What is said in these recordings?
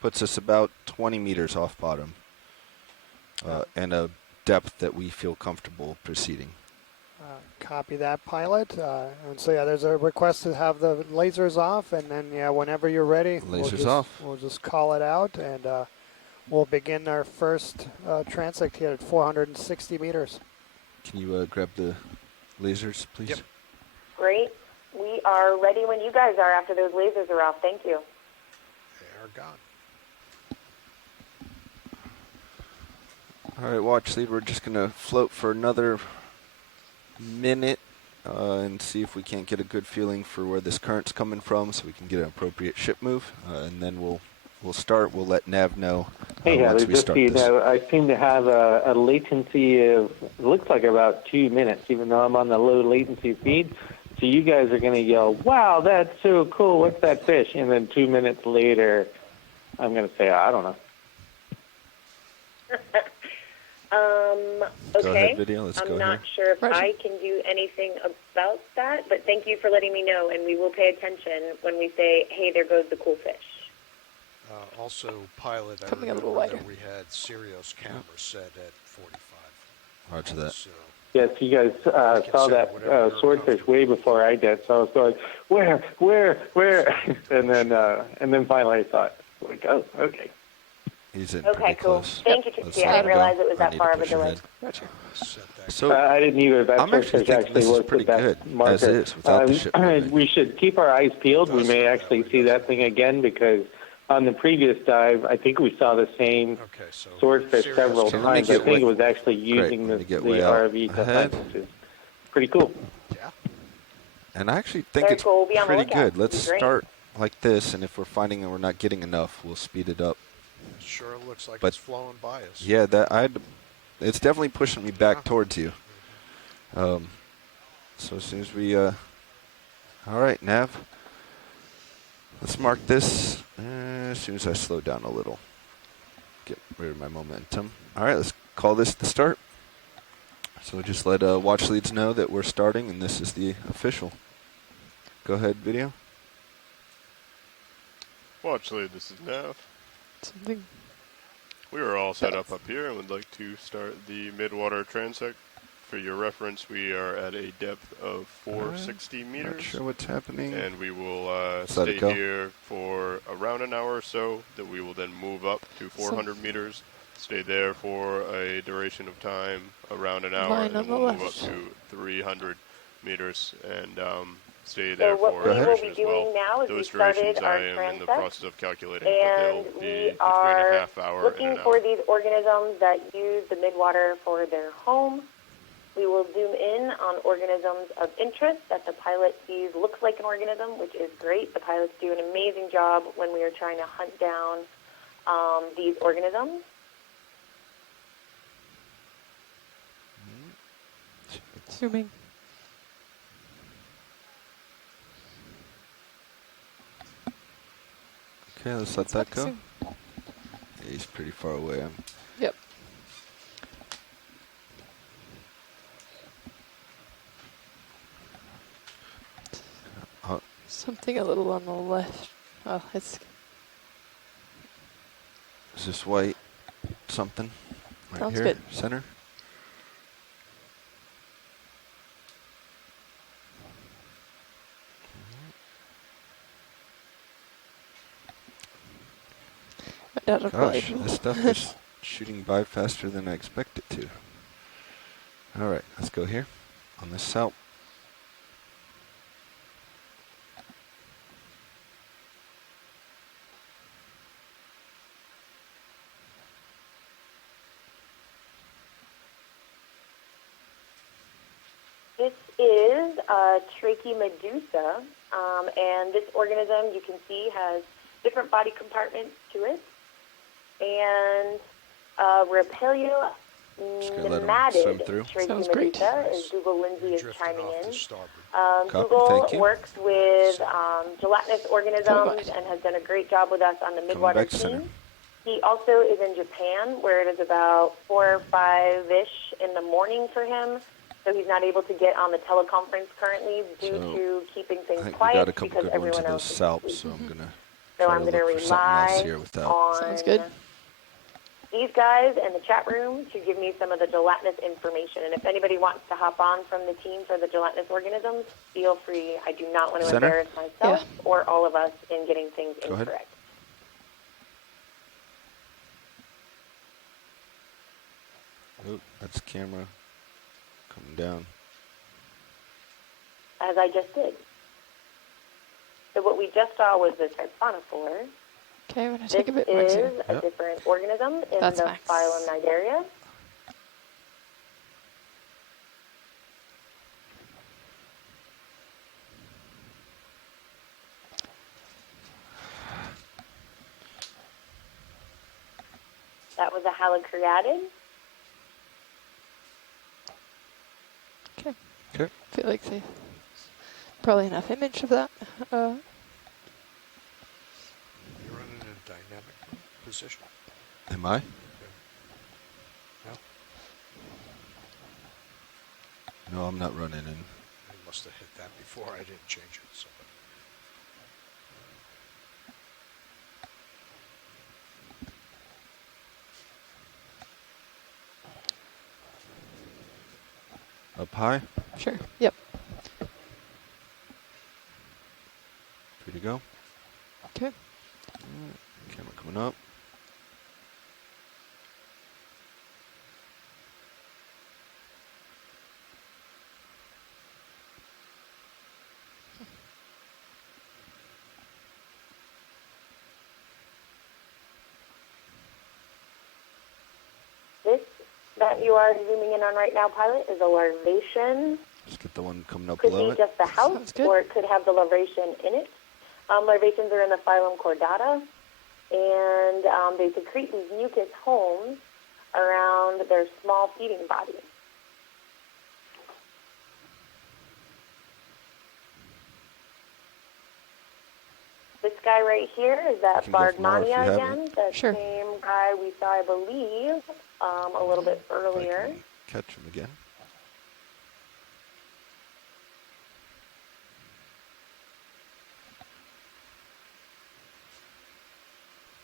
puts us about 20 meters off bottom, and a depth that we feel comfortable proceeding. Copy that, pilot. And so yeah, there's a request to have the lasers off, and then yeah, whenever you're ready, we'll just call it out, and we'll begin our first transect here at 460 meters. Can you grab the lasers, please? Yep. Great. We are ready when you guys are after those lasers are off. Thank you. They are gone. All right, watch lead. We're just going to float for another minute and see if we can't get a good feeling for where this current's coming from, so we can get an appropriate ship move, and then we'll start. We'll let Nav know once we start this. I seem to have a latency of, it looks like about 2 minutes, even though I'm on the low latency feed. So you guys are going to yell, "Wow, that's so cool! What's that fish?" And then 2 minutes later, I'm going to say, "I don't know." Go Okay. ahead, video. Let's go I'm not here. sure if I can do anything about that, but thank you for letting me know, and we will pay attention when we say, "Hey, there goes the cool fish." Also, pilot, I Coming a remember little lighter. that we had Sirius cameras set at 45. Roger that. So, Yes, you guys saw that swordfish way before I did, so I was going, where? and then finally I saw it. Like, oh, okay. He's in Okay, pretty cool. close. Thank you, Trixie. I didn't realize it was that far of a delay. Gotcha. set that. So I didn't either. That I'm actually swordfish thinking this is was pretty the best good marker. as is without the ship moving. We should keep our eyes peeled. We may actually see that thing again, because on the previous dive, I think we saw the same Okay, so swordfish Sirius several Okay, let me times. I get think way- it was actually Great, using let the me get way out RV to ahead. hunt, which is pretty cool. Yeah. And I actually think Very it's cool. We'll be on the pretty lookout. good. Let's It'll be great. start like this, and if we're finding that we're not getting enough, we'll speed it up. Sure looks like But- it's flowing by us. Yeah, it's definitely pushing me back towards you. So as soon as we, all right, Nav, let's mark this as soon as I slow down a little. Get rid of my momentum. All right, let's call this the start. So just let watch leads know that we're starting, and this is the official. Go ahead, video. Watch lead, this is Nav. Something. We are all set up here and would like to start the Midwater transect. For your reference, we are at a depth of 460 Not meters. sure what's happening. And we will Let's let stay it go. here for around an hour or so, that we will then move up to 400 meters, stay there for a duration of time around an hour, Line and on then the we'll move up left. to 300 meters and stay So there what for we a will duration be as doing well. now is we Those started durations our I am in the transect, process of calculating, but and they'll be we between a are half hour and looking an for hour. these organisms that use the midwater for their home. We will zoom in on organisms of interest that the pilot sees looks like an organism, which is great. The pilots do an amazing job when we are trying to hunt down these organisms. Zooming. Okay, let's let that go. Zoom. Yeah, he's pretty far away. Yep. Something a little on the left. Oh, it's Is this white something? Right Sounds here, good. center. out of Gosh, light. this stuff is shooting by faster than I expect it to. All right, let's go here on this south. This is a Trachymedusa, and this organism, you can see, has different body compartments to it. And Rapelio Just gonna let 'em nematid swim through. Sounds great. Trachymedusa, as Google Lindsay is Drifting chiming off in. to starboard. Copy, Google thank you. works with gelatinous organisms Good. and has done a great job with us on the Midwater back center. team. He also is in Japan, where it is about 4 or 5-ish in the morning for him. So he's not able to get on the teleconference currently due So, to keeping I things think we quiet got a couple because good ones everyone in those else is asleep. salps, so I'm gonna So Try I'm to going to look for something else rely here without. on Sounds good. these guys in the chat room to give me some of the gelatinous information. And if anybody wants to hop on from the team for the gelatinous organisms, feel free. I do not want to Center? embarrass myself or all of us in getting things Go ahead. incorrect. Oh, that's camera coming down. As I just did. So what we just saw was the siphonophore. Okay, I'm gonna This take a bit more is here. a different organism in That's the Max. phylum Cnidaria. That was a halocreatid. Okay. Okay. Feel like there's probably enough image of that. You're running in a dynamic position. Am I? No? No, I'm not running in. I must have hit that before. I didn't change it. So. Up high? Sure. Yep. Free to go. Okay. Camera coming up. This that you are zooming in on right now, pilot, is a larvation. Let's get the one coming up Could below be it. just the house, Sounds good. or it could have the larvation in it. Larvations are in the phylum Chordata, and they secrete these mucus homes around their small feeding body. This guy right here is that You can go for more if you Bardmania have again, it. the Sure. same guy we saw, I believe, a little bit If I earlier. can catch him again.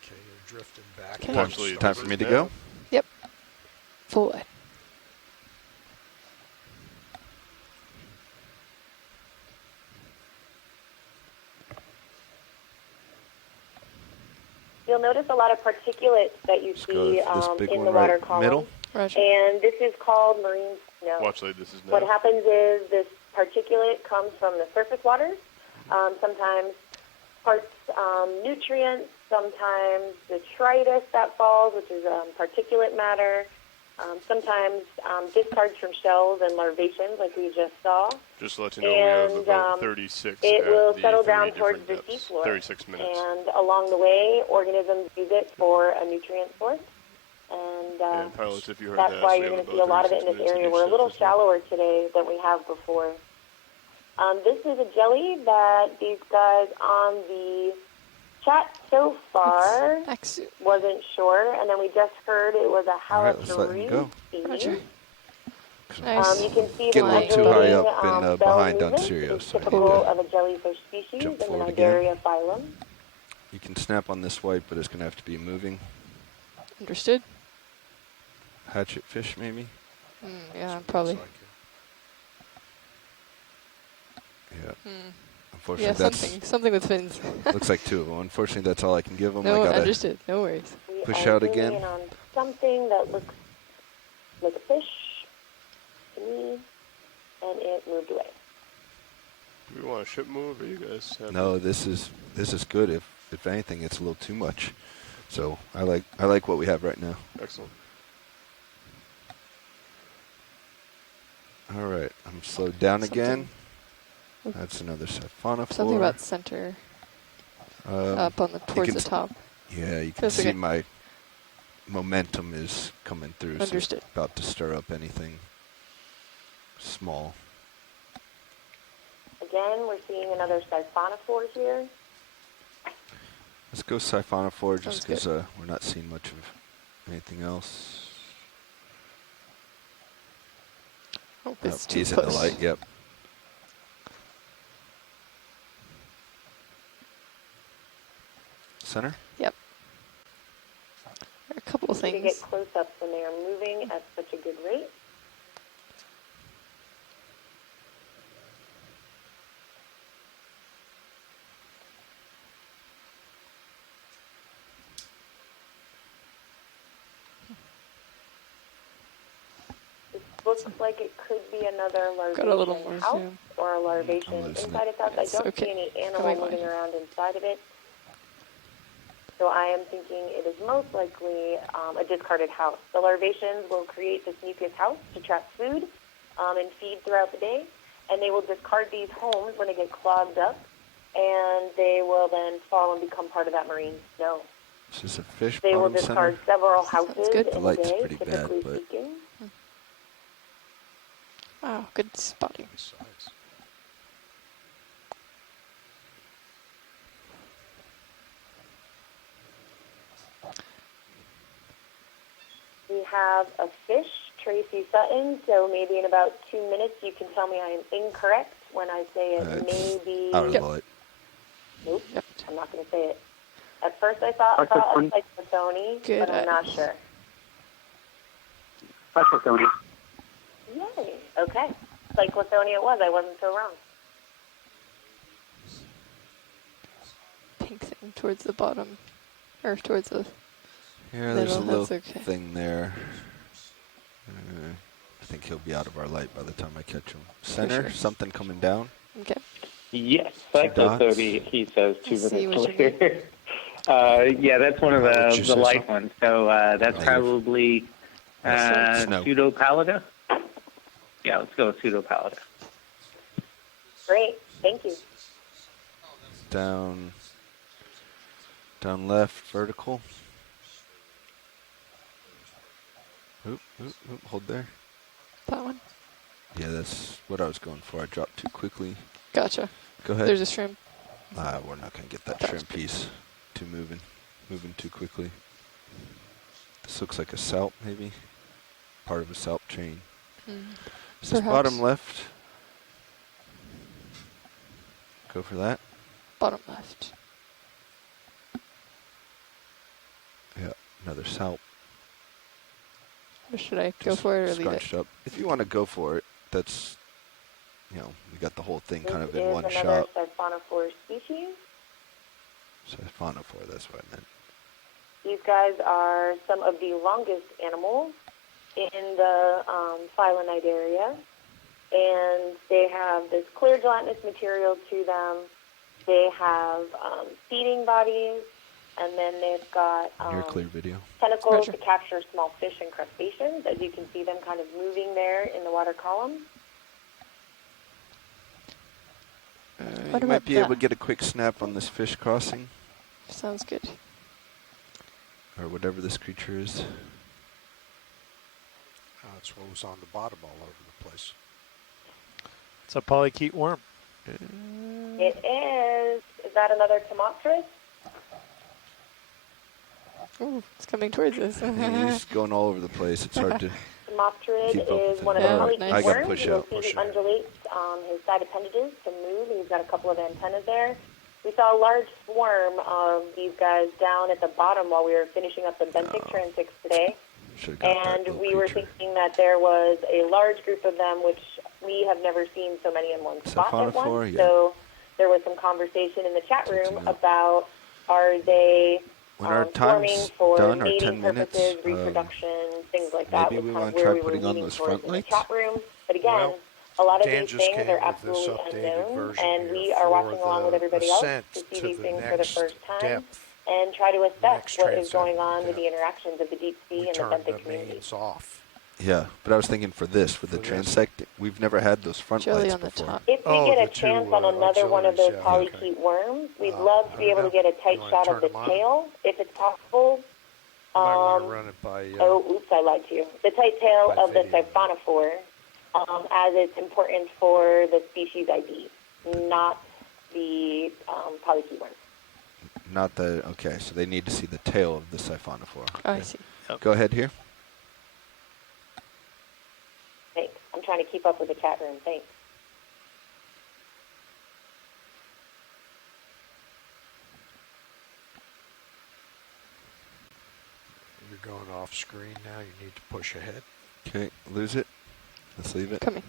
Okay, you're drifting back. Okay. Actually, Time this for me is to now. go. Yep. Full wide. You'll notice a lot of particulates that you Let's go see to this big in one the water right column. middle. Roger. And this is called marine snow. Watch like this is What now. happens is this particulate comes from the surface waters, sometimes parts nutrients, sometimes detritus that falls, which is particulate matter, sometimes discharge from shells and larvations like we just saw. Just to let you know, we have And, about 36 It at will the settle three down different towards the depths. seafloor. 36 minutes. And along the way, organisms use it for a nutrient source. And And pilots, if you heard that's that, why so we you're have going to see a about lot of it in 36 this area. minutes We're a each little depth as well. shallower today than we have before. This is a jelly that these guys on the chat so far X. wasn't sure, and then we just heard it was a All right, let's let him go. Roger. species. Nice. You can see Getting the a little too high undulating, up and bell behind on movement Sirius, is so I need typical to of a jellyfish species jump in the forward again. Cnidaria phylum. You can snap on this white, but it's going to have to be moving. Understood. Hatchet fish, maybe? Yeah, probably. Looks like it. Yeah. Yeah, Unfortunately, that's something with fins. looks like two of them. Unfortunately, that's all I can give them. No, I gotta understood. No worries. We Push are out zooming again. in on something that looks like a fish to me, and it moved away. Do we want a ship move, or you guys have No, this is good. If anything, it's a little too much. So I like what we have right now. Excellent. All right, I'm slowed down Something- again. That's another siphonophore. Something about center up on the towards can the s- top. Yeah, you can Feels see okay. my momentum is coming through. So Understood. it's about to stir up anything small. Again, we're seeing another siphonophore here. Let's go siphonophore Sounds just good. because we're not seeing much of anything else. Oh, it's too he's in the close. light. Yep. Center? Yep. There are a couple of You things. get close-ups when they are moving at such a good rate. Looks like it could be another Got a little larvation more house zoom. or a larvation inside its house. I It's don't okay. see any animal Coming moving on. around inside of it. So I am thinking it is most likely a discarded house. The larvations will create this mucus house to trap food and feed throughout the day, and they will discard these homes when they get clogged up, and they will then fall and become part of that marine snow. This is a fish They will bottom discard center. several houses good. in The a light's day, pretty bad, typically but- speaking. Wow, good spotting. Nice size. We have a fish, Tracy Sutton, so maybe in about 2 minutes you can tell me I am incorrect when I say it may It's be... out of the light. Nope, Yep. I'm not going to say it. At first I thought a cyclothony, Good but I'm eye. not sure. Cyclothonia. Yay, okay. Cyclothony it was, I wasn't so wrong. Pink thing towards the bottom, or towards the Yeah, there's a middle, little that's okay. thing there. I think he'll be out of our light by the time I catch him. Center, sure. something coming down. Okay. Yes, Two dots. Cyclothonia, he says 2 I see minutes what you later. Yeah, that's one of What'd you the say, light son? ones. So that's Negative. probably Snow. pseudopallida. Yeah, let's go with pseudopallida. Great, thank you. Down left, vertical. Oop, hold there. That one. Yeah, that's what I was going for. I dropped too quickly. Gotcha. Go ahead. There's a shrimp. We're not going to get that That's shrimp piece. Too moving too quickly. This looks like a salp, maybe. Part of a salp chain. Is this Perhaps. bottom left? Go for that. Bottom left. Yeah, another salp. Or should I go Just for it or leave it? scrunched up. If you want to go for it, that's, we got the whole thing kind of in This one is another shot. siphonophore species. Siphonophore, that's what I meant. These guys are some of the longest animals in the phyllonidea, and they have this clear gelatinous material to them. They have feeding bodies, and then they've got Near clear video. tentacles Roger. to capture small fish and crustaceans, as you can see them kind of moving there in the water column. What You might about be able to that? get a quick snap on this fish crossing, Sounds good. or whatever this creature is. That's what was on the bottom all over the place. It's a polychaete worm. It is. Is that another Tomopteris? Ooh, it's coming towards us. He's going all over the place. It's hard to... Tomopterid Keep up with is him. one of the Yeah, polychaete nice. I gotta worms. push You'll out. see Push he it out. undulates his side appendages to move. He's got a couple of antennas there. We saw a large swarm of these guys down at the bottom while we were finishing up the benthic transects today. Should've got that And little we were creature. thinking that there was a large group of them, which we have never seen so many in one spot at Siphonophore, once. yeah. So there was some conversation in the chat room Good to know. about are they When our swarming time's for done, our mating 10 minutes, purposes, reproduction, things like that. maybe was we kind of wanna where try we were putting on leaning those towards front in the lights? chat room. But again, Well, a lot of Dan these just things came are with this absolutely updated unknown, version and here we are for watching along with the everybody else ascent to see to these the things for the next first time depth. and try to assess Next what is transect going on with depth. the interactions of the deep sea We and the turned the benthic community. mains off. Yeah, but I was thinking for the For this. transect, we've never had those front Jelly lights on the before. top. If we Oh, get a the two, chance on another one of those auxiliaries, yeah, polychaete worms, we'd Uh, love to I be don't able to know. get a tight You wanna shot turn of the them on? tail, if it's possible. Might want to run it by... Oh, oops, I lied to you. The tight tail by of the video. siphonophore, as it's important for the species ID, not the polychaete worm. Not the... Okay, so they need to see the tail of the siphonophore. Oh, I Okay. see. Go ahead here. Thanks. I'm trying to keep up with the chat room. Thanks. You're going off screen now. You need to push ahead. Okay, lose it. Let's leave it. Coming.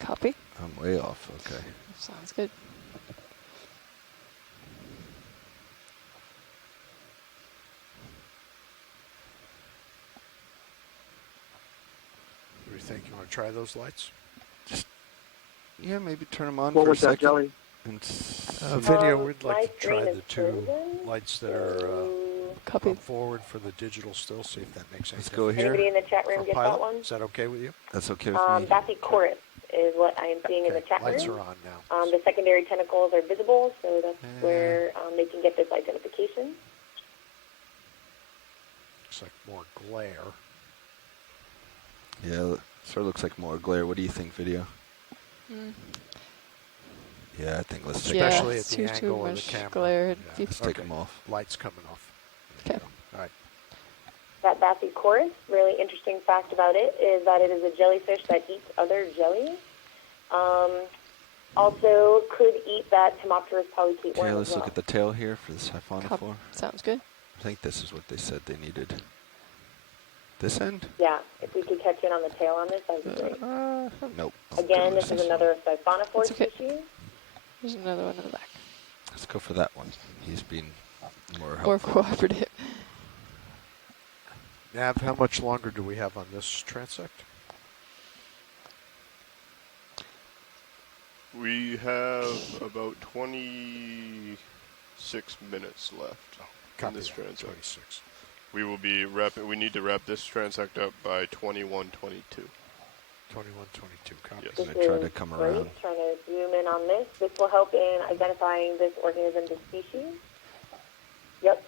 Copy. I'm way off. Okay. Sounds good. What do you think? You want to try those lights? Yeah, maybe turn them on What for a was that, second. Jelly? And Video, we'd my like to try screen the is two frozen, lights that are so Copy. up forward for the digital still, see if that makes any Let's go difference. here. anybody in the chat room For get pilot, that one? is that okay with you? That's okay with me. Bathy chorus is what I am seeing in the Okay, chat lights room. are on now. The secondary tentacles are visible, so that's where they can get this identification. Looks like more glare. Yeah, sort of looks like more glare. What do you think, video? Yeah, I think let's take Yeah, Especially it's at the too angle of the much camera. glare. Yeah. Let's take them off. Lights coming off. Okay. All right. That Bathy chorus, really interesting fact about it is that it is a jellyfish that eats other jellies. Also could eat that Tomopterus polychaete Okay, worm let's as well. look at the tail here for the siphonophore. Sounds good. I think this is what they said they needed. This end? Yeah, if we could catch in on the tail on this, that would be great. Nope. Again, this is one. another siphonophore It's okay. species. There's another one in the back. Let's go for that one. He's been more More helpful. cooperative. Nav, how much longer do we have on this transect? We have about 26 minutes left on Copy this that, transect. 26. We will be wrapping. We need to wrap this transect up by 21:22. 21, 22. Copy. Yes. I'm This gonna try to is come great. around. Trying to zoom in on this. This will help in identifying this organism to species. Yep.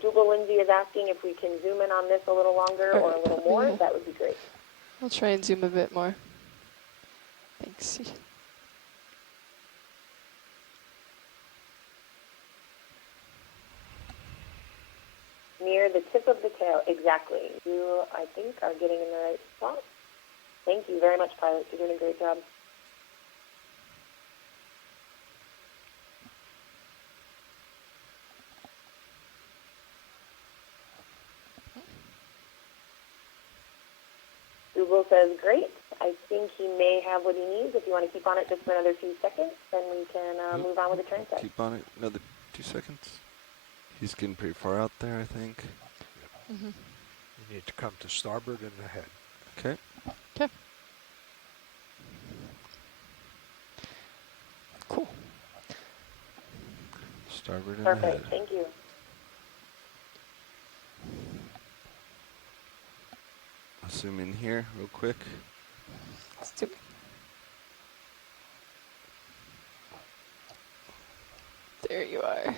Dougal Lindsay is asking if we can zoom in on this a little longer or a little more. Yeah. That would be great. I'll try and zoom a bit more. Thanks. Near the tip of the tail, exactly. You, I think, are getting in the right spot. Thank you very much, pilot. You're doing a great job. Google says, great. I think he may have what he needs. If you want to keep on it just for another few seconds, then we can move on with the transect. Keep on it. Another 2 seconds. He's getting pretty far out there, I think. Mm-hmm. You need to come to starboard and ahead. Okay. Okay. Cool. Starboard and ahead. Perfect. Thank you. I'll zoom in here real quick. Stupid. There you are.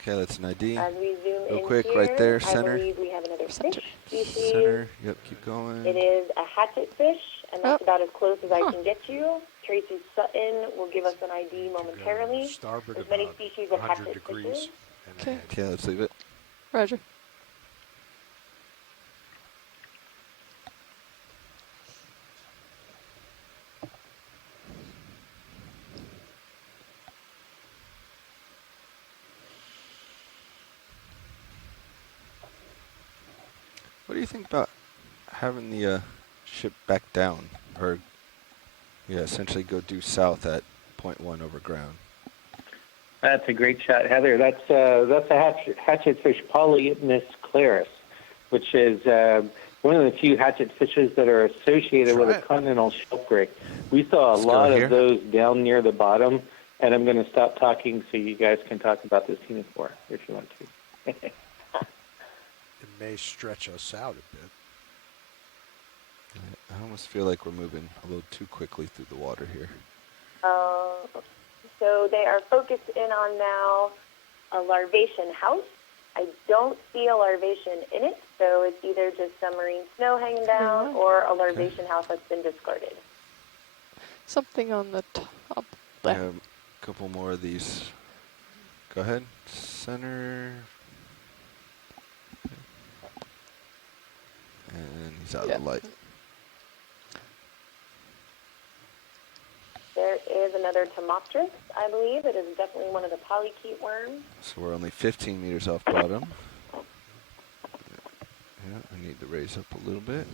Okay, that's an ID. As we zoom Real in quick, here, right there, I center. believe we have another Center. fish species. Center. Yep, keep going. It is a hatchet fish, and that's Oh. about as close as I Huh. can get you. Tracy Sutton will give us an ID momentarily. Starboard There's many about species of 100 hatchet degrees fishes. and Okay. ahead. Okay, let's leave it. Roger. What do you think about having the ship back down, or essentially go due south at 0.1 over ground? That's a great shot, Heather. That's a hatchetfish Polyipnis claris, which is one of the few hatchet fishes that are associated with a continental shelf break. We saw a Let's go lot here. of those down near the bottom, and I'm going to stop talking so you guys can talk about this Tenophore if you want to. It may stretch us out a bit. I almost feel like we're moving a little too quickly through the water here. So they are focused in on now a larvation house. I don't see a larvation in it, so it's either just some marine snow hanging down or a larvation house that's been discarded. Something on the top I left. have a couple more of these. Go ahead. Center. And he's out of the light. There is another Tomopteris, I believe. It is definitely one of the polychaete worms. So we're only 15 meters off bottom. Yeah, I need to raise up a little bit.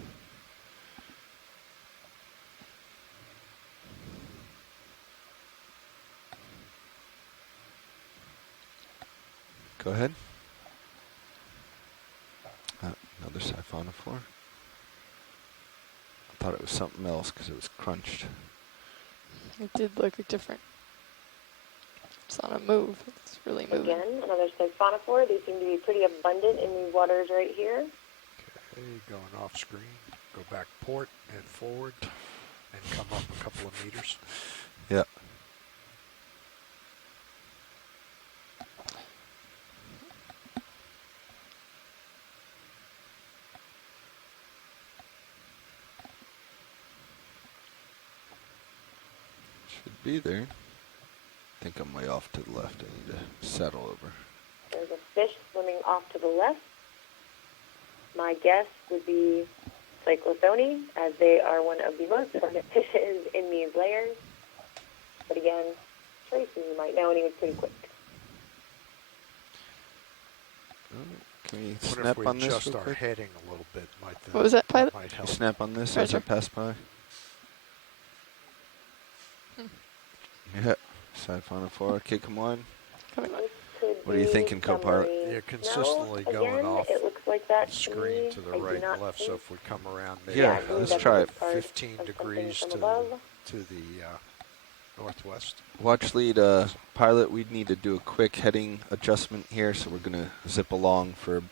Go ahead. Another siphonophore. I thought it was something else because it was crunched. It did look different. It's on a move. It's really moving. Again, another siphonophore. They seem to be pretty abundant in these waters right here. Okay, going off screen. Go back port and forward and come up a couple of meters. Yep. Should be there. I think I'm way off to the left. I need to settle over. There's a fish swimming off to the left. My guess would be Cyclothone, as they are one of the most abundant fishes in these layers. But again, Tracy, you might know, and he was pretty quick. Can we What snap if we on this adjust real our quick? heading a little bit? What was that, pilot? Might Can help. you snap on this Right as I there. pass by? Yeah, siphonophore. Okay, come on. Coming on. This could What are you be thinking, co-pilot? summary. You're consistently No, going again, off it looks like that the to screen me. to the I do right not and left. So think- if we come around maybe Yeah, I believe let's that's try the it. start 15 of degrees something to from above. the northwest. Watch lead, pilot. We need to do a quick heading adjustment here, so we're gonna zip along for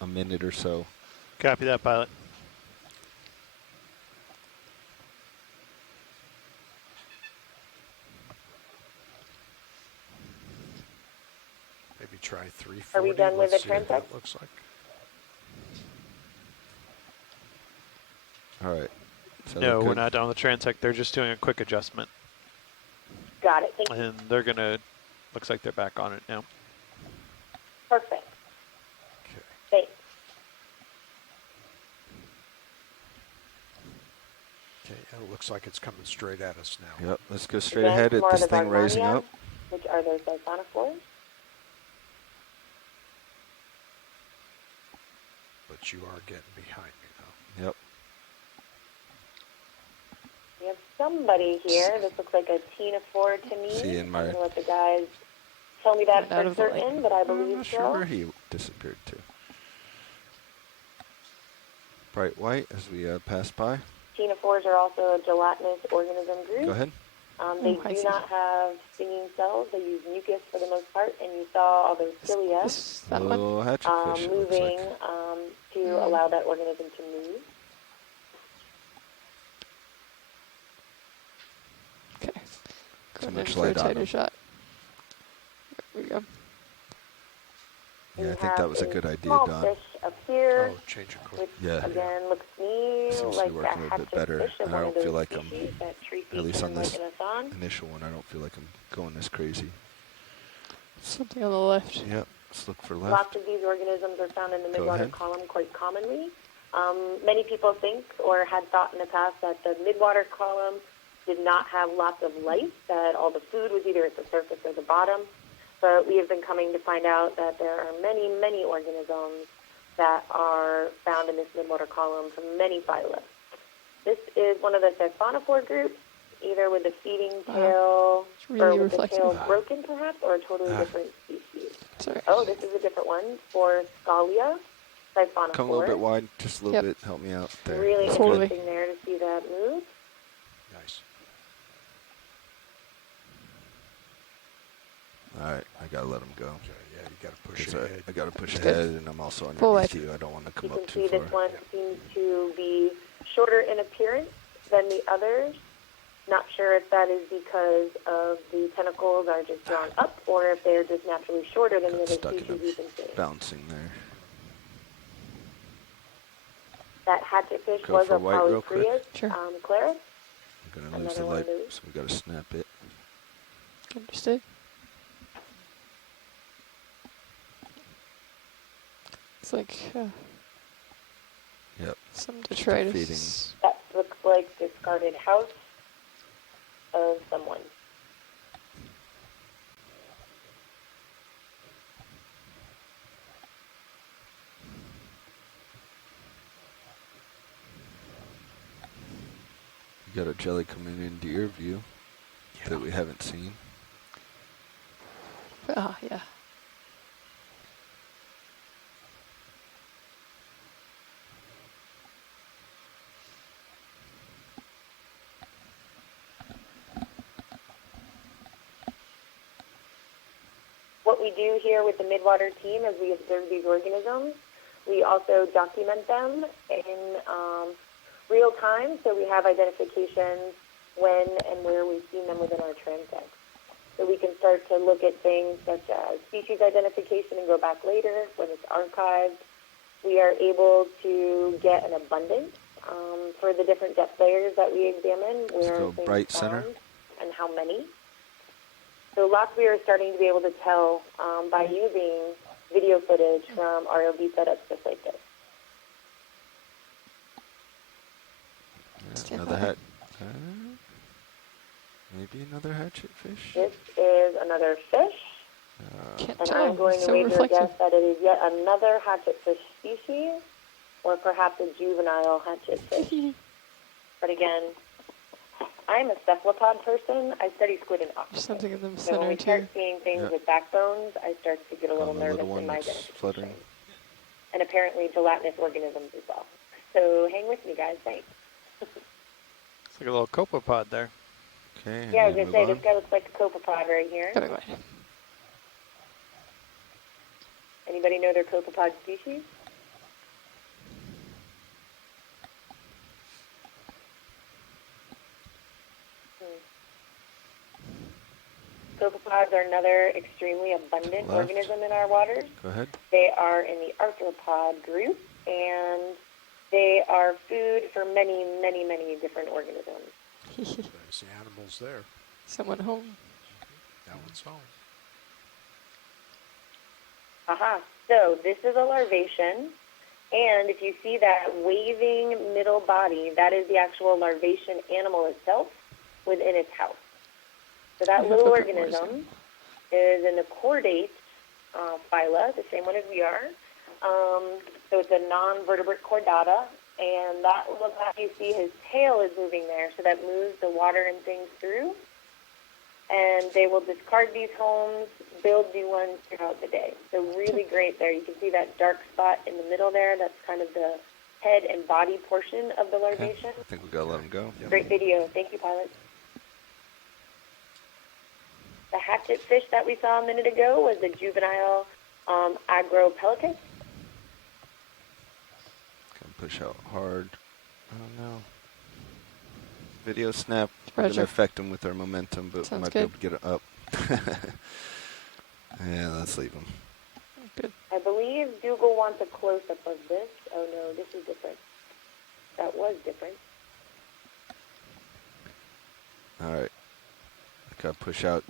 a minute or so. Copy that, pilot. Maybe try 340. Are we done with Let's the see what transect? that looks like. All right. So No, look we're good. not done with the transect. They're just doing a quick adjustment. Got it. Thank you. And they're going to, looks like they're back on it now. Perfect. Okay. Thanks. Okay, and it looks like it's coming straight at us now. Yep. Let's go straight Again, ahead some at more this of the thing raising Vargonia, up. which are those siphonophores. But you are getting behind me now. Yep. We have somebody here. This looks like a ctenophore to me. See, in my- I'm going to let the guys tell me that Out for of the light. certain, but I I'm believe not so. sure where he disappeared to. Bright white as we pass by. Ctenophores are also a gelatinous organism group. Go ahead. They I do see. not have stinging cells. They use mucus for the most part, and you saw all those cilia That one? Little hatchetfish, it looks moving like. to allow that organism to move. Okay. Too Going much in for a light on tighter them. shot. There we go. Yeah, I We think that have was a good idea, small Don. fish up here, Oh, change of course. which Yeah. again looks to me Seems to be like a working a little bit better, hatchetfish of and I one don't of those feel like I'm- species that Tracy at least on can this liken us on. initial one, I don't feel like I'm going this crazy. Something on the left. Yep. Let's look for left. Lots of these organisms are found in the Go midwater ahead. column quite commonly. Many people think or had thought in the past that the midwater column did not have lots of life, that all the food was either at the surface or the bottom. But we have been coming to find out that there are many, many organisms that are found in this midwater column from many phyla. This is one of the siphonophore groups, either with the feeding tail It's really or with the reflective. tail broken perhaps, or a totally different species. Sorry. Oh, this is a different one for Scalia, siphonophore. Come a little bit wide, just a little Yep. bit. Help me out there. Really That's Totally. good. interesting there to see that move. Nice. All right, I gotta let him go. Okay, yeah, you got to push 'Cause it ahead. I gotta push Good. ahead, and I'm also Full underneath width. you. I don't want to You come can up see too this far. one seems to be shorter in appearance than the others. Not sure if that is because of the tentacles are just drawn up or if they're just naturally shorter than the Got other stuck in species we've been seeing. a bouncing there. That hatchetfish Go was for a white real quick. Polycrius Sure. Claris. I'm gonna lose the Another one light, of those. so we gotta snap it. Understood. It's like Yep. some feeding. detritus. That looks like discarded house. of someone. You got a jelly coming into your view that we haven't seen. Ah, yeah. What we do here with the Midwater team as we observe these organisms, we also document them in real time, so we have identifications when and where we've seen them within our transects. So we can start to look at things such as species identification and go back later when it's archived. We are able to get an abundance for the different depth layers that we examine, where go things bright found center. and how many. So lots we are starting to be able to tell by using video footage from ROV setups just like this. Yeah, another maybe another hatchet fish. This is another fish, Can't and tell. I'm going to So wager a reflective. guess that it is yet another hatchet fish species, or perhaps a juvenile hatchet fish. But again, I'm a cephalopod person. I study squid and octopus. There's something in the So when center we start too. seeing things Yeah. with backbones, I start to get a little The nervous little one in my that's identification. fluttering. And apparently gelatinous organisms as well. So hang with me, guys. Thanks. It's like a little copepod there. Okay. Yeah, I was and going to say, move this guy looks like a copepod right here. Going away. Anybody know their copepod species? Copepods are another extremely abundant Left. organism in our waters. Go ahead. They are in the arthropod group, and they are food for many, many, many different organisms. There's the animals there. Someone home. That one's home. Aha. So this is a larvation, and if you see that waving middle body, that is the actual larvation animal itself within its house. So that You have little to put more organism is an chordate phyla, the same one as we are. So it's a non-vertebrate chordata, and that look like you see his tail is moving there, so that moves the water and things through. And they will discard these homes, build new ones throughout the day. So really great there. You can see that dark spot in the middle there. That's kind of the head and body portion of the Okay. larvation. I think we gotta let him go. Great video. Thank you, pilots. The hatchet fish that we saw a minute ago was the juvenile agropellicus. Can push out hard. Oh no. Video snap. We're Roger. gonna affect him with our momentum, but we Sounds might good. be able to get it up. Yeah, let's leave him. Good. I believe Dougal wants a close-up of this. Oh no, this is different. That was different. All right. Gotta push out,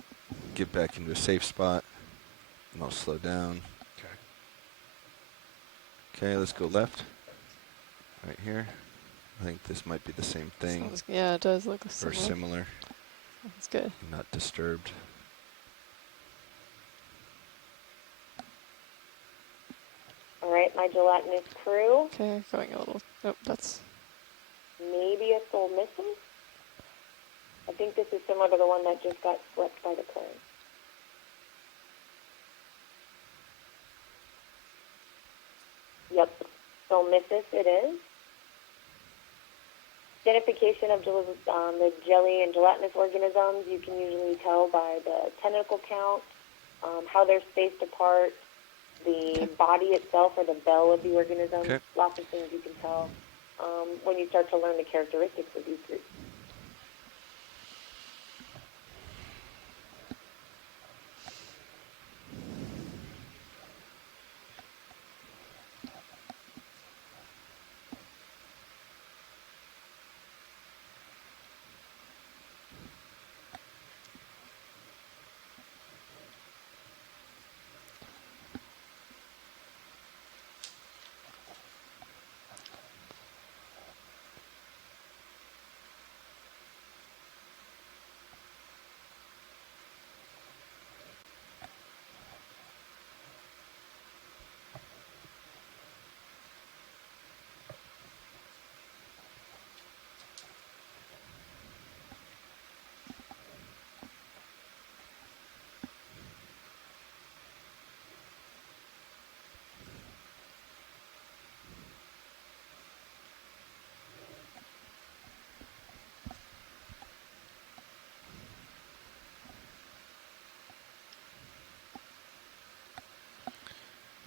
get back into a safe spot, and I'll slow down. Okay. Okay, let's go left. Right here. I think this might be the same thing, Sounds, yeah, it does look or similar. similar. That's good. Not disturbed. All right, my gelatinous crew. Okay, going a little. Nope, that's. Maybe a soul missing. I think this is similar to the one that just got swept by the current. Yep, soul missus it is. Identification of the jelly and gelatinous organisms, you can usually tell by the tentacle count, how they're spaced apart, the body itself or the bell of the organism. Okay. Lots of things you can tell when you start to learn the characteristics of these groups.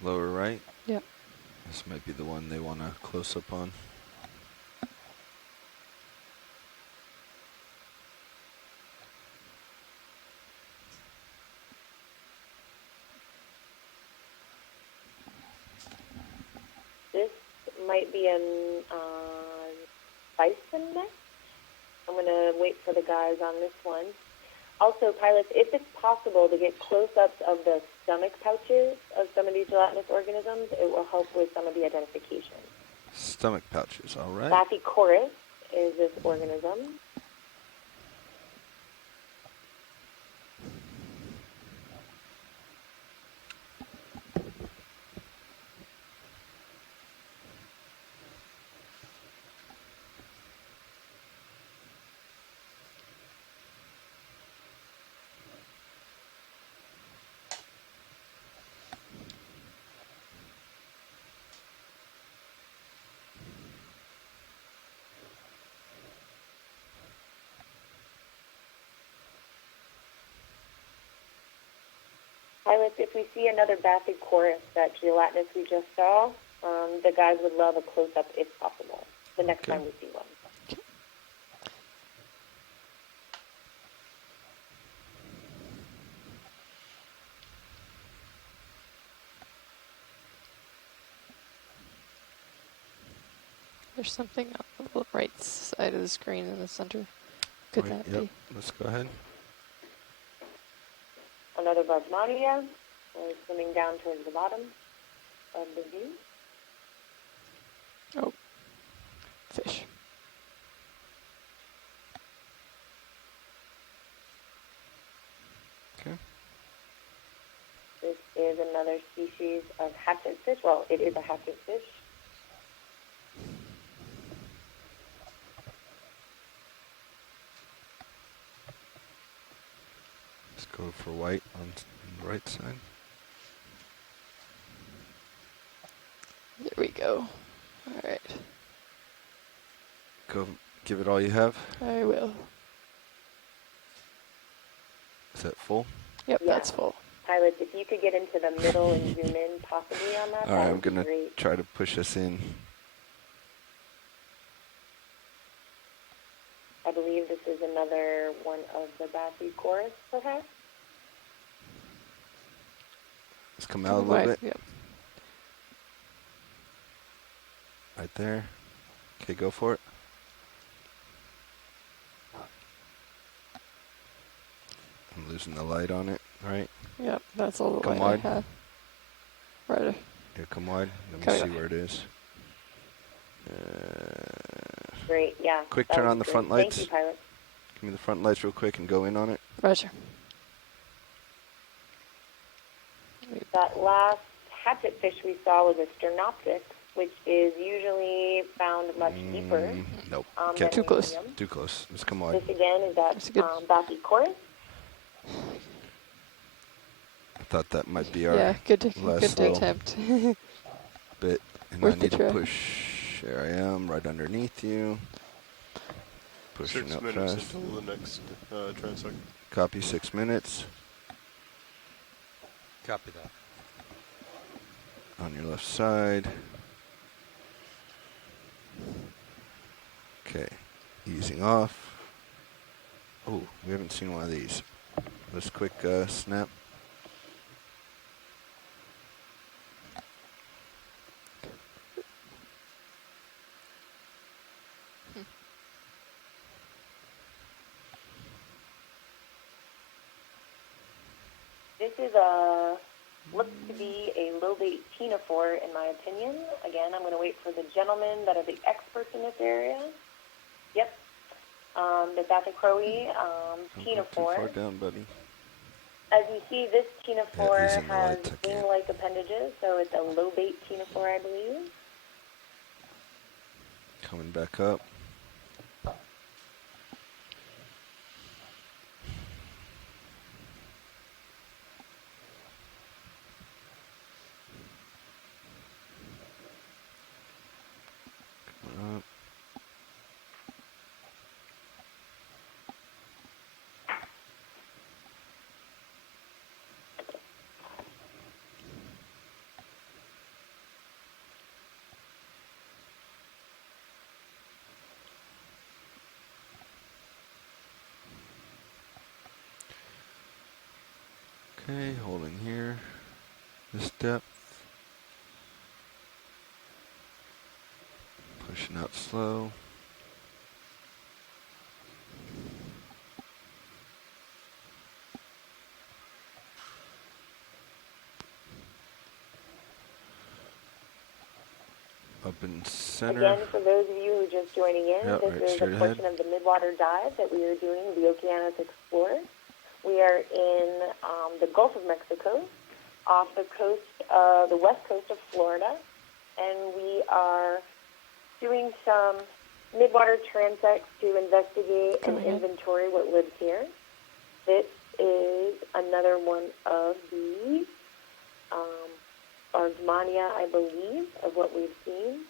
lower right. Yep. This might be the one they want to close up on. This might be an bison neck. I'm going to wait for the guys on this one. Also, pilots, if it's possible to get close-ups of the stomach pouches of some of these gelatinous organisms, it will help with some of the identification. Stomach pouches, all right. Bathychorus is this organism. Pilots, if we see another Bathychorus, that gelatinous we just saw, the guys would love a close-up if possible, the next time we see one. There's something on the right side of the screen in the center. Could Right, that yep. be? Let's go ahead. Another Bosmania, swimming down towards the bottom of the view. Oh, fish. Okay. This is another species of hatchet fish. Well, it is a hatchet fish. Let's go for white on the right side. There we go. All right. Go give it all you have. I will. Is that full? Yep, Yeah. that's full. Pilots, if you could get into the middle and zoom in possibly on that, All right, that I'm would be going to great. try to push us in. I believe this is another one of the Bathychorus, perhaps. Let's come out a little bit. Yep. Right there. Okay, go for it. I'm losing the light on it, right? Yep, that's all the Come light wide. I have. Right. Here, come wide. Let me Okay. see where it is. Great, yeah. Quick that turn would on be the great. front lights. Thank you, pilot. Give me the front lights real quick and go in on it. Roger. That last hatchet fish we saw was a sternoptic, which is usually found much deeper. Nope. Than Too close. medium. Too close. Let's come wide. This again is that That's good. Bathychorus. I thought that might be our Yeah, good last to little attempt. bit. And Worth I the need to try. push. There I am, right underneath you. Pushing 6 up minutes fast. until the next transect. Copy, 6 minutes. Copy that. On your left side. Okay, easing off. Oh, we haven't seen one of these. Let's quick snap. This is looks to be a lobate ctenophore, in my opinion. Again, I'm going to wait for the gentlemen that are the experts in this area. Yep. The Bathychroe Don't go too far ctenophore. down, buddy. As you see, this Yeah, ctenophore he's in the has lights, I can't. wing-like appendages, so it's a lobate ctenophore, I believe. Coming back up. Coming up. Okay, holding here. This depth. Pushing out slow. Up in center. Again, for those of you who are just joining in, Yep, this right is a straight portion ahead. of the Midwater dive that we are doing, the Okeanos Explorer. We are in the Gulf of Mexico, off the coast, the west coast of Florida, and we are doing some midwater transects to investigate and inventory what lives here. This is another one of the Argmania, I believe, of what we've seen.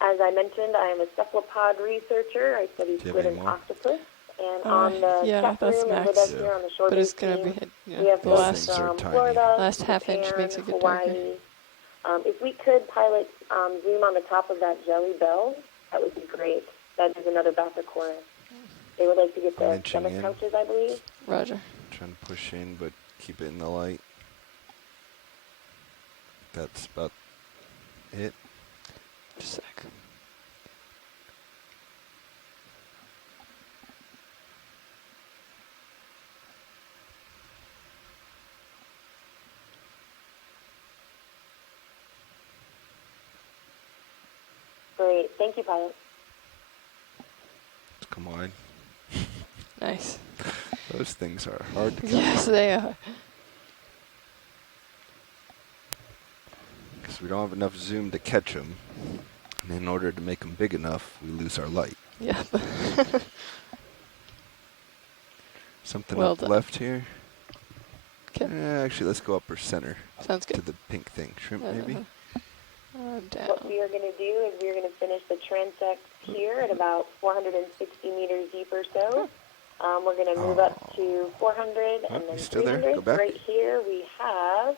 As I mentioned, I am a cephalopod researcher. I study squid and octopus. And on the chat room and with us here on the shore base team, we have folks from Florida, last half Japan, inch makes it get Hawaii. If we could pilot zoom on the top of that jelly bell, that would be great. That is another Bathychorus. They would like to get the stomach pouches, I believe. Roger. Trying to push in, but keep it in the light. That's about it. Just a sec. Great. Thank you, pilot. Come on. Nice. Those things are hard to catch. Yes, they are. Because we don't have enough zoom to catch them. And in order to make them big enough, we lose our light. Yep. Something Well up done. left here. Okay. Actually, let's go upper center. Sounds good. To the pink thing. Shrimp, maybe? Down. What we are going to do is we're going to finish the transect here at about 460 meters deep or so. We're going to move up to 400 and then still there? 300. Go back. Right here we have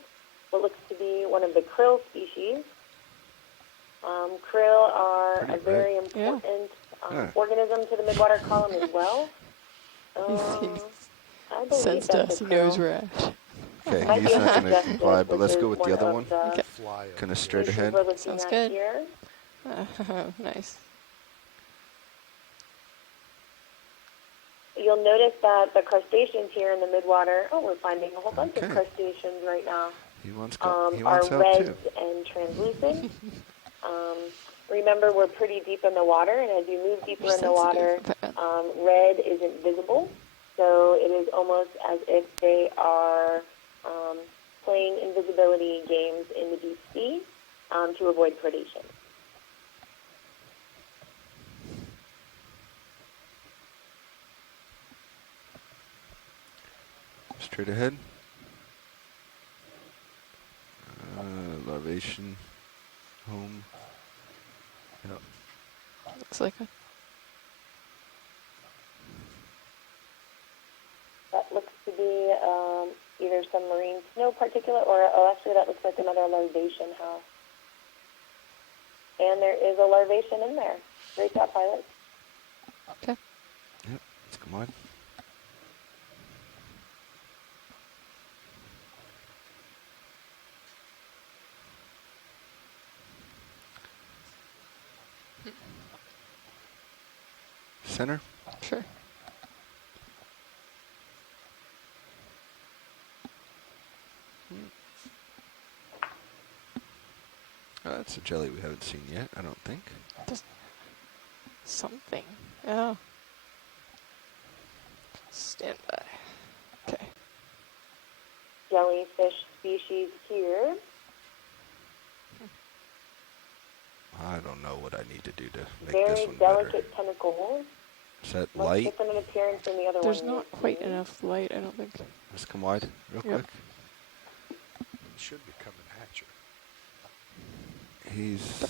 what looks to be one of the krill species. Krill are a very important organism to the midwater column as well. I believe Sensed that's us. a He knows krill. we're at. Okay, Might he's be not going to undigested, comply, but let's which go is with the other of one. the Kind of straight species ahead. we're looking Sounds at good. here. Nice. You'll notice that the crustaceans here in the midwater, we're finding a whole bunch of crustaceans right now, He wants are out red too. and translucent. Remember, we're pretty deep in the water, and as you move deeper in the water, red isn't visible. So it is almost as if they are playing invisibility games in the deep sea to avoid predation. Straight ahead. Larvation. Home. Yep. Looks like it. That looks to be either some marine snow particulate or, actually that looks like another larvation house. And there is a larvation in there. Great job, pilot. Okay. Yep, let's come on. Center? Sure. That's a jelly we haven't seen yet, I don't think. Just something. Oh. Stand by. Okay. Jellyfish species here. I don't know what I need to do to make Very this one better. delicate tentacles. Is that Much light? different in appearance than the other There's one. not quite enough light, I don't think. Let's come wide real quick. It should be coming at you. He's...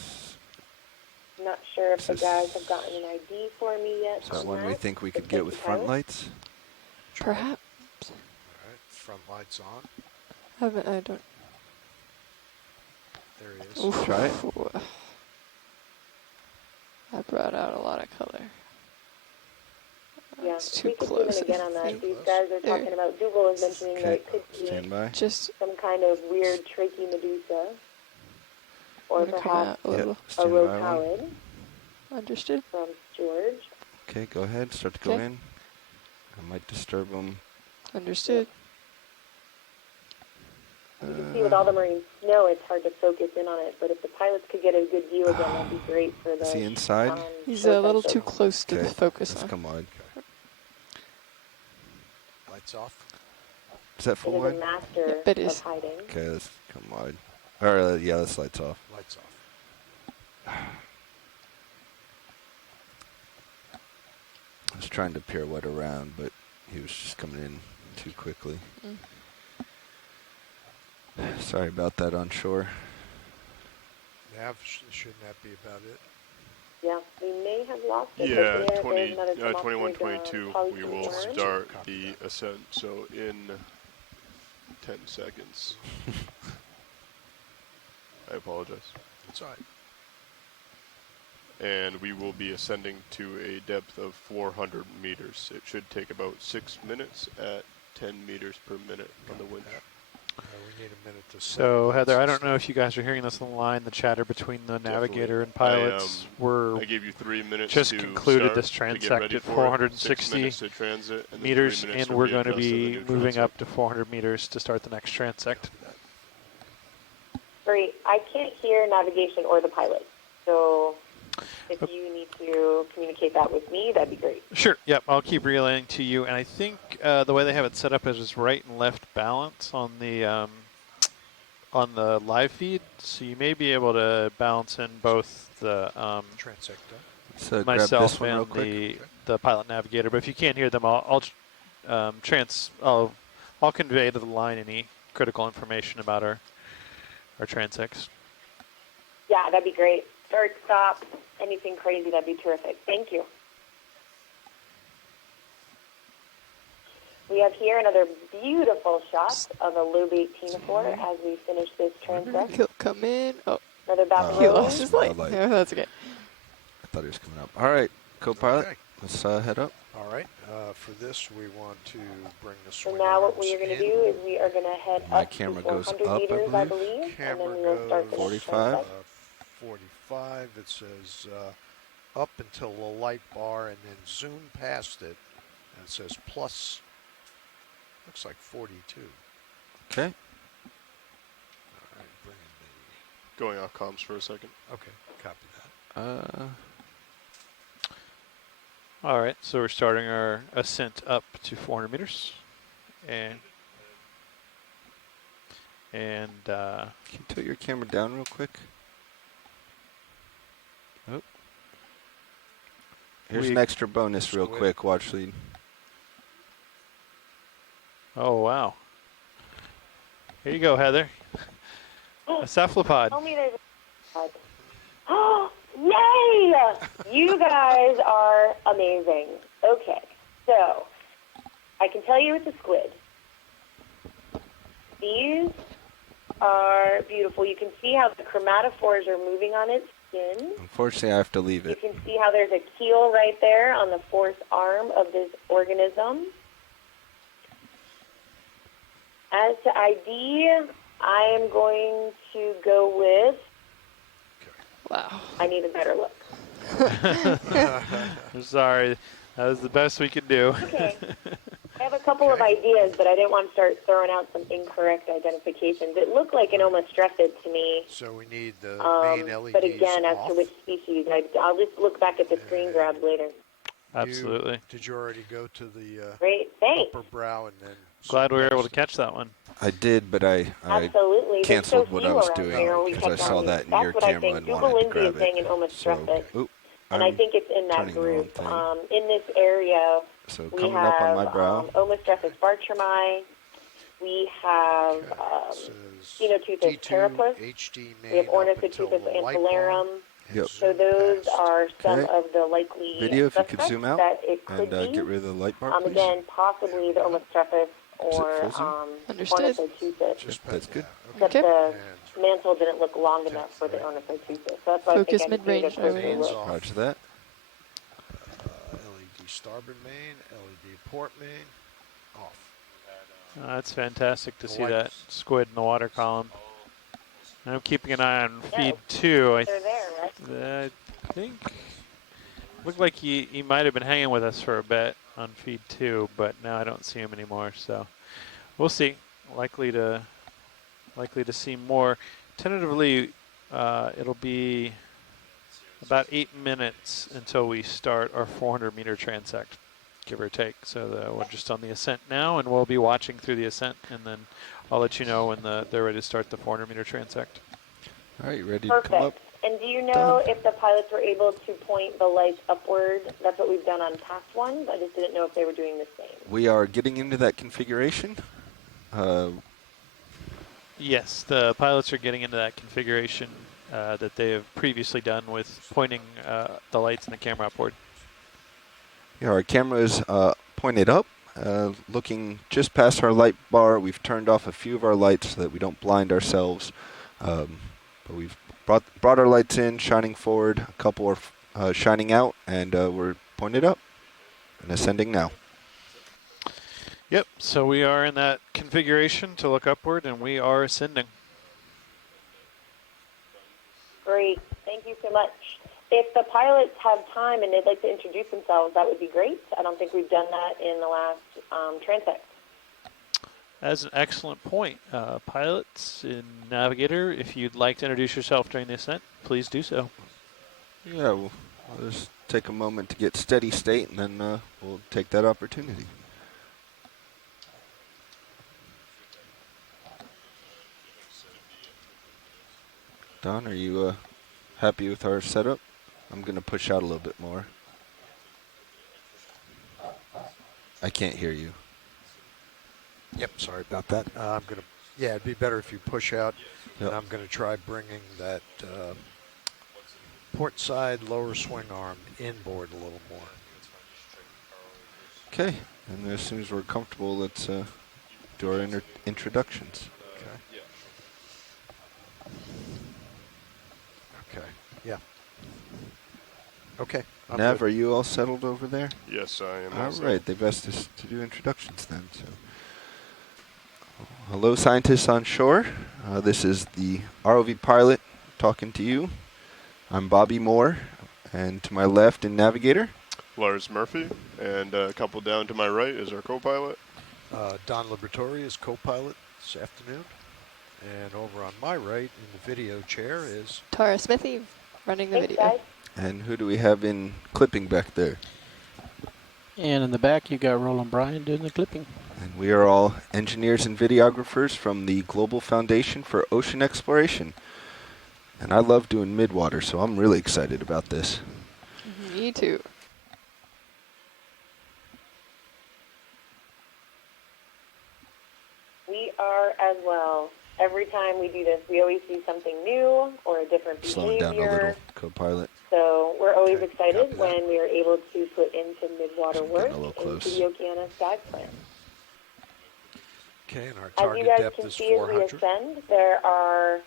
Not sure if the guys have gotten an ID for me yet. Is that on one we that. think we But could get thank with you, front pilot. lights? Perhaps. All right, front lights on. I don't. There he is. Oof. Try it. I brought out a lot of color. Yeah, It's we too could close. zoom in again I on that. think. These guys are There. talking about, Google is mentioning that Okay, it could be stand by. Just some kind of weird trachy medusa, or I'm gonna come perhaps out a little. Yep, a stand by one. rotallid Understood. from George. Okay, go ahead. Start to go Okay. in. I might disturb them. Understood. You can see with all the Marines snow, it's hard to focus in on it, but if the pilots could get a good view again, that'd be great for the... Is he inside? He's a little too close to Okay, the focus let's on. come wide. Lights off. Is that It full is a wide? master Yep, it of is. hiding. Okay, let's come wide. Or, yeah, let's lights off. Lights off. I was trying to pirouette around, but he was just coming in too quickly. Sorry about that on shore. Nav, shouldn't that be about it? Yeah, we may have lost it. Yeah, but there's another come off 2122, with, we will polycarbonate. start the ascent, so in 10 seconds. I apologize. It's all right. And we will be ascending to a depth of 400 meters. It should take about 6 minutes at 10 meters per minute on the winch. We need a minute to So, set. Heather, I don't know if you guys are hearing this on the line, the chatter between the navigator and pilots. I gave you 3 minutes just to concluded start, this to get transect ready at for it, 6 460 minutes to transit, and then 3 meters, minutes and we're going to readjust the be new moving transect. up to 400 meters to start the next transect. Great. I can't hear navigation or the pilot. So if you need to communicate that with me, that'd be great. Sure. Yep. I'll keep relaying to you. And I think the way they have it set up is just right and left balance on the live feed. So you may be able to balance in both the Transect. So grab myself this one real and quick. the pilot navigator. But if you can't hear them, I'll convey to the line any critical information about our transects. Yeah, that'd be great. Start, stop, anything crazy, that'd be terrific. Thank you. We have here another beautiful shot of a Lobe 1804 as we finish this transect. He'll come in. Oh, Another back he row. lost his light. light. No, that's okay. I thought he was coming up. All right, co-pilot, Okay. let's head up. All right. For this, we want to bring the So swing now what arms we are going to in. do is we are going to head My up to camera goes 400 up, I meters, I believe. believe, and Camera then we will start the goes, next 45. transect. 45. It says up until the light bar, and then zoom past it, and it says plus. Looks like 42. Okay. All right, bring in Going off comms for a second. the. Okay, copy that. All right, so we're starting our ascent up to 400 meters, and Can you tilt your camera down real quick? Oh. Here's an extra bonus real Squid. quick. Watch lead. oh wow! Here you go, Heather. A cephalopod. Tell me there's a... Oh, yay! You guys are amazing. Okay, so I can tell you it's a squid. These are beautiful. You can see how the chromatophores are moving on its skin. Unfortunately, I have to leave You it. can see how there's a keel right there on the fourth arm of this organism. As to ID, I am going to go with... Wow. I need a better look. I'm sorry, that was the best we could do. Okay. I have a couple of ideas, but I didn't want to start throwing out some incorrect identifications. It looked like an omostrepid to me. So we need the main LEDs But again, as off. to which species, I'll just look back at the screen grabs later. Absolutely. Did you already go to the Great, thanks. upper brow and then? Glad we were able to past it? catch that one. I did, but I Absolutely. There's canceled so what few I was around doing here. We because I catch saw on that in these. your That's what I camera think. and Google wanted to Lindsay is grab saying it. an omostrepid. So, And I think it's in that turning the wrong group. thing. In this area, So we coming have up on my brow. Omostrepis bartrami. We have Says Phenoteuthis D2 terrapus. HD We have main up until Ornithotuthis the light bar. antillarum. Yep. So those past. are some Okay. of the likely Video, if you could suspects zoom out that it could and be. get rid of the light bar, please. Again, possibly the Omostrepis or full zoom? Understood. Ornithotuthis. Just That's past good. that. Except Okay. the mantle didn't look long enough for the Ornithotuthis. So that's why Focus I think I need mid-range, a closer mid-range. look. Roger that. LED starboard main, LED port main, off. That's fantastic to see that squid in the water column. I'm keeping an eye on feed 2. They're there, right? I think looked like he might have been hanging with us for a bit on feed 2, but now I don't see him anymore. So we'll see. Likely to see more. Tentatively, it'll be about 8 minutes until we start our 400-meter transect, give or take. So we're just on the ascent now, and we'll be watching through the ascent, and then I'll let you know when they're ready to start the 400-meter transect. All right, you ready to come up? And do you know if the pilots were able to point the lights upward? That's what we've done on past ones. I just didn't know if they were doing the same. We are getting into that configuration. Yes, the pilots are getting into that configuration that they have previously done with pointing the lights in the camera upward. Yeah, our camera is pointed up, looking just past our light bar. We've turned off a few of our lights so that we don't blind ourselves. But we've brought our lights in, shining forward. A couple are shining out, and we're pointed up and ascending now. Yep, so we are in that configuration to look upward, and we are ascending. Great. Thank you so much. If the pilots have time and they'd like to introduce themselves, that would be great. I don't think we've done that in the last transect. That's an excellent point. Pilots and Navigator, if you'd like to introduce yourself during the ascent, please do so. Yeah, we'll just take a moment to get steady state, and then we'll take that opportunity. Don, are you happy with our setup? I'm going to push out a little bit more. I can't hear you. Yep, sorry about that. I'm going to, yeah, it'd be better if you push out. Yep. And I'm going to try bringing that port side lower swing arm inboard a little more. Okay, and as soon as we're comfortable, let's do our introductions. Okay, yeah. Okay. Nav, are you all settled over there? Yes, I am. All right, they've asked us to do introductions then. So, hello, scientists on shore. This is the ROV pilot talking to you. I'm Bobby Moore, and to my left in Navigator, Lars Murphy, and a couple down to my right is our co-pilot. Don Liberatore is co-pilot this afternoon. And over on my right in the video chair is Tara Smithy running the video. Guys. and who do we have in clipping back there? And in the back, you got Roland Bryan doing the clipping. And we are all engineers and videographers from the Global Foundation for Ocean Exploration. And I love doing Midwater, so I'm really excited about this. Me too. We are as well. Every time we do this, we always see something new or a different behavior. Slowing down a little, co-pilot. So we're always Okay, excited copy that. when we are able to put into Midwater Getting work a little into close. the Okeanos dive plan. okay, and our As target you guys depth can is see as we 400. ascend, there are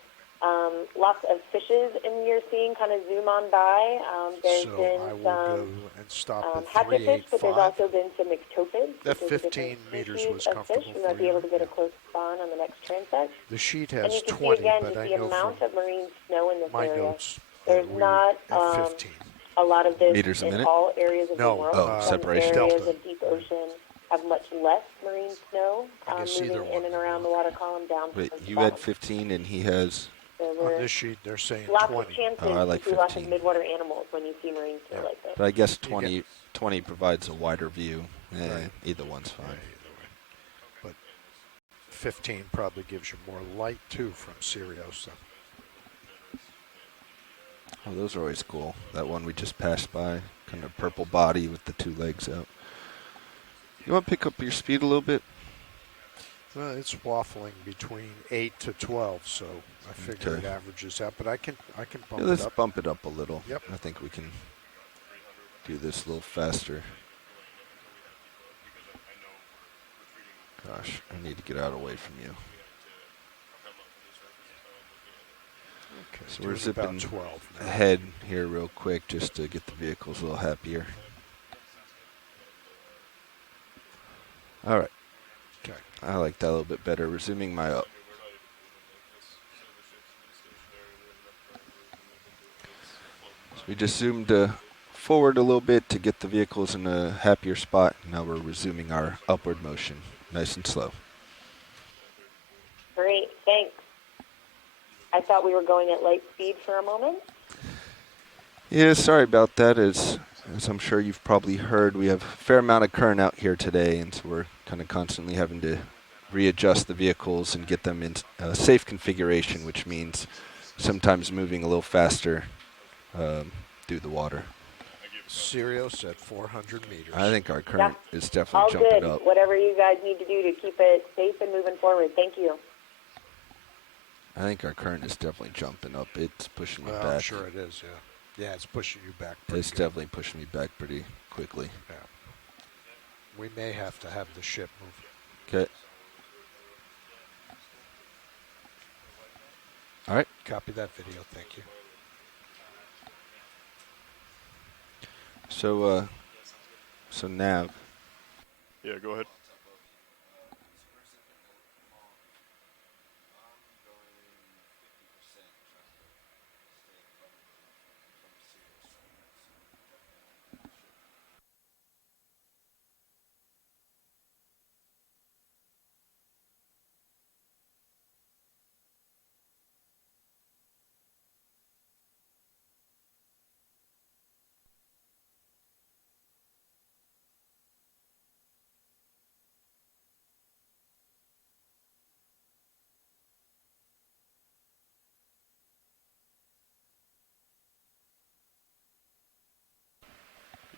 lots of fishes in your scene, kind of zoom on by. There's So been I will some go and stop at hatchetfish, but there's 385. also been some ectopids. That which is a 15 different meters species was of comfortable fish. You might for be you? able to get a Yeah. close spawn on the next transect. The sheet And has you can 20, see again but just I the know amount from of marine snow in this my area. notes There's that we're not at 15. a lot of this Meters a in minute? all areas of No, the world. Oh, Some separation. areas Delta. of deep ocean have much less marine snow I guess moving either in one and would around the work. water column down Wait, towards the you had bottom. 15 and he has... So On we're this sheet, they're saying lots 20. of chances Oh, I like to see lots of 15. midwater animals when you see marine snow Yeah. like this. But I guess You 20 provides a wider view. Right. Either one's Yeah, fine. either way. But 15 probably gives you more light, too, from Sirius. Oh, those are always cool. That one we just passed by, kind of purple body with the two legs out. You want to pick up your speed a little bit? Well, it's waffling between 8 to 12, so I figure Okay. it averages out. But I can bump Yeah, let's it up. bump it up a little. Yep. I think we can do this a little faster. Gosh, I need to get out away from you. Okay, So we're doing about zipping 12 now. ahead here real quick just to get the vehicles a little happier. All right. Okay. I like that a little bit better. Resuming my up. So we just zoomed forward a little bit to get the vehicles in a happier spot. Now we're resuming our upward motion, nice and slow. Great, thanks. I thought we were going at light speed for a moment. Yeah, sorry about that. As I'm sure you've probably heard, we have a fair amount of current out here today, and so we're kind of constantly having to readjust the vehicles and get them in safe configuration, which means sometimes moving a little faster through the water. Sirius at 400 meters. I think our current is definitely all jumping good. up. Whatever you guys need to do to keep it safe and moving forward. Thank you. I think our current is definitely jumping up. It's pushing me back. I'm sure it is, yeah. Yeah, it's pushing you back pretty It's good. definitely pushing me back pretty quickly. Yeah. We may have to have the ship move. Okay. All right. Copy that video, thank you. So Nav. Yeah, go ahead.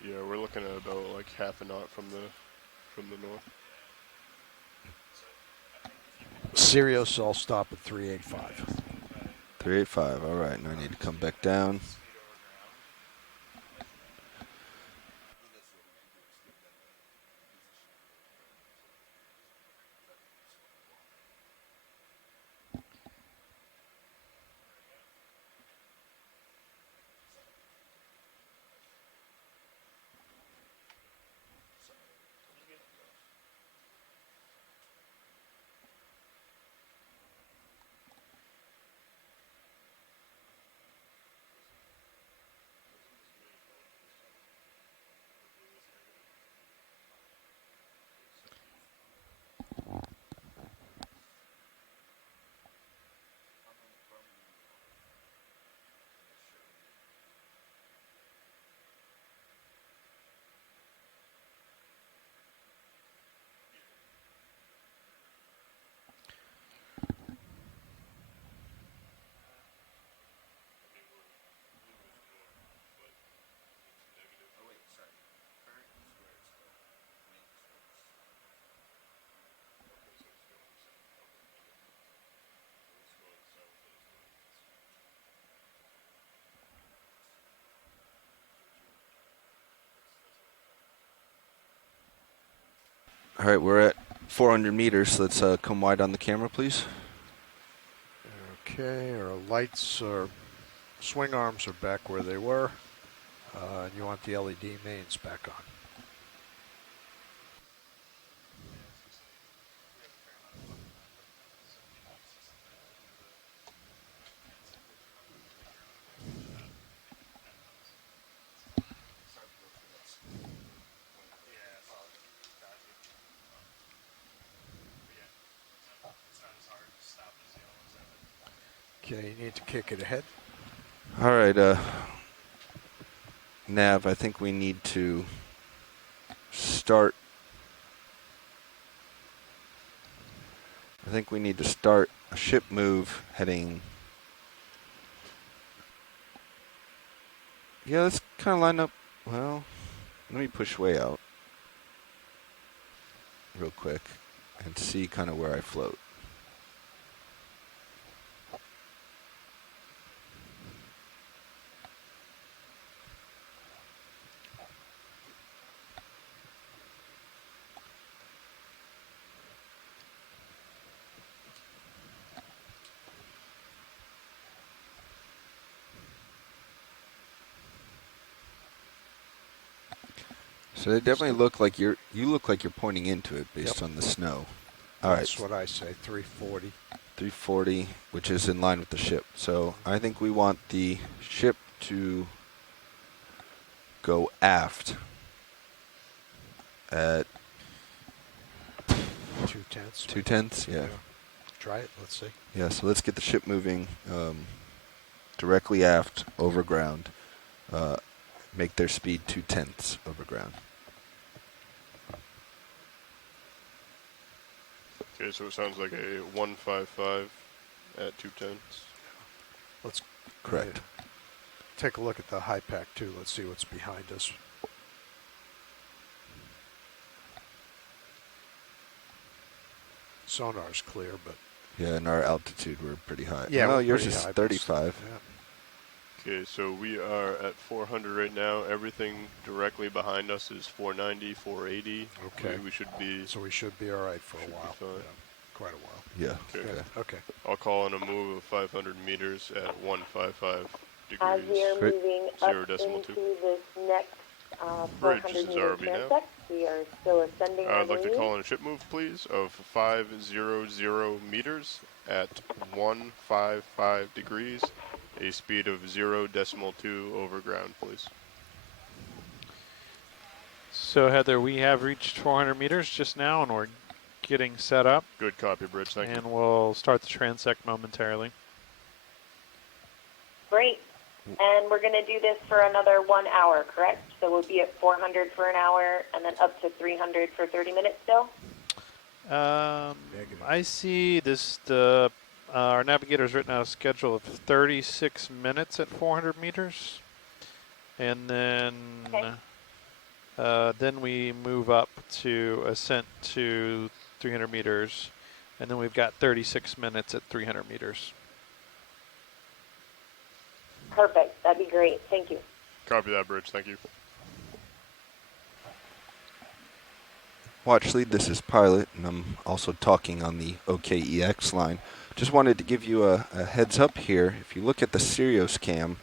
Yeah, we're looking at about like half a knot from the north. Sirius, I'll stop at 385. 385. All right. Now I need to come back down. All right, we're at 400 meters. Let's come wide on the camera, please. Okay, our lights are, swing arms are back where they were. And you want the LED mains back on. Okay, you need to kick it ahead. All right, Nav, I think we need to start. A ship move heading. Yeah, let's kind of line up. Well, let me push way out real quick and see kind of where I float. So they definitely look like you look like you're pointing into it based on the snow. All right. That's what I say, 340. 340, which is in line with the ship. So I think we want the ship to go aft at 2/10. 2/10, yeah. Try it, let's see. Yeah, so let's get the ship moving directly aft over ground. Make their speed 2/10 over ground. Okay, so it sounds like a 155 at 2/10. Let's Correct. take a look at the high pack too. Let's see what's behind us. Sonar's clear, but Yeah, and our altitude, we're pretty high. yeah, no, we're yours pretty is high, but 35. yeah. Okay, so we are at 400 right now. Everything directly behind us is 490, 480. Okay. We should be. So we should be all right for a while. Fine. Yeah, quite a while. Yeah. Okay. Good. Okay. I'll call in a move of 500 meters at 155 As we are degrees. Great. moving Zero up decimal into two. this next Bridge 400 is meter RB now. transect, we are still ascending our I'd like to lead. call in a ship move, please, of 500 meters at 155 degrees, a speed of 0.2 over ground, please. So Heather, we have reached 400 meters just now, and we're getting set up. Good copy, Bridge. Thank and you. we'll start the transect momentarily. Great. And we're going to do this for another 1 hour, correct? So we'll be at 400 for an hour and then up to 300 for 30 minutes still? I see this. Our navigator's written out a schedule of 36 minutes at 400 meters, and then then we move up to ascent to 300 meters, and then we've got 36 minutes at 300 meters. Perfect. That'd be great. Thank you. Copy that, Bridge. Thank you. Watch lead, this is Pilot, and I'm also talking on the OKEX line. Just wanted to give you a heads up here. If you look at the Sirius cam,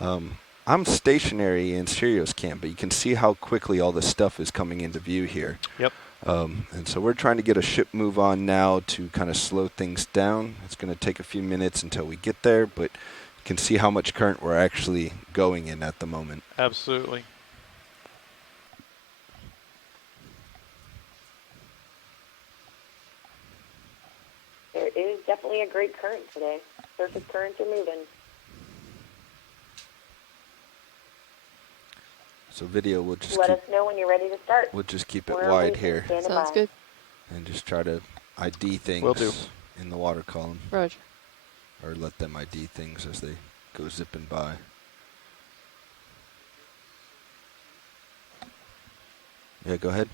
I'm stationary in Sirius cam, but you can see how quickly all this stuff is coming into view here. Yep. And so we're trying to get a ship move on now to kind of slow things down. It's going to take a few minutes until we get there, but you can see how much current we're actually going in at the moment. Absolutely. There is definitely a great current today. Surface currents are moving. So video, we'll just Let us know when you're ready to start. we'll just keep it We're wide waiting, here standing Sounds by. good. and just try to ID things Will do. in the water column, Roger. or let them ID things as they go zipping by. Yeah, go ahead.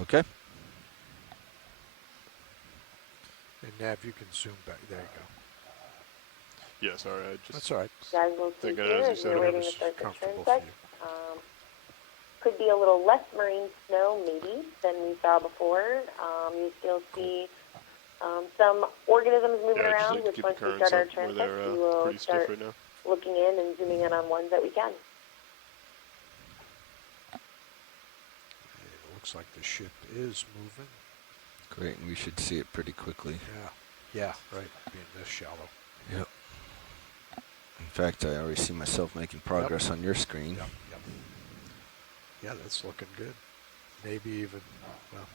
Okay. And Nav, you can zoom back. There you go. Yeah, sorry, I just That's all right. Guys, we'll see Thinking here as you as said, we're waiting to whatever's start the comfortable for transect. you. Could be a little less marine snow, maybe, than we saw before. You still see some organisms moving yeah, just around, like to which keep the once we currents start our up where transect, they're we will pretty stiff start right now. looking in and zooming in on ones that we can. It looks like the ship is moving. Great, and we should see it pretty quickly. Yeah, right. Being this shallow. Yep. In fact, I already see myself making progress on your screen. Yep. Yeah, that's looking good. Maybe even, well,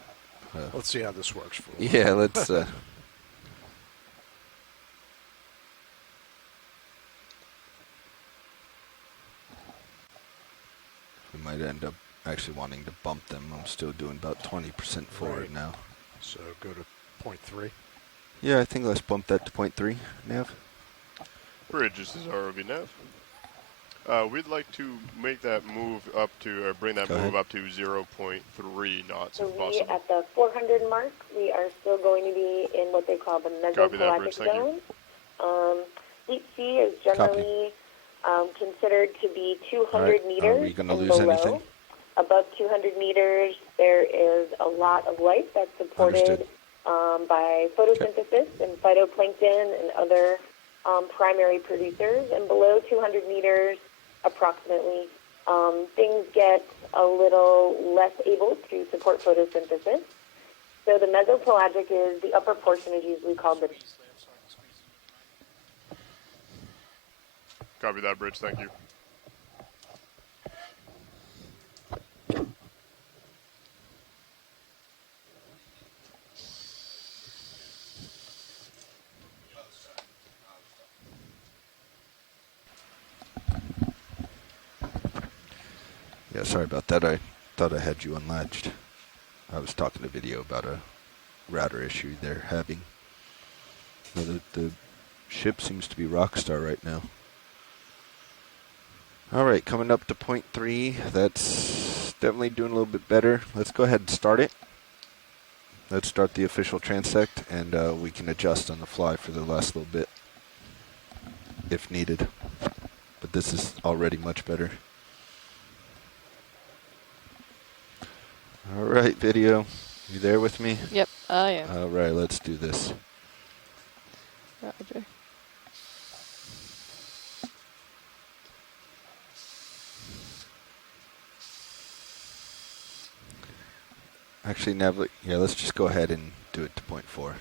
let's see how this works for a while. Yeah, let's. We might end up actually wanting to bump them. I'm still doing about 20% forward Right. now. So go to 0.3. Yeah, I think let's bump that to 0.3, Nav. Bridge, this is ROV Nav. We'd like to make that move up to, or bring that Go move ahead. up to 0.3 knots So if we, possible. at the 400 mark, we are still going to be in what they call the Copy that, mesopelagic Bruce. Thank you. zone. Deep sea is generally considered to be 200 All right, meters are we gonna and lose below. anything? Above 200 meters, there is a lot of life that's supported Understood. by photosynthesis and phytoplankton and other primary producers. And below 200 meters, approximately, things get a little less able to support photosynthesis. So the mesopelagic is the upper portion is usually called the... Copy that, Bridge. Thank you. Yeah, sorry about that. I thought I had you unlatched. I was talking to video about a router issue they're having. The ship seems to be rockstar right now. All right, coming up to point 3. That's definitely doing a little bit better. Let's go ahead and start it. Let's start the official transect, and we can adjust on the fly for the last little bit if needed. But this is already much better. All right, video. You there with me? Yep, I am. All right, let's do this. Roger. Actually, Nav, yeah, let's just go ahead and do it to point 4.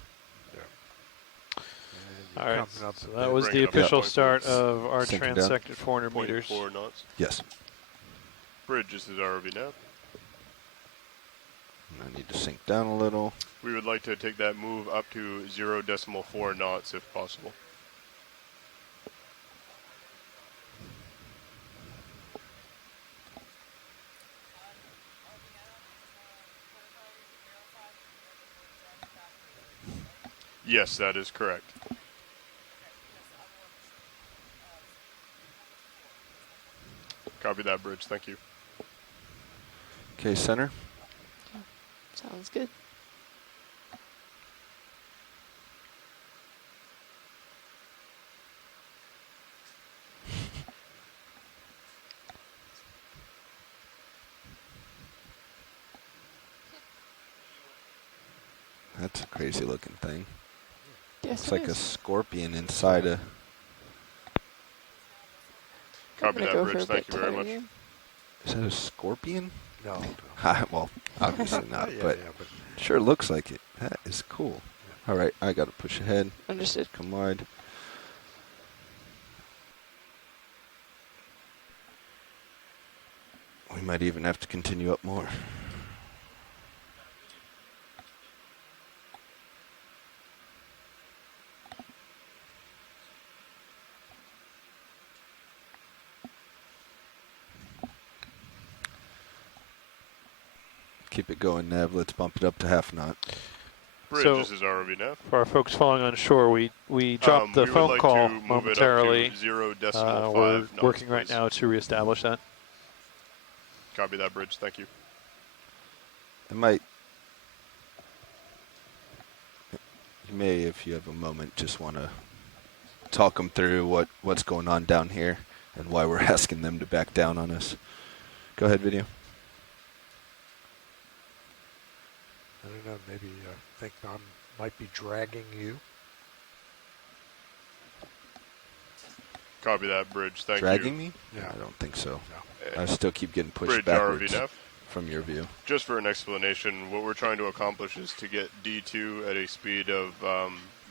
All right, Up so a that bit. was Bring the it up to official point start 4. of our Sinking down. transect at 400 meters. 0.4 knots. Yes. Bridge, this is ROV nav. And I need to sink down a little. We would like to take that move up to 0.4 knots if possible. Yes, that is correct. Copy that, Bridge. Thank you. Okay, center. Sounds good. That's a crazy looking thing. Yes, Looks it like a is. scorpion inside a... I'm Copy gonna that, go Bridge. for a Thank bit you very tighter much. here. Is that a scorpion? No. Well, obviously not, Yeah, but yeah, but sure looks like it. That is cool. All right, I got to push ahead. Understood. Come wide. We might even have to continue up more. Keep it going, Nev. Let's bump it up to half knot. Bridge, So- this is ROV nav. For our folks following on shore, we dropped the we would phone like call to move momentarily. it up to 0.5 We're knots, working right please. now to reestablish that. Copy that, Bridge. Thank you. It might... You may, if you have a moment, just want to talk them through what's going on down here and why we're asking them to back down on us. Go ahead, video. I don't know, maybe think I might be dragging you. Copy that, Bridge. Thank Dragging you. me? Yeah. I don't think so. No. I still keep getting pushed Bridge backwards ROV nav. from your view. Just for an explanation, what we're trying to accomplish is to get D2 at a speed of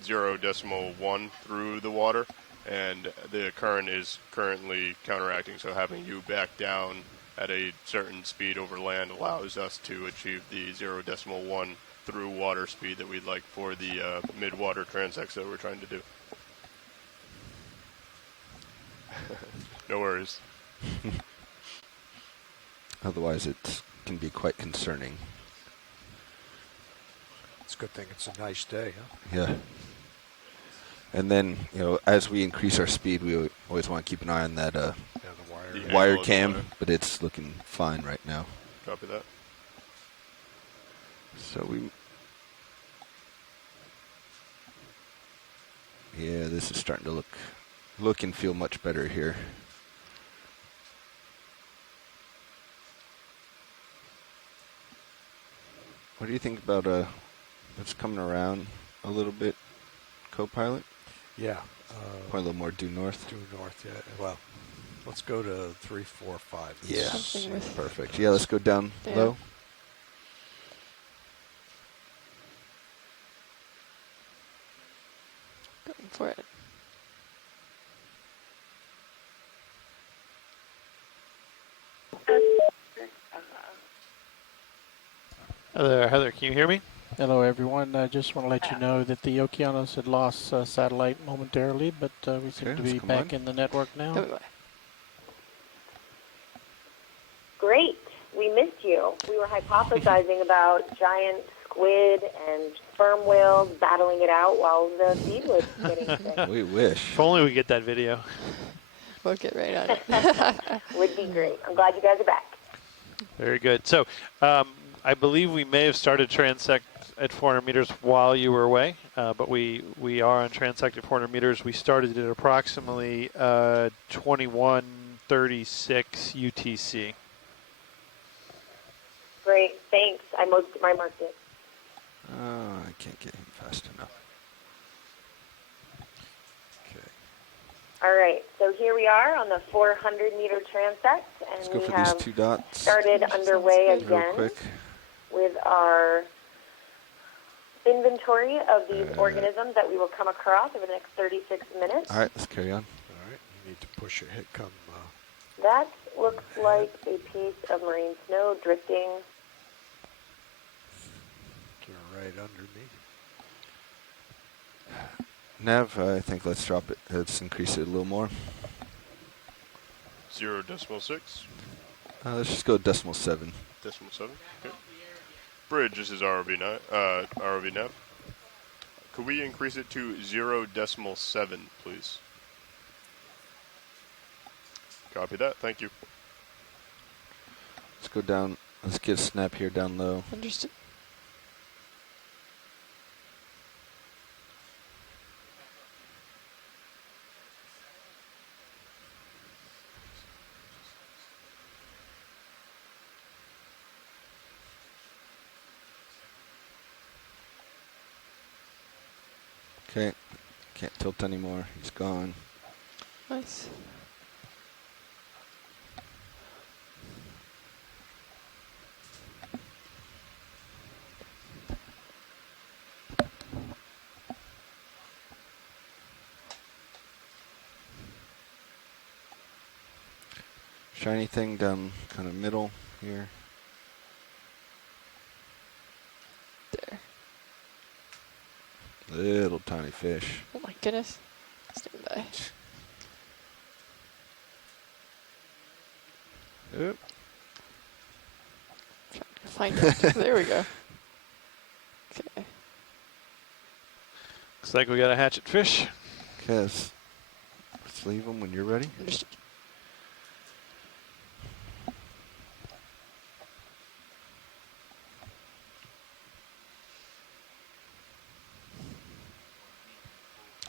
0.1 through the water, and the current is currently counteracting, so having you back down at a certain speed over land allows us to achieve the 0.1 through water speed that we'd like for the midwater transects that we're trying to do. No worries. Otherwise, it can be quite concerning. It's a good thing it's a nice day, huh? Yeah. And then, as we increase our speed, we always want to keep an eye on that Yeah, the wire. The wire angle of the cam, wire. but it's looking fine right now. Copy that. So yeah, this is starting to look and feel much better here. What do you think about It's coming around a little bit, co-pilot. Yeah. Probably a little more due north. Due north, yeah. Well, let's go to 3, 4, 5. Yeah. Something with Perfect. Yeah, let's go down low. Going for it. Heather, can you hear me? Hello, everyone. I just want to let you know that the Okeanos had lost satellite momentarily, but we seem to be back in the network now. Great. We missed you. We were hypothesizing about giant squid and sperm whales battling it out while the feed was getting sick. We wish. If only we get that video. We'll get right on it. Would be great. I'm glad you guys are back. Very good. So I believe we may have started transect at 400 meters while you were away, but we are on transect at 400 meters. We started at approximately 21:36 UTC. Great. Thanks. I marked it. I can't get him fast enough. Okay. All right. So here we are on the 400-meter transect, and Let's go we for have these 2 dots. started underway Real again quick. with our inventory of these organisms that we will come across over the next 36 minutes. All right, let's carry on. All right. You need to push your hit come. That looks like a piece of marine snow drifting. You're right under me. Nav, I think let's drop it. Let's increase it a little more. 0.6. Let's just go 0.7. 0.7. Okay. Bridge, this is ROV nav. Could we increase it to 0.7, please? Copy that. Thank you. Let's go down. Let's get a snap here down low. Understood. Okay. Can't tilt anymore. He's gone. Nice. Shiny thing down kind of middle here. There. Little tiny fish. Oh my goodness. Stand by. Oop. Trying to find it. There we go. Okay. Looks like we got a hatchet fish. Okay, let's leave them when you're ready. Understood.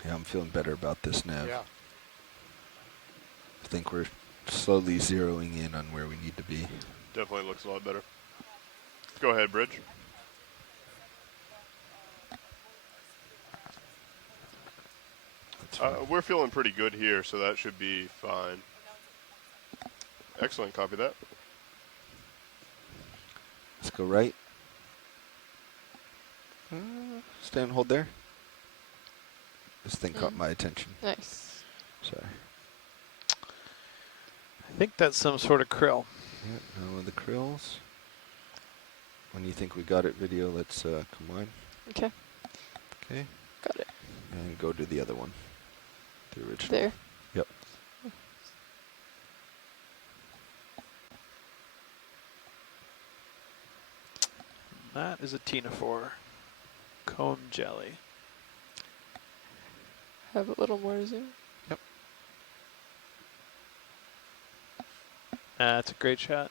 Yeah, I'm feeling better about this, Nav. Yeah. I think we're slowly zeroing in on where we need to be. Definitely looks a lot better. Go ahead, Bridge. We're feeling pretty good here, so that should be fine. Excellent, copy that. Let's go right. Stay and hold there. This thing caught my attention. Nice. Sorry. I think that's some sort of krill. Yeah, one of the krills. When you think we got it, video, let's combine. Okay. Okay. Got it. And go to the other one. The original. There. Yep. That is a ctenophore. Cone jelly. Have a little more zoom. Yep. That's a great shot.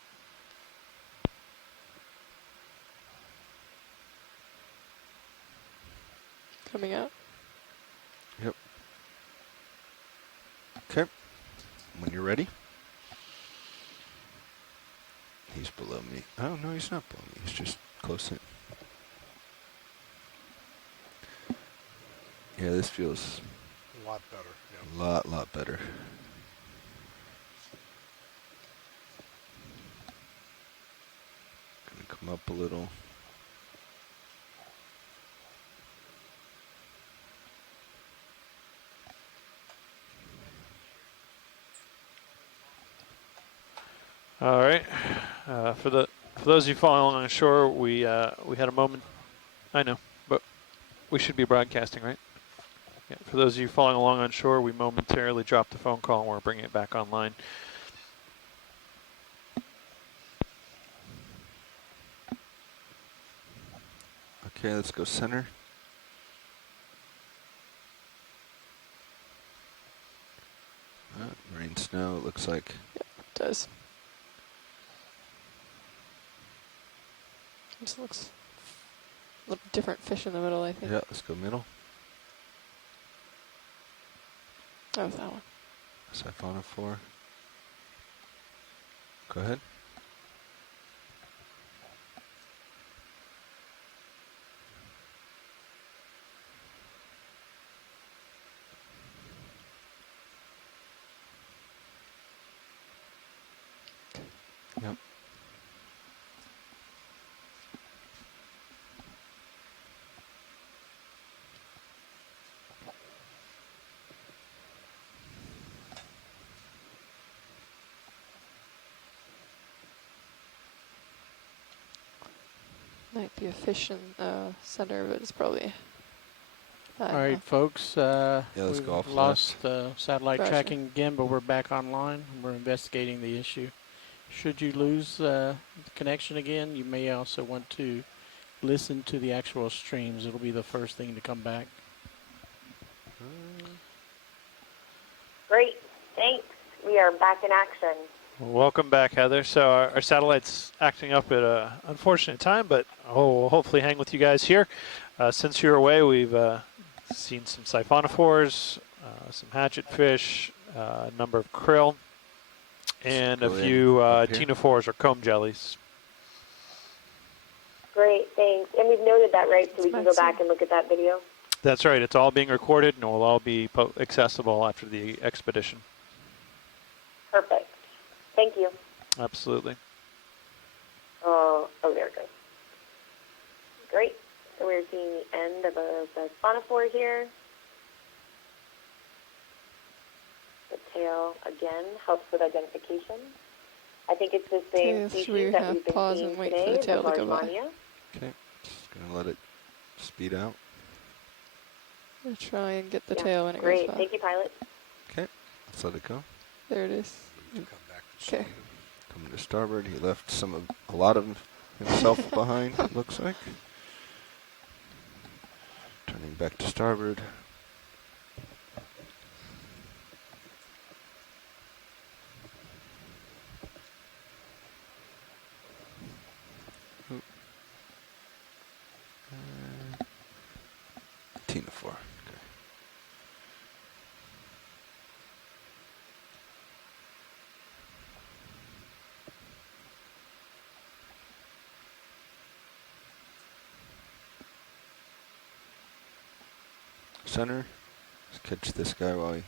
Coming out. Yep. Okay. When you're ready. He's below me. Oh, no, he's not below me. He's just close in. Yeah, this feels a lot better. Yeah. Lot better. Gonna come up a little. All right. For those of you following along shore, we had a moment. I know, but we should be broadcasting, right? Yeah. For those of you following along on shore, we momentarily dropped the phone call and we're bringing it back online. Okay, let's go center. Rain, snow, it looks like. Yep, it does. Just looks a little different fish in the middle, I think. Yeah, let's go middle. Oh, that one. Siphonophore. Go ahead. Yep. Might be a fish in center, but it's probably. All right, folks. Yeah, let's we've go off lost satellite Gotcha. tracking again, but we're back online. We're investigating the issue. Should you lose the connection again, you may also want to listen to the actual streams. It'll be the first thing to come back. Great, thanks. We are back in action. Welcome back, Heather. So our satellite's acting up at an unfortunate time, but we'll hopefully hang with you guys here. Since you're away, we've seen some siphonophores, some hatchetfish, a number of krill, and a few ctenophores or comb jellies. Great, thanks. And we've noted that, right, so we can go back and look at that video? That's right. It's all being recorded, and it will all be accessible after the expedition. Perfect. Thank you. Absolutely. Oh, there it goes. Great. So we're seeing the end of a siphonophore here. The tail, again, helps with identification. I think it's the same species that we've been seeing today, the Largemania. Okay, just going to let it speed out. We'll try and get the tail when it goes Great. by. Thank you, pilot. Okay, let's let it go. There it is. Okay. Coming to starboard, he left a lot of himself behind, it looks like. Turning back to starboard. Ctenophore. Okay. Center. Let's catch this guy while he.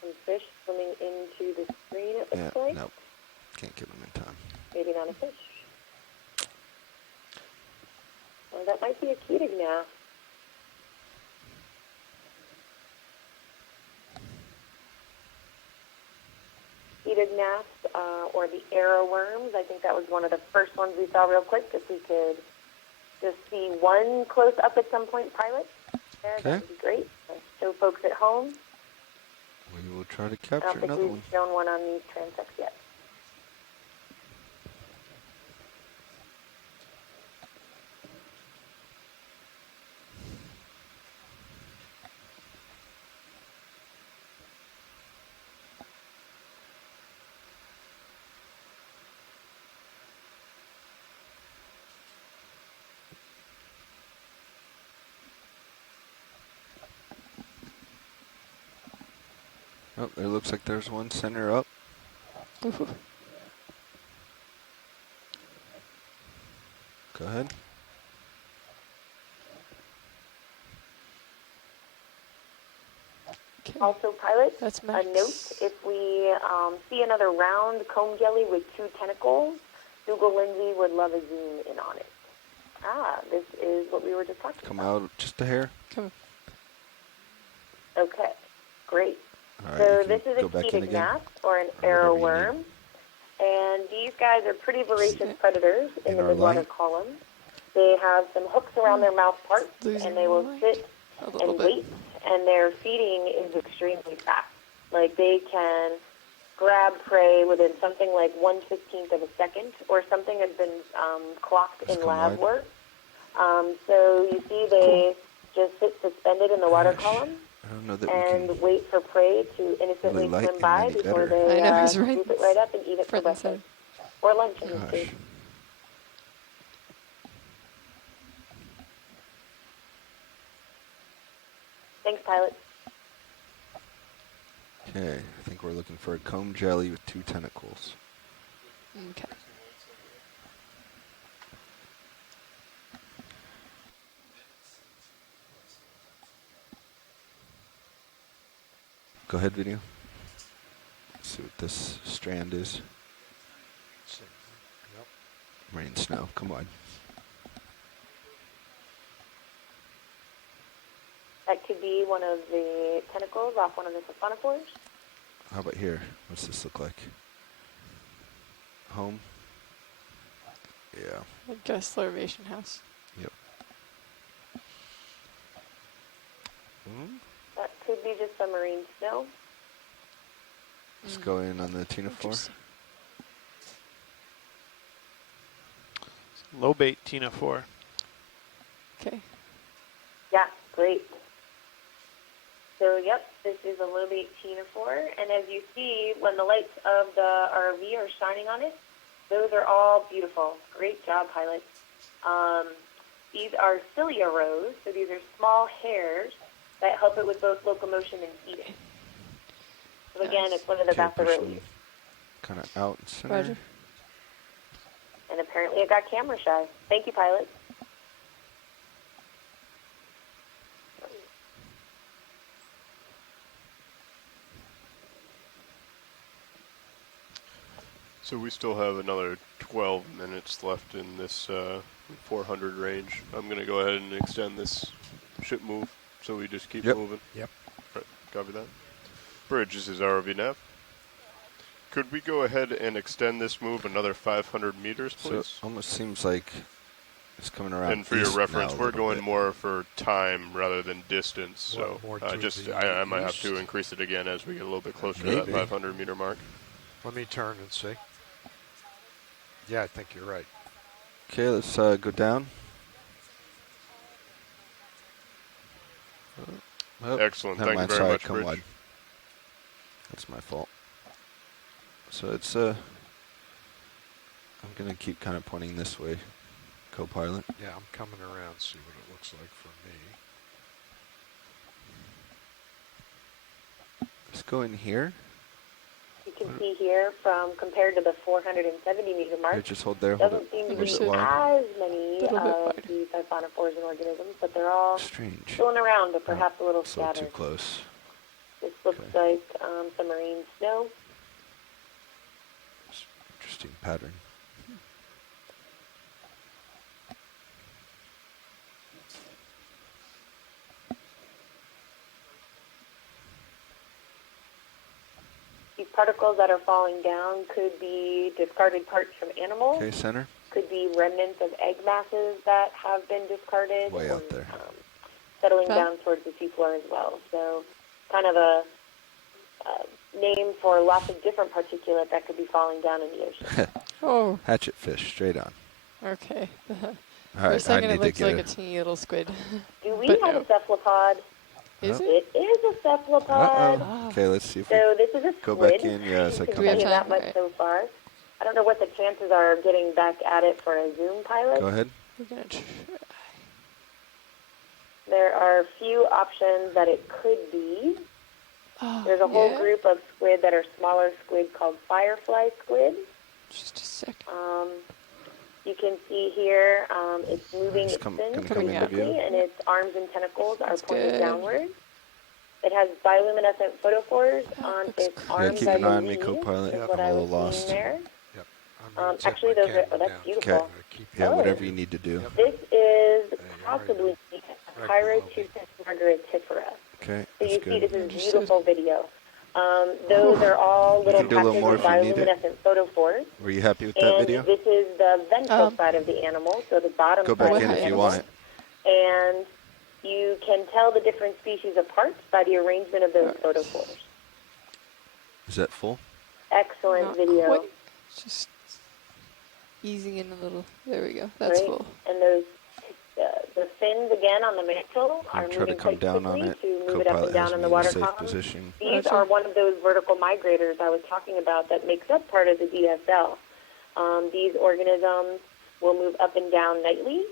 Some fish swimming into the screen, it looks like. Nope. Can't get him in time. Maybe not a fish. Well, that might be a ketognath. Ketognaths, or the arrow worms. I think that was one of the first ones we saw real quick. If we could just see one close up at some point, pilot. There, that would be great. Show folks at home. We will try to capture I don't think another we've one. shown one on these transects yet. Oh, it looks like there's one center up. Go ahead. Also, pilots, That's a max. note, if we see another round comb jelly with 2 tentacles, Google Lindsay would love a zoom in on it. This is what we were just talking Come about. out just a hair. Come. Okay, great. All right, So you this can is go a back in Keating again. gnat, or an Or whatever arrow you worm. need. And these guys are pretty voracious predators in In the our midwater light. column. They have some hooks around their mouth parts, Losing and they will light sit a little and bit. wait, and their feeding is extremely fast. Like, they can grab prey within something like 1/15 of a second, or something has been clocked Let's in come lab wide. work. So you see they just sit suspended in the water Gosh, column I don't know that we and can wait for prey to innocently really light swim him by any before better. they I know, he's right. scoop it right up and eat it for Front and breakfast. Or lunch in this Gosh. case. Thanks, pilot. Okay, I think we're looking for a comb jelly with 2 tentacles. Okay. Go ahead, video. Let's see what this strand is. Yep. Rain, snow, come on. That could be one of the tentacles off one of the siphonophores. How about here? What's this look like? Home? Yeah. I guess larvation house. Yep. That could be just some marine snow. Let's go in on the tuna 4. Interesting. Low bait Tina 4. Okay. Yeah, great. So, yep, this is a low bait Tina 4. And as you see, when the lights of the RV are shining on it, those are all beautiful. Great job, pilots. These are cilia rows, so these are small hairs that help it with both locomotion and feeding. So again, it's one of the Bassarellis. Kind of out and center. Roger. And apparently it got camera shy. Thank you, pilot. So we still have another 12 minutes left in this 400 range. I'm going to go ahead and extend this ship move, so we just keep moving. Yep. Right, copy that. Bridge, this is ROV Nav. Could we go ahead and extend this move another 500 meters, So please? it almost seems like it's coming around. And for your east reference, now a we're little going bit. more for time rather than distance. What, So more to just the I might have east? to increase it again as we get a little bit closer to Maybe. that 500 meter mark. Let me turn and see. Yeah, I think you're right. Okay, let's go down. Oh, Excellent. never Thank you mind, very sorry, much, come Bridge. wide. That's my fault. So it's I'm gonna keep kind of pointing this way, co-pilot. Yeah, I'm coming around, see what it looks like for me. Let's go in here. You can see here from compared to the 470 meter mark, Here, just hold there. Hold doesn't it seem a to little be bit wide. as many Little bit of wide. the siphonophores and organisms, but they're all Strange. going around, but perhaps a little So too scattered. close. This looks Okay. like some marine snow. Interesting pattern. These particles that are falling down could be discarded parts from animals, Okay, center. could be remnants of egg masses that have been discarded, Way or, out there. settling Okay. down towards the seafloor as well. So kind of a name for lots of different particulate that could be falling down in the ocean. Oh, Hatchet fish, straight on. okay. All For a right, I second, need it to looks get like a teeny little squid. Do we But have no. a cephalopod? Is it? It is a cephalopod. Ah. Okay, let's see if we So this is a go squid. back in. Yes, I I can come we have tell you in. time? that much Right. so far. I don't know what the chances are of getting back at it for a Zoom pilot. Go ahead. We're gonna try. There are a few options that it could be. Oh, There's a whole yeah? group of squid that are smaller squid called firefly squid. Just a sec. You can see here it's moving It's its gonna fin come Coming into out. view. quickly, and its arms and tentacles are That's pointed good. downward. It has bioluminescent photophores on looks its crazy. Yeah, arms, keep I an eye on me, believe, co-pilot. is I'm what a I little was lost. seeing there. Yep. I'm gonna tip Actually, my those are, camera oh, that's down. beautiful. Okay. Keep Yeah, Oh. whatever you need to do. Yep. This is There you possibly go. a Right below me. Pyrotusis margaritifera. Okay, So that's you see, good. this is Understood. beautiful video. Those are all little can do a little patches more of if you need it. bioluminescent photophores. Were you happy with that And video? this is the ventral Um, side of the animal, so the bottom Go side back of in the if you animal. want it. And you can tell the different species apart by the arrangement of those photophores. Is that full? Excellent Not video. quite. Just easing in a little. There we go. That's right? full. And those, the fins again on the mantle are I'll try to moving come quite down on quickly it. to move it up Co-pilot and down has in me the in a water safe column. position. These Roger. are one of those vertical migrators I was talking about that makes up part of the DSL. These organisms will move up and down nightly,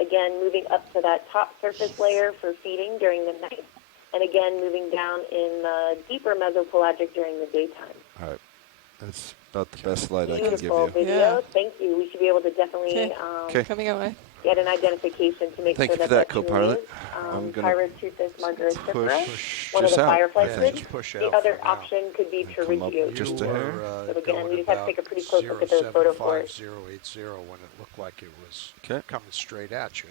again moving up to that top surface layer for feeding during the night, and again moving down in the deeper mesopelagic during the daytime. All right. That's about the best light I can give Beautiful you. video. Yeah. Thank you. We should be able to definitely Okay. Okay. Coming out my. get an identification to make Thank sure you for that that, co-pilot. I'm gonna Pyrotusis margaritifera, push one of just the out, firefly I think. squid. Just push The out other for now. option could be And come up pteridiote. just You a hair. were So again, going we just have to about take a pretty close look at those photophores. 075-080 when it looked like it was Okay. coming straight at you,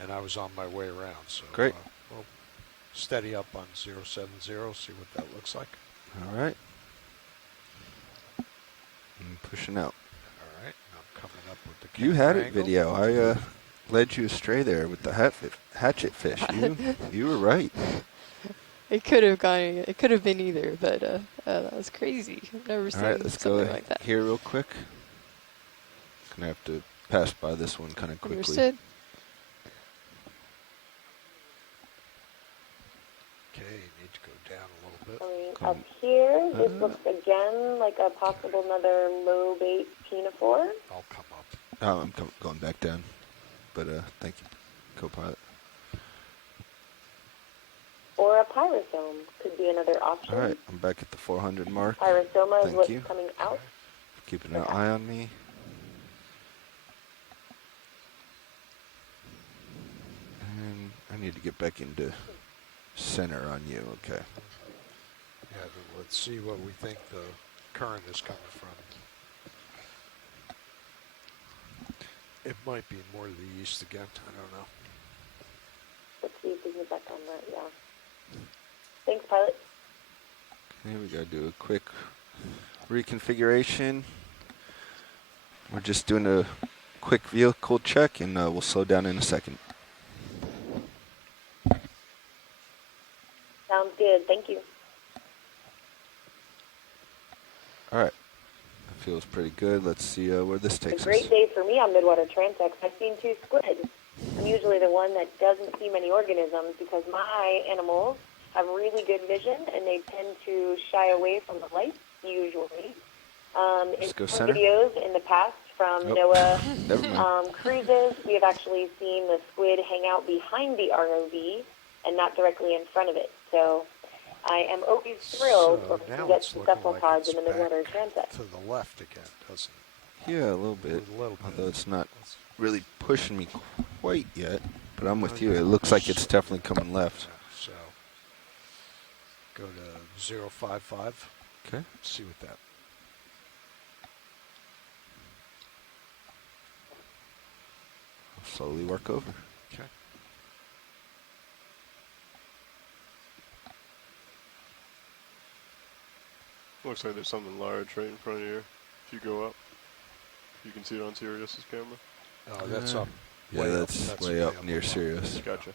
and I was on my way around. So Great. We'll steady up on 070, see what that looks like. All right. I'm pushing out. All right, I'm coming up with the You camera had it angle. video. I led you astray there with the hatchet fish. You were right. It could have gone. It could have been either, but that was crazy. I've never All seen right, let's go something like that. here real quick. Gonna have to pass by this one kind of quickly. Understood. Okay, you need to go down a little bit. Coming up here, this looks again like a possible another low bait peniform. I'll come up. Oh, I'm going back down. But thank you, co-pilot. Or a pyrosome could be another option. All right, I'm back at the 400 mark. Pyrosoma is Thank what's you. coming out. Keeping an eye on me. And I need to get back into center on you. Okay. Yeah, then let's see what we think the current is coming from. It might be more to the east again. I don't know. Let's see if we can get back on that, yeah. Thanks, pilot. Okay, we gotta do a quick reconfiguration. We're just doing a quick vehicle check, and we'll slow down in a second. Sounds good. Thank you. All right. That feels pretty good. Let's see where this It's takes a great us. day for me on Midwater Transects. I've seen 2 squid. I'm usually the one that doesn't see many organisms because my animals have really good vision and they tend to shy away from the light, usually. In Let's go some center. videos in the past from Oh, NOAA never mind. cruises, we have actually seen the squid hang out behind the ROV and not directly in front of it. So I am always thrilled So when we now get it's some looking cephalopods like in the it's Midwater back Transect. to the left again, doesn't it? Yeah, a little bit. A little bit. Although it's not really pushing me quite yet. But I'm with you. It looks like it's definitely coming left. So go to 055. Okay. See what that. I'll slowly work over. Okay. Looks like there's something large right in front of you. If you go up, you can see it on Sirius's camera. Oh, that's up. Yeah, Way up. that's That's way way up up near above. Sirius. Gotcha.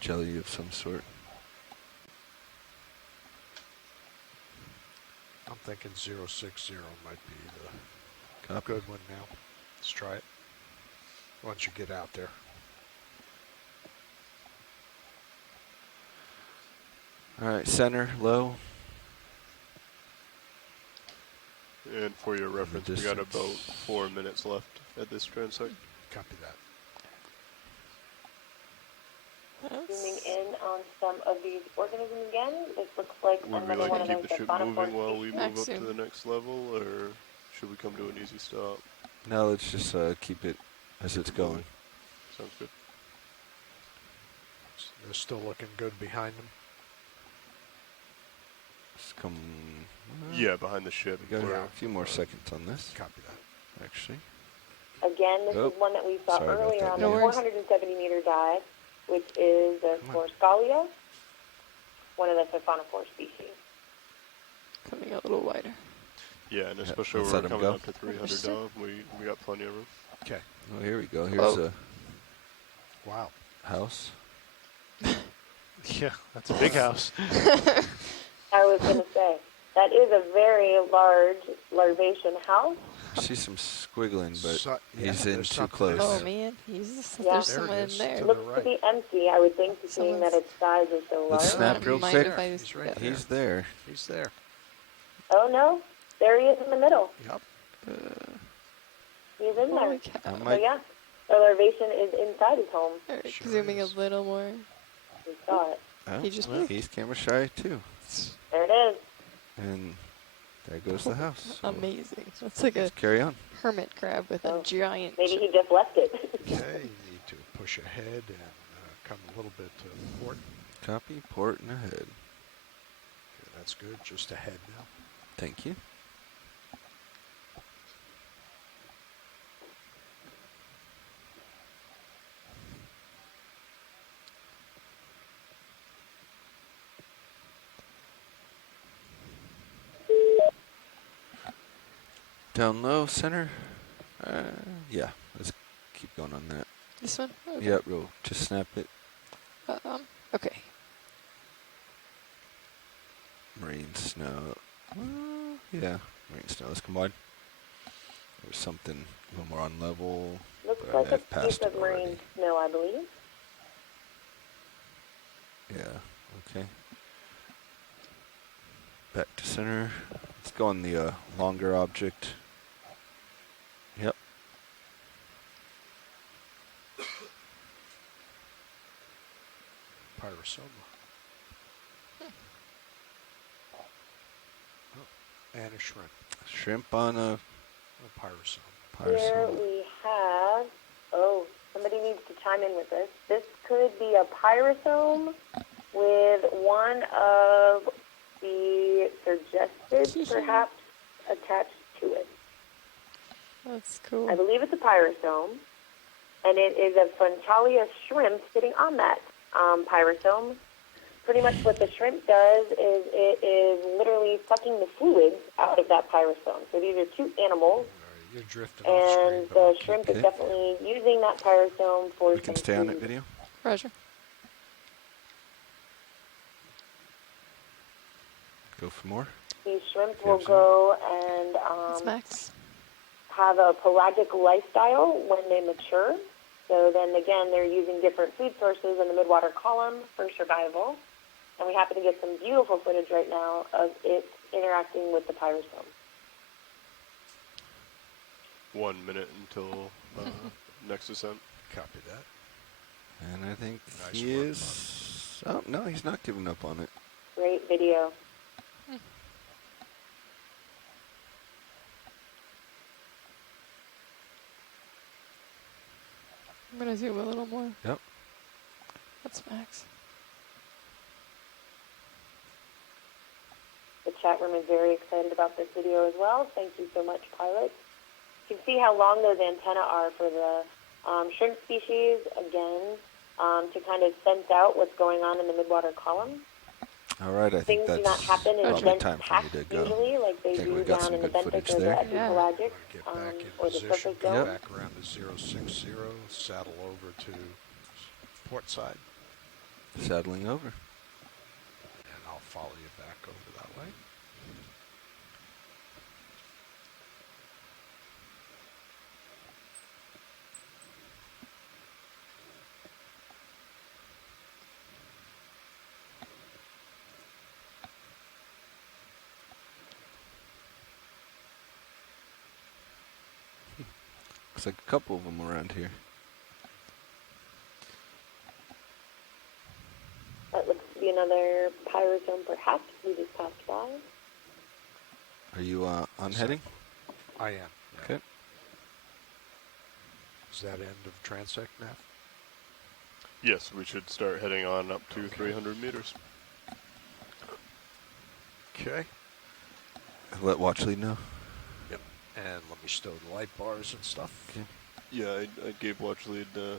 Jelly of some sort. I'm thinking 060 might be the Copy. good one now. Let's try it. Once you get out there. All right, center, low. And for your reference, we got distance. about 4 minutes left at this transect. Copy that. Zooming in on some of these organisms again, this looks like Would we another like one to of keep those the ship cephalophore moving while we species. move up to Maximum. the next level, or should we come to an easy stop? Now let's just keep it as it's going. Sounds good. They're still looking good behind them. Just come. Yeah, behind the ship. We got a few more seconds on this. Copy that. Actually. Again, this is one that we saw Sorry about earlier that, on the Nate. 470-meter dive, which is the Scorscalia, one of the siphonophore species. Coming a little wider. Yeah, and especially let's we're let 'em coming go. up to 300 down. We got plenty of room. Okay. Oh, here we go. Here's a Wow. house. Yeah, that's a big house. I was going to say, that is a very large larvation house. I see some squiggling, but So- yeah, he's in there's too something close. Oh man, there's There someone it in is. there. To the Looks to right. be empty, I would think, seeing that its size is so large. Let's snap Wouldn't real mind quick. if I He's right there. He's there. He's there. Oh no, there he is in the middle. Yep. He's in there. Holy cow. I So might. yeah, the larvation is inside his home. Alright, Sure zooming is. a little more. We saw it. Oh, He just well, moved. he's camera shy too. There it is. And there goes the house. So Amazing. That's like a let's carry on. hermit crab with Oh, a giant. Maybe he just left it. Okay, you need to push ahead and come a little bit to port. Copy, port, and ahead. Okay, that's good. Just ahead now. Thank you. Down low, center. Yeah, let's keep going on that. This one? Okay. Yep, we'll just snap it. Okay. Marine snow. Yeah, marine snow. Let's come wide. There's something a little more on level. Looks but like a I've passed piece of it marine already. snow, I believe. Yeah, okay. Back to center. Let's go on the longer object. Yep. Pyrosoma. Oh, and a shrimp. Shrimp on a A pyrosome. Here pyrosome. we have, oh, somebody needs to chime in with this. This could be a pyrosome with one of the suggested, perhaps, attached to it. That's cool. I believe it's a pyrosome, and it is a Frontalia shrimp sitting on that pyrosome. Pretty much what the shrimp does is it is literally sucking the fluids out of that pyrosome. So these are two animals, All right, you're drifting off screen. and but the I'll keep- shrimp Okay. is definitely using that pyrosome for We can some stay on it food. video. Roger. Go for more. These shrimp Okay, will I'm go and That's Max. have a pelagic lifestyle when they mature. So then again, they're using different food sources in the midwater column for survival. And we happen to get some beautiful footage right now of it interacting with the pyrosome. 1 minute until next descent. Copy that. And I think Nice he work, is. Oh, no, he's not giving up on it. Great video. I'm gonna zoom a little more. Yep. That's Max. The chat room is very excited about this video as well. Thank you so much, pilots. You can see how long those antennae are for the shrimp species, again, to kind of sense out what's going on in the midwater column. All right, I think Things do that's not happen in probably dense time for me packs to go. usually, like they think do we got down some in the good benthic footage or the there. epipelagic, Get back in or the position, surface go zone. back around to 060, saddle over to port side, Saddling over. and I'll follow you back over that way. Looks like a couple of them around here. That looks to be another pyrosome, perhaps. We just passed by. Are you on heading? I am. Yeah. Okay. Is that end of transect, Nav? Yes, we should start heading on up to 300 meters. Okay. Let watch lead know. Yep. And let me stow the light bars and stuff. Okay. Yeah, I gave watch lead the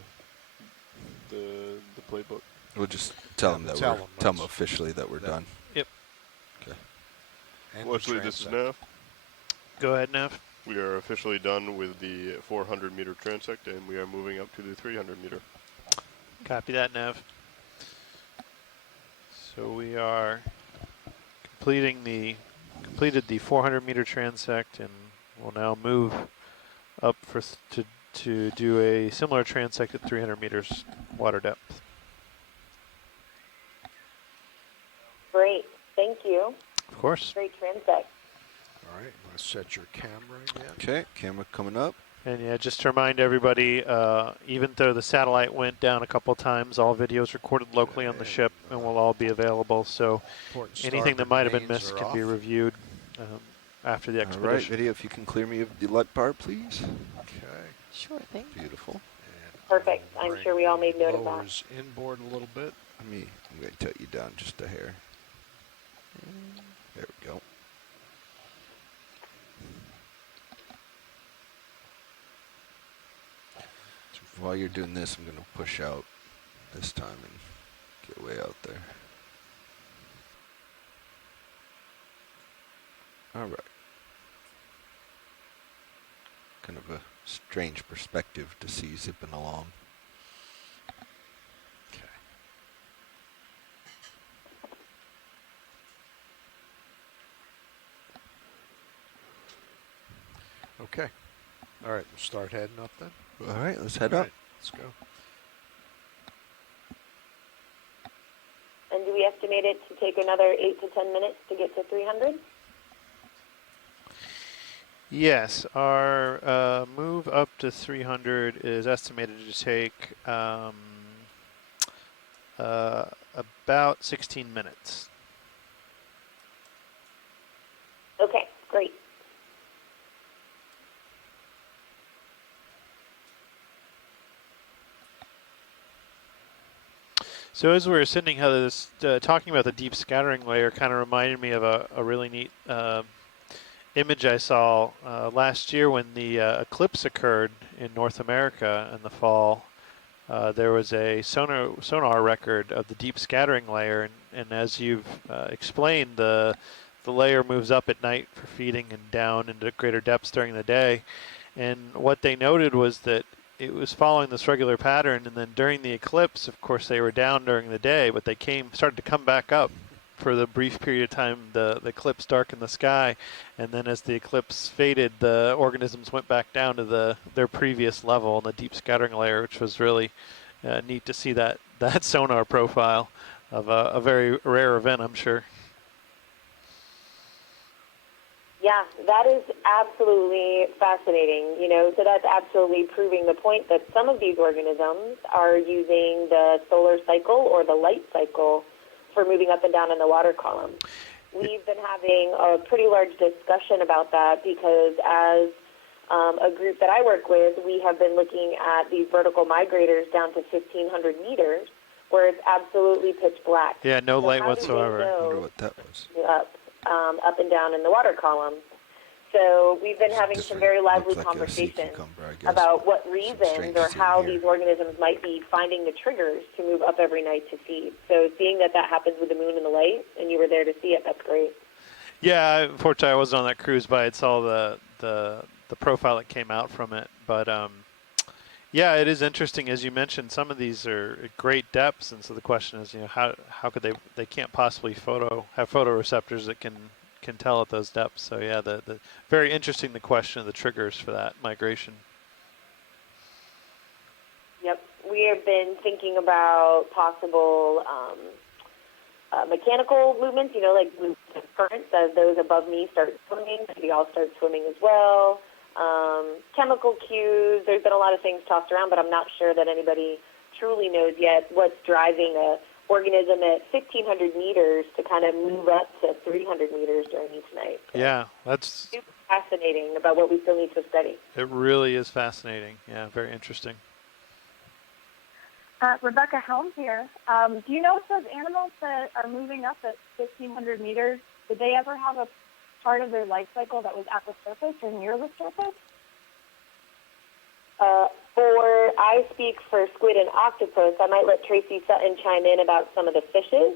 playbook. We'll just tell them that tell them officially that we're done. Yep. Okay. And Watch lead, this is Nav. Go ahead, Nav. We are officially done with the 400 meter transect, and we are moving up to the 300 meter. Copy that, Nav. So we are completed the 400 meter transect, and we'll now move up to do a similar transect at 300 meters water depth. Great. Thank you. Of course. Great transect. All right. I'm going to set your camera again. Okay. Camera coming up. And yeah, just to remind everybody, even though the satellite went down a couple times, all videos recorded locally on the ship and will all be available. So anything that might have been missed can be reviewed after the expedition. All right, video, if you can clear me of the light bar, please. Okay. Sure thing. Beautiful. Perfect. I'm sure we all made note of that. Lowers inboard a little bit. I'm going to tilt you down just a hair. There we go. While you're doing this, I'm going to push out this time and get way out there. All right. Kind of a strange perspective to see zipping along. Okay. All right, we'll start heading up then. All right, let's head up. Let's go. And do we estimate it to take another 8 to 10 minutes to get to 300? Yes, our move up to 300 is estimated to take about 16 minutes. Okay, great. So as we were sitting, Heather, talking about the deep scattering layer kind of reminded me of a really neat image I saw last year when the eclipse occurred in North America in the fall. There was a sonar record of the deep scattering layer, and as you've explained, the layer moves up at night for feeding and down into greater depths during the day. And what they noted was that it was following this regular pattern, and then during the eclipse, of course, they were down during the day, but they started to come back up for the brief period of time the eclipse darkened the sky, and then as the eclipse faded, the organisms went back down to their previous level in the deep scattering layer, which was really neat to see that sonar profile of a very rare event, I'm sure. Yeah, that is absolutely fascinating. So that's absolutely proving the point that some of these organisms are using the solar cycle or the light cycle for moving up and down in the water column. We've been having a pretty large discussion about that because as a group that I work with, we have been looking at these vertical migrators down to 1,500 meters where it's absolutely pitch black. Yeah, no light whatsoever. I wonder what that was. Up and down in the water column. So we've been having some very lively like conversations cucumber, about what reasons or how these organisms might be finding the triggers to move up every night to feed. So seeing that happens with the moon and the light, and you were there to see it, that's great. Yeah, unfortunately I wasn't on that cruise, but I saw the profile that came out from it. But yeah, it is interesting, as you mentioned. Some of these are at great depths, and so the question is, how could they can't possibly have photoreceptors that can tell at those depths. So yeah, the very interesting the question of the triggers for that migration. Yep, we have been thinking about possible mechanical movements. Like currents as those above me start swimming, maybe I'll start swimming as well. Chemical cues. There's been a lot of things tossed around, but I'm not sure that anybody truly knows yet what's driving a organism at 1,500 meters to kind of move up to 300 meters during each night. So yeah, that's super fascinating about what we still need to study. It really is fascinating. Yeah, very interesting. Rebecca Helms here. Do you know if those animals that are moving up at 1,500 meters, did they ever have a part of their life cycle that was at the surface or near the surface? I speak for squid and octopus. I might let Tracy Sutton chime in about some of the fishes.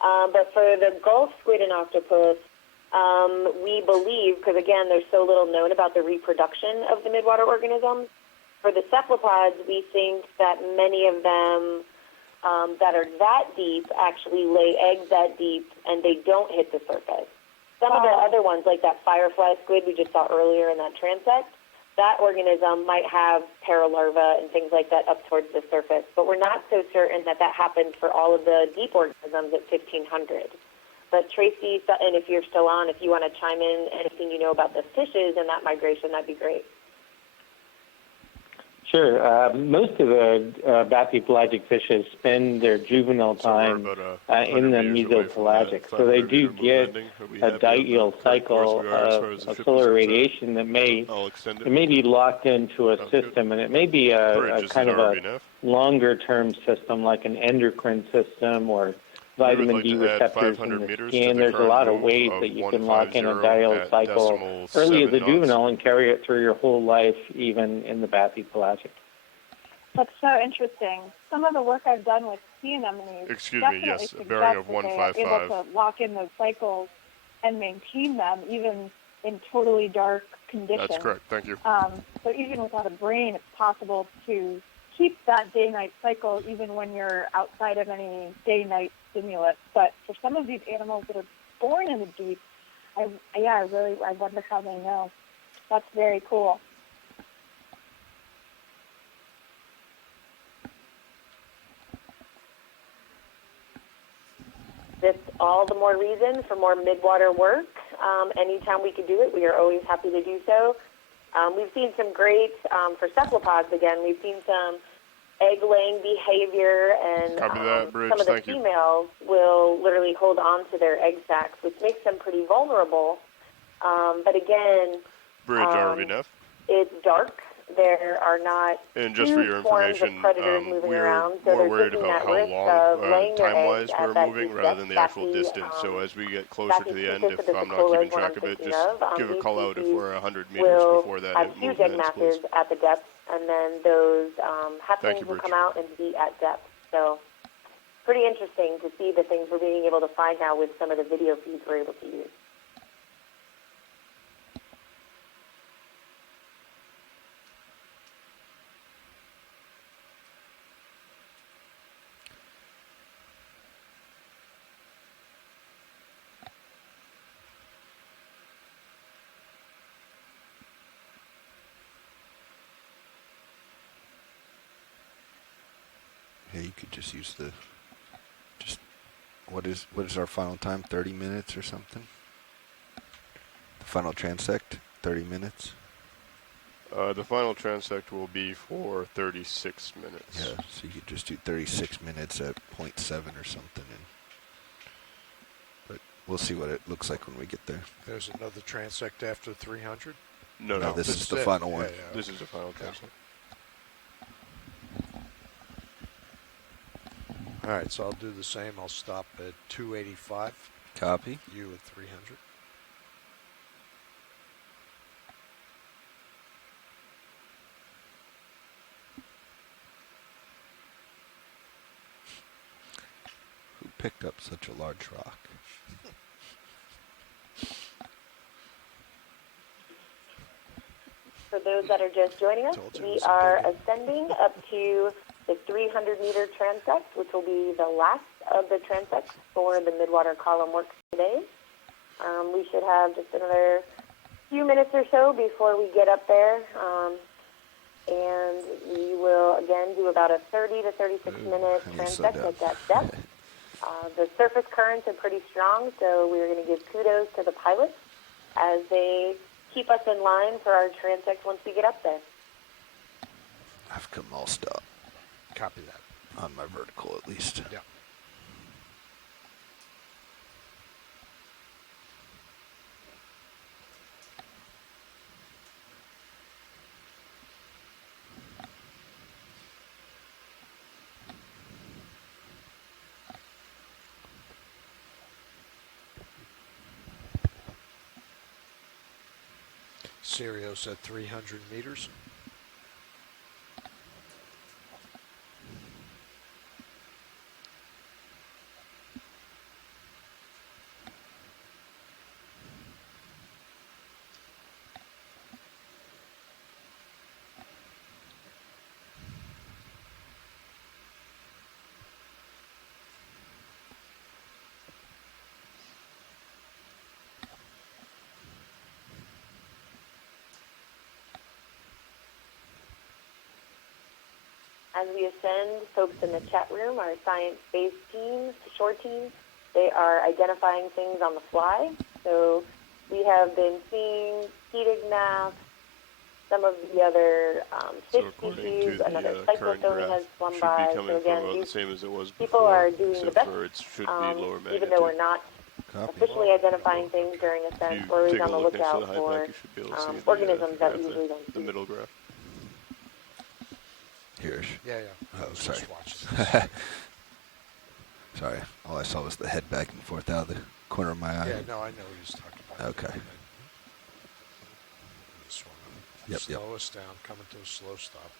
But for the Gulf squid and octopus, we believe, because again, there's so little known about the reproduction of the midwater organisms, for the cephalopods, we think that many of them that are that deep actually lay eggs that deep and they don't hit the surface. Some of the other ones, like that firefly squid we just saw earlier in that transect, that organism might have paralarva and things like that up towards the surface. But we're not so certain that that happened for all of the deep organisms at 1,500. But Tracy Sutton, if you're still on, if you want to chime in anything you know about the fishes and that migration, that'd be great. Sure. Most of the bathypelagic fishes spend their juvenile time in the mesopelagic, so they do get a diurnal cycle of solar radiation that may be locked into a system, and it may be a kind of a longer-term system like an endocrine system or vitamin D receptors in the skin. There's a lot of ways that you can lock in a diurnal cycle early as a juvenile and carry it through your whole life, even in the bathypelagic. That's so interesting. Some of the work I've done with sea anemones definitely suggests that they are able to lock in those cycles and maintain them even in totally dark conditions. That's correct. Thank you. So even without a brain, it's possible to keep that day-night cycle even when you're outside of any day-night stimulus. But for some of these animals that are born in the deep, I wonder how they know. That's very cool. Just all the more reason for more midwater work. Anytime we can do it, we are always happy to do so. We've seen some great, for cephalopods again, we've seen some egg-laying behavior, and some of the females will literally hold on to their egg sacs, which makes them pretty vulnerable. But again, it's dark. There are not and just for your information, we're worried about how long, time-wise, we're moving rather than the actual distance. So as we get closer to the end, if I'm not keeping track of it, just give a call out if we're 100 meters before that. Have huge egg masses at the depth, and then those hatchlings will come out and be at depth. So pretty interesting to see the things we're being able to find now with some of the video feeds we're able to use. Yeah, you could just use what is our final time? 30 minutes or something? The final transect, 30 minutes? The final transect will be for 36 minutes. Yeah, so you could just do 36 minutes at 0.7 or something. But we'll see what it looks like when we get there. There's another transect after 300? No, this is the final one. Yeah. This is the final transect. All right, so I'll do the same. I'll stop at 285. Copy. You at 300. Who picked up such a large rock? For those that are just joining us, we are ascending up to the 300-meter transect, which will be the last of the transects for the Midwater column work today. We should have just another few minutes or so before we get up there, and we will, again, do about a 30 to 36-minute transect at that depth. The surface currents are pretty strong, so we're going to give kudos to the pilots as they keep us in line for our transect once we get up there. I've come all stop. Copy that. On my vertical, at least. Yeah. Sirius at 300 meters. As we ascend, folks in the chat room, our science-based teams, shore teams, they are identifying things on the fly. So we have been seeing heated gnats, some of the other fish species, another cyclotone has swum by. So again, the same as it was people before, are doing the best, it should be lower magnitude. even though we're not officially identifying things during ascent. We're always on the lookout for organisms that we usually don't see. The middle graph. Here. Yeah. Oh, sorry. Watching. Sorry. All I saw was the head back and forth out of the corner of my eye. Yeah, no, I know what he's talking about. Okay. Just want to Yep. slow us down, coming to a slow stop.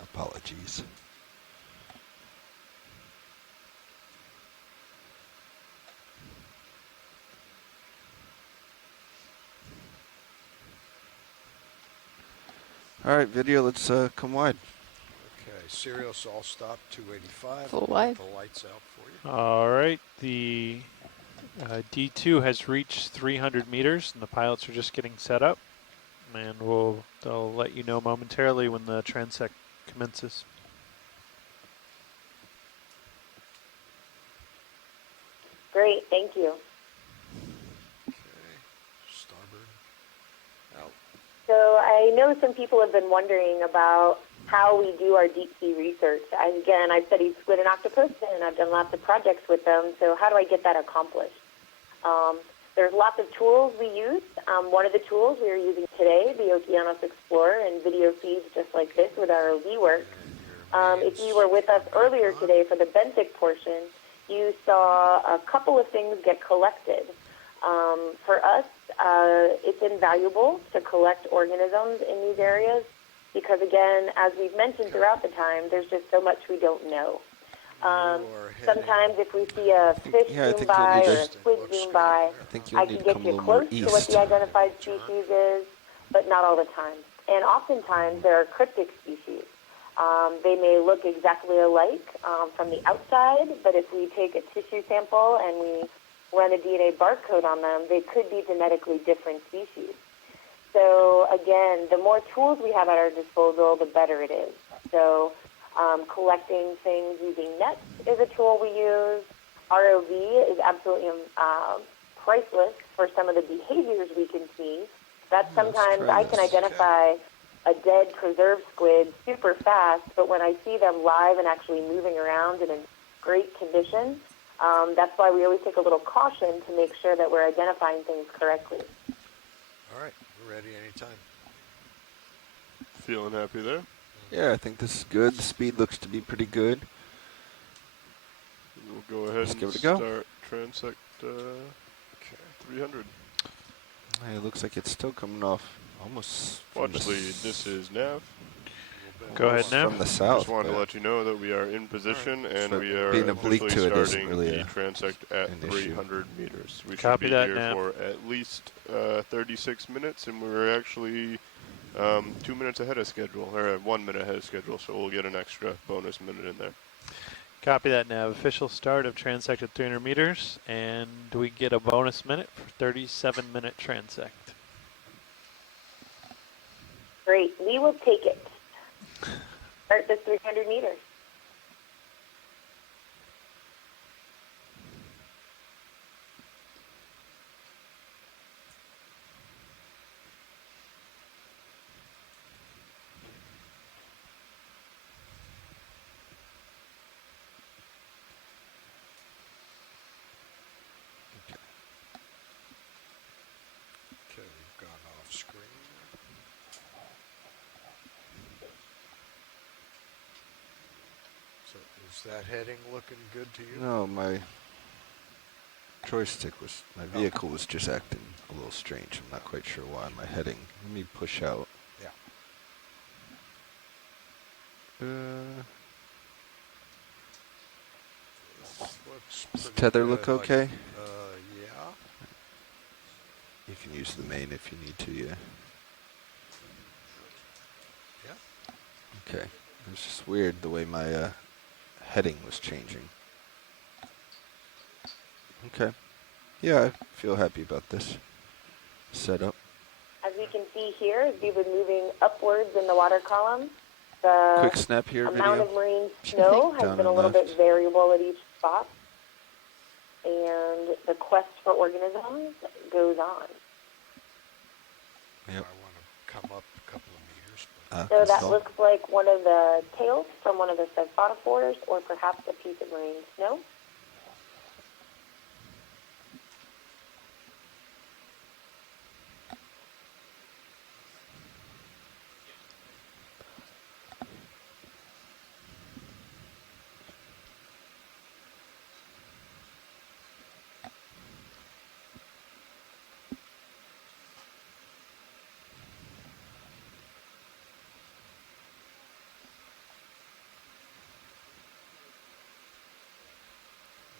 Apologies. All right, video, let's come wide. Okay, Sirius all stop 285. Full wide. The lights out for you. All right, the D2 has reached 300 meters, and the pilots are just getting set up. And they'll let you know momentarily when the transect commences. Great, thank you. Okay, starboard out. So I know some people have been wondering about how we do our deep sea research. I've studied squid and octopus, and I've done lots of projects with them, so how do I get that accomplished? There's lots of tools we use. One of the tools we are using today, the Okeanos Explorer, and video feeds just like this with our ROV work. If you were with us earlier today for the benthic portion, you saw a couple of things get collected. For us, it's invaluable to collect organisms in these areas because, again, as we've mentioned throughout the time, there's just so much we don't know. Sometimes if we see a fish zoom by or a squid zoom by, I can get you close to what the identified species is, but not all the time. And oftentimes there are cryptic species. They may look exactly alike from the outside, but if we take a tissue sample and we run a DNA barcode on them, they could be genetically different species. So again, the more tools we have at our disposal, the better it is. So collecting things using nets is a tool we use. ROV is absolutely priceless for some of the behaviors we can see. That sometimes I can identify a dead preserved squid super fast, but when I see them live and actually moving around and in great condition, that's why we always take a little caution to make sure that we're identifying things correctly. All right, we're ready anytime. Feeling happy there? Yeah, I think this is good. The speed looks to be pretty good. We'll go ahead and give it a go. Start transect 300. It looks like it's still coming off almost from Actually, this is Nav. Go ahead, Nav. From the south. Just wanted to let you know that we are in position and So we are being oblique officially to it isn't starting really the a- transect at an issue. 300 meters. We Copy should be that, here Nav. for at least 36 minutes, and we're actually 2 minutes ahead of schedule, or 1 minute ahead of schedule, so we'll get an extra bonus minute in there. Copy that, Nav. Official start of transect at 300 meters, and we get a bonus minute for 37-minute transect. Great, we will take it. Start this 300 meters. Okay, we've gone off screen. So is that heading looking good to you? No, my joystick was, my vehicle was just acting a little strange. I'm not quite sure why. My heading. Let me push out. Yeah. Does tether look okay? Yeah. You can use the main if you need to, yeah. Yeah. Okay. It was just weird the way my heading was changing. Okay. Yeah, I feel happy about this setup. As we can see here, as we were moving upwards in the water column, the Quick snap here, amount video. of marine snow has Down been a and little bit left. variable at each spot, and the quest for organisms goes on. Yep. I want to come up a couple of meters. So that looks like one of the tails from one of the cephalophores, or perhaps a piece of marine snow.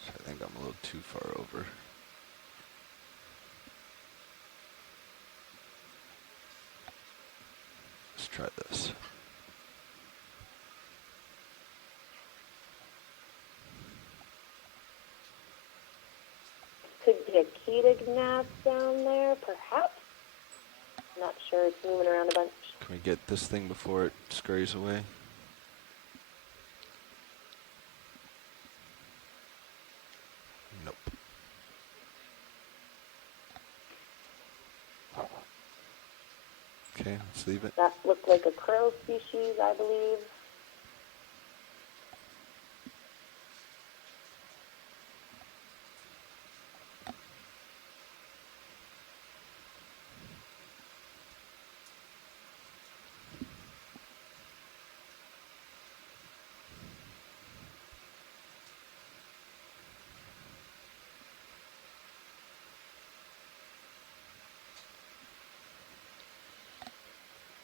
So I think I'm a little too far over. Let's try this. Could be a ketognath down there, perhaps. Not sure. It's moving around a bunch. Can we get this thing before it scurries away? Nope. Okay, let's leave it. That looked like a krill species, I believe.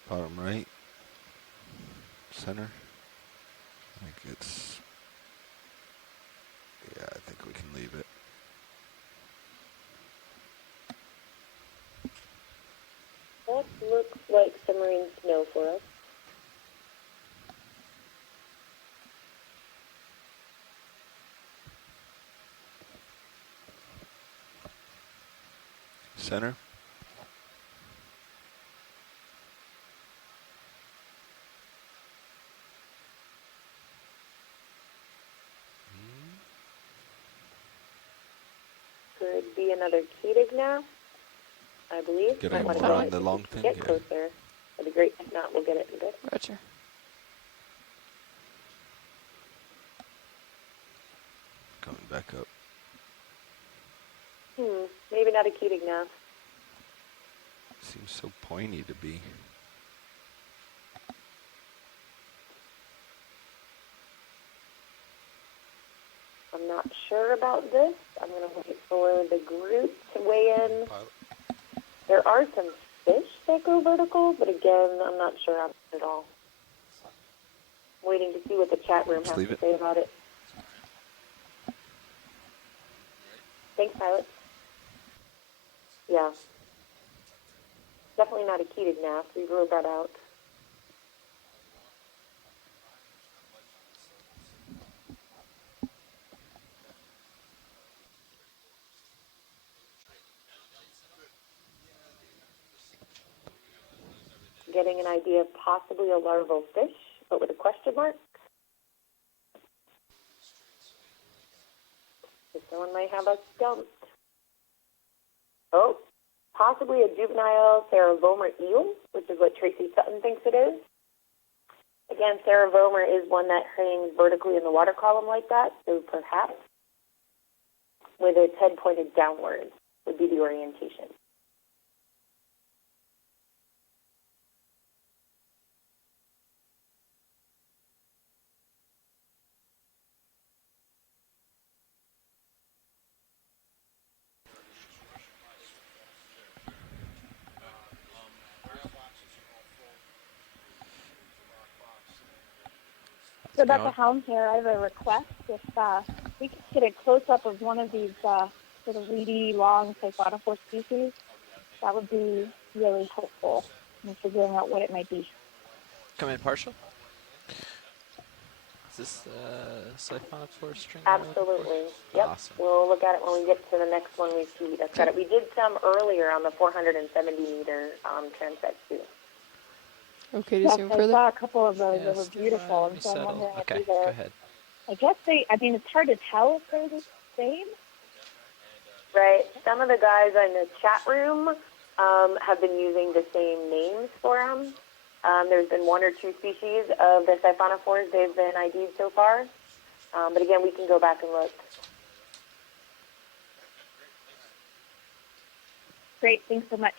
Bottom right. Center. I think it's... Yeah, I think we can leave it. That looks like some marine snow for us. Center. Could be another ketognath, I believe. Get Might a wanna more go on ahead the and long thing? get Yeah. closer. That'd be great. If not, we'll get it in a bit. Roger. Coming back up. Maybe not a ketognath. Seems so pointy to be. I'm not sure about this. I'm going to wait for the group to weigh in. There are some fish that go vertical, but again, I'm not sure on it at all. Waiting to see what the chat room has to say about it. Thanks, pilot. Yeah. Definitely not a ketognath. We ruled that out. Getting an idea of possibly a larval fish, but with a question mark. So someone might have us stumped. Oh, possibly a juvenile Ceravomer eel, which is what Tracy Sutton thinks it is. Again, Ceravomer is one that hangs vertically in the water column like that, so perhaps with its head pointed downwards would be the orientation. So about the hound here, I have a request. If we could get a close-up of one of these sort of weedy, long siphonophore species, that would be really helpful in figuring out what it might be. Come in partial. Is this siphonophore string? Absolutely. Yep. Awesome. We'll look at it when we get to the next one we see. That's got it. We did some earlier on the 470-meter transect too. Okay, to Yes, zoom I further. saw a couple of those. They were beautiful. And so I'm wondering if these are, go ahead. I guess it's hard to tell if they're the same. Right. Some of the guys in the chat room have been using the same names for them. There's been one or two species of the siphonophores they've been ID'd so far. But again, we can go back and look. Great. Thanks so much.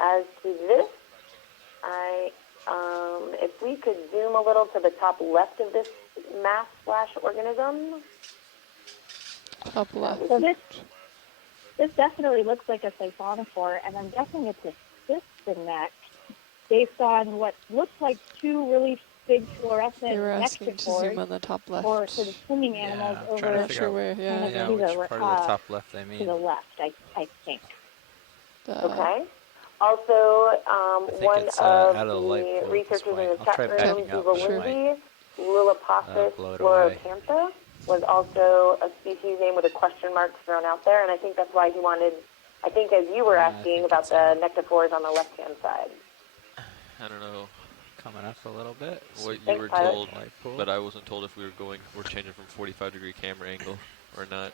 As to this, if we could zoom a little to the top left of this mass/organism. Top left. So this definitely looks like a siphonophore, and I'm guessing it's a cyst neck based on what looks like two really big fluorescent They were asking to zoom nectopores on the top left. or sort of swimming animals I'm over trying to figure out where, yeah. which part of the top left they mean. to the left, I think. Okay. Also, one it's, of out of the light the pool at this researchers in point. the I'll chat try room, backing up, but it Zuvalindi, Lulapopsis blow it away. fluorocantha, was also a species name with a question mark thrown out there, and I think that's why he wanted, I think as you were asking about the nectophores on the left-hand side. I don't know. Coming up a little bit. What Thanks, you were Pilot. told, but I wasn't told if we're changing from 45-degree camera angle or not.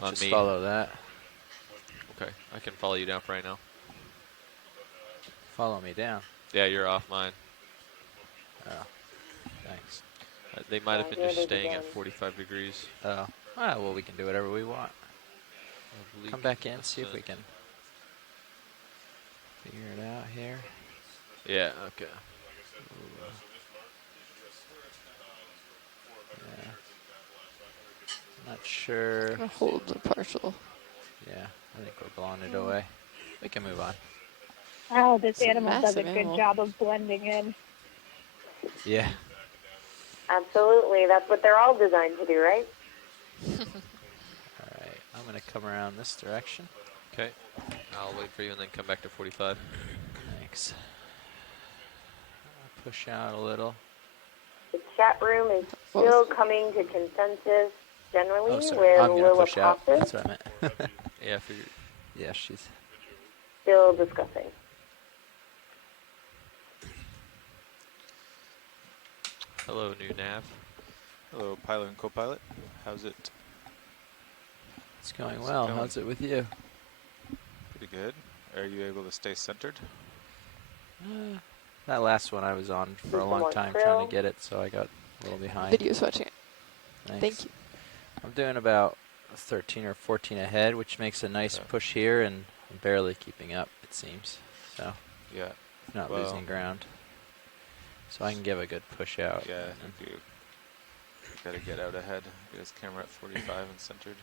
On Just me. follow that. Okay, I can follow you down for right now. Follow me down. Yeah, you're off mine. Oh, thanks. They might have been here just it is staying at again. 45 degrees. Oh, well, we can do whatever we want. Oblique. Come back in, That's see if it. we can figure it out here. Yeah, okay. Yeah. Not sure. Gonna hold the partial. Yeah, I think we're blowing it away. We can move on. Oh, this It's a animal does a massive good animal. job of blending in. Yeah. Absolutely. That's what they're all designed to do, right? All right. I'm going to come around this direction. Okay. I'll wait for you and then come back to 45. Thanks. I'll push out a little. The chat room is still coming to consensus generally Oh, sorry. with I'm going to push out. Lulapopsis That's what I meant. Yeah, I figured. Yeah, she's... still discussing. Hello, new nav. Hello, pilot and co-pilot. How's it? It's going well. How's it with you? Pretty good. Are you able to stay centered? That last one I was on for a long time trying to get it, so I got a little behind. Video's watching it. Thanks. Thank you. I'm doing about 13 or 14 ahead, which makes a nice push here, and I'm barely keeping up, it seems. So, yeah, not losing ground. So I can give a good push out. Yeah, I think you got to get out ahead. Get his camera at 45 and centered.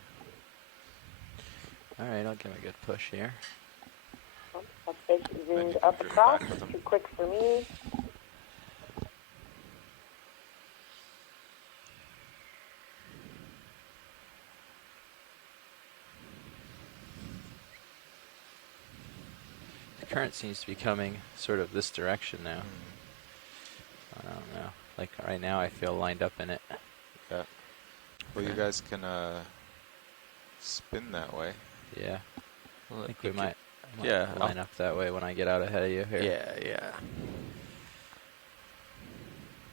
All right, I'll give a good push here. That's fish zoomed up across. Too quick for me. The current seems to be coming sort of this direction now. I don't know. Like right now, I feel lined up in it. Yeah. Well, you guys can spin that way. Yeah. Well, I think we might yeah, line up that way when I get out ahead of you here. Yeah.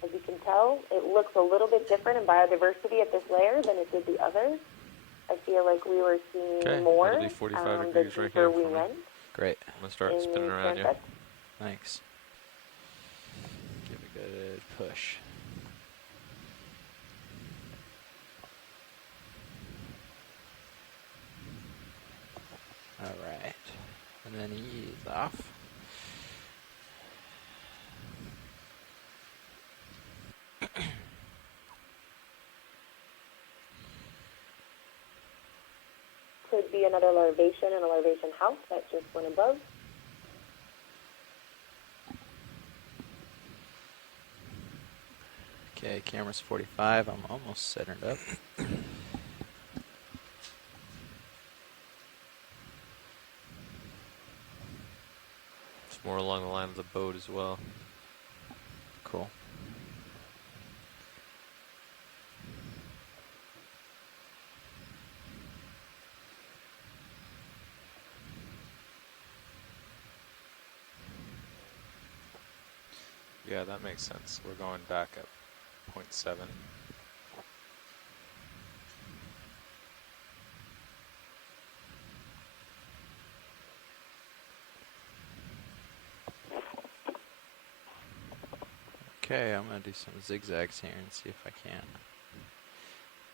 As you can tell, it looks a little bit different in biodiversity at this layer than it did the others. I feel like we were seeing more that'll be 45 the degrees right deeper here we for me. went. Great. I'm going to start in spinning around you. transect. Thanks. Give a good push. All right. And then ease off. Could be another larvation in a larvation house that just went above. Okay, camera's 45. I'm almost centered up. It's more along the line of the boat as well. Cool. Yeah, that makes sense. We're going back at 0.7. Okay, I'm going to do some zigzags here and see if I can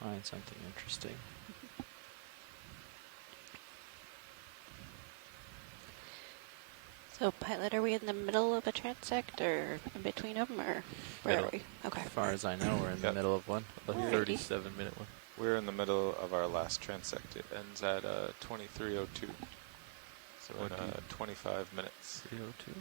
find something interesting. So, pilot, are we in the middle of a transect or in between them, or where Middle. are we? Okay. As far as I know, we're in the middle of one. The Alrighty. 37-minute one. We're in the middle of our last transect. It ends at 23:02. So in 25 minutes. 302.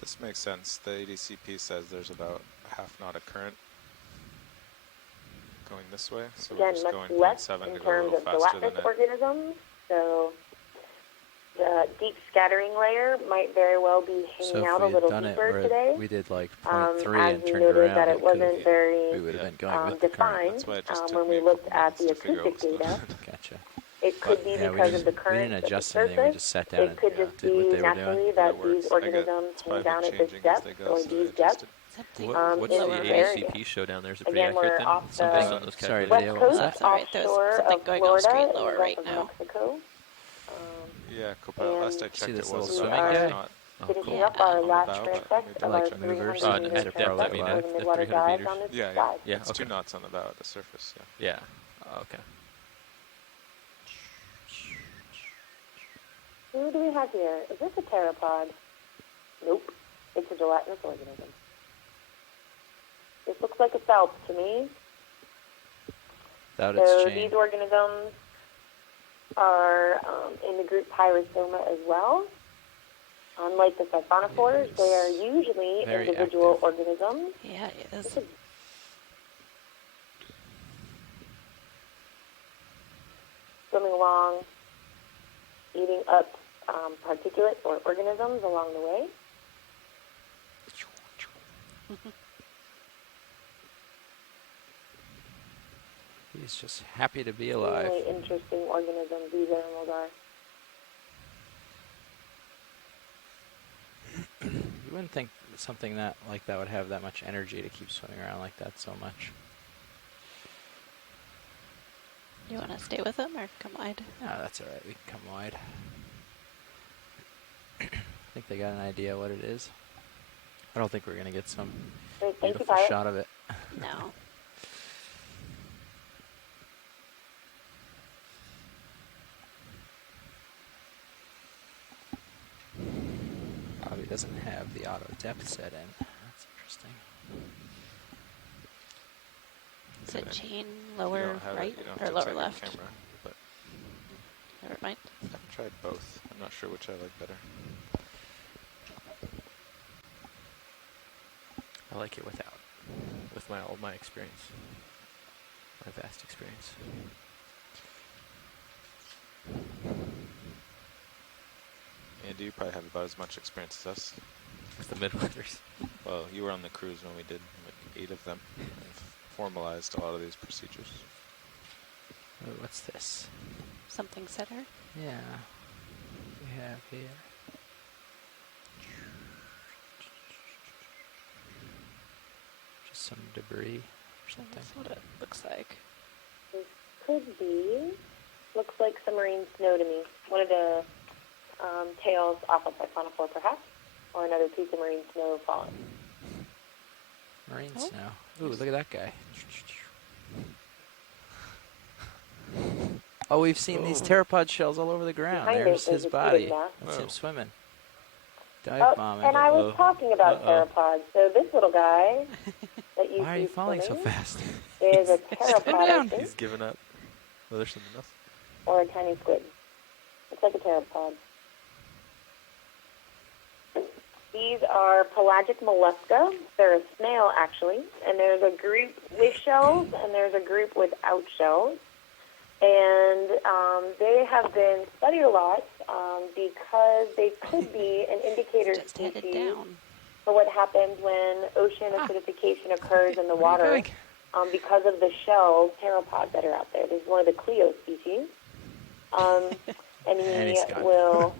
This makes sense. The ADCP says there's about a half knot of current going this way, so we're Again, just much going less 0.7 in to go a terms little of faster than gelatinous it. organisms. So the deep scattering layer might very well be hanging So out if a we had little done it, deeper today. we did like As 0.3 and you turned noted around. that it wasn't very we would have been going with the current. defined That's why it just took when me we a looked couple at the minutes to figure out acoustic what's going data. on. Gotcha. It could be Yeah, because we of the didn't current at the adjust anything. We surface. just sat down It and could just did what be they were naturally doing. that That works. these I get organisms it's hang probably down at this changing as depth they go, or so they these depths. adjusted. What's the in the area. ACP show down there? Is it pretty Again, accurate we're then? off Some the based on those Sorry, calculations? Lydia, west what was coast, that? Alright, there's offshore something of going on Florida screen in the lower Gulf right of now. Mexico. Yeah, Copilot. Last I See checked, this it was little about swimming half guy? knot. Oh, Finishing cool. up our On the last bow, but transect maybe of like our maneuvers 300 and meter at depth, transect I mean, for the at Midwater 300 dive meters. on this Yeah, dive. Yeah, it's 2 knots on the bow at the surface, yeah. Yeah. Oh, okay. Who do we have here? Is this a pteropod? Nope. It's a gelatinous organism. This looks like a salp to me. Without its So chain. these organisms are in the group Pyrosoma as well. Unlike the siphonophores, they are usually very individual active. organisms. Yeah, it is. This is swimming along, eating up particulates or organisms along the way. He's just happy to be alive. Really interesting organisms these animals are. You wouldn't think something that like that would have that much energy to keep swimming around like that so much. You want to stay with them or come wide? No, that's all right. We can come wide. I think they got an idea what it is. I don't think we're going to get some Great, thank you, beautiful pilot. shot of it. No. Probably doesn't have the auto depth set in. That's interesting. Is it chain You lower don't have right it, you don't or have to lower check your left? camera, but Never mind. I've tried both. I'm not sure which I like better. I like it without, with all my experience, my vast experience. Andy, you probably have about as much experience as us. With the Midwaters. Well, you were on the cruise when we did like 8 of them and formalized a lot of these procedures. Oh, what's this? Something center? Yeah. We have here. Just some debris or something. That's what it looks like. This could be, looks like submarine snow to me. One of the tails off of siphonophore, perhaps, or another piece of marine snow falling. Marine snow. Ooh, look at that guy. Oh, we've seen these pteropod shells all over the ground. Behind There's it, there's his a body. seated mass. That's him swimming. Oh, Dive bombing. and I was talking about pteropods. So this little guy that you Why are see you falling so swimming fast? is a pteropod, I think, He's given up. Oh, there's something else. or a tiny squid. Looks like a pteropod. These are pelagic mollusca. They're a snail, actually. And there's a group with shells, and there's a group without shells. And they have been studied a lot because they could be an indicator species for what happens when ocean acidification occurs in the water because of the shell pteropods that are out there. This is one of the Cleo species. And he will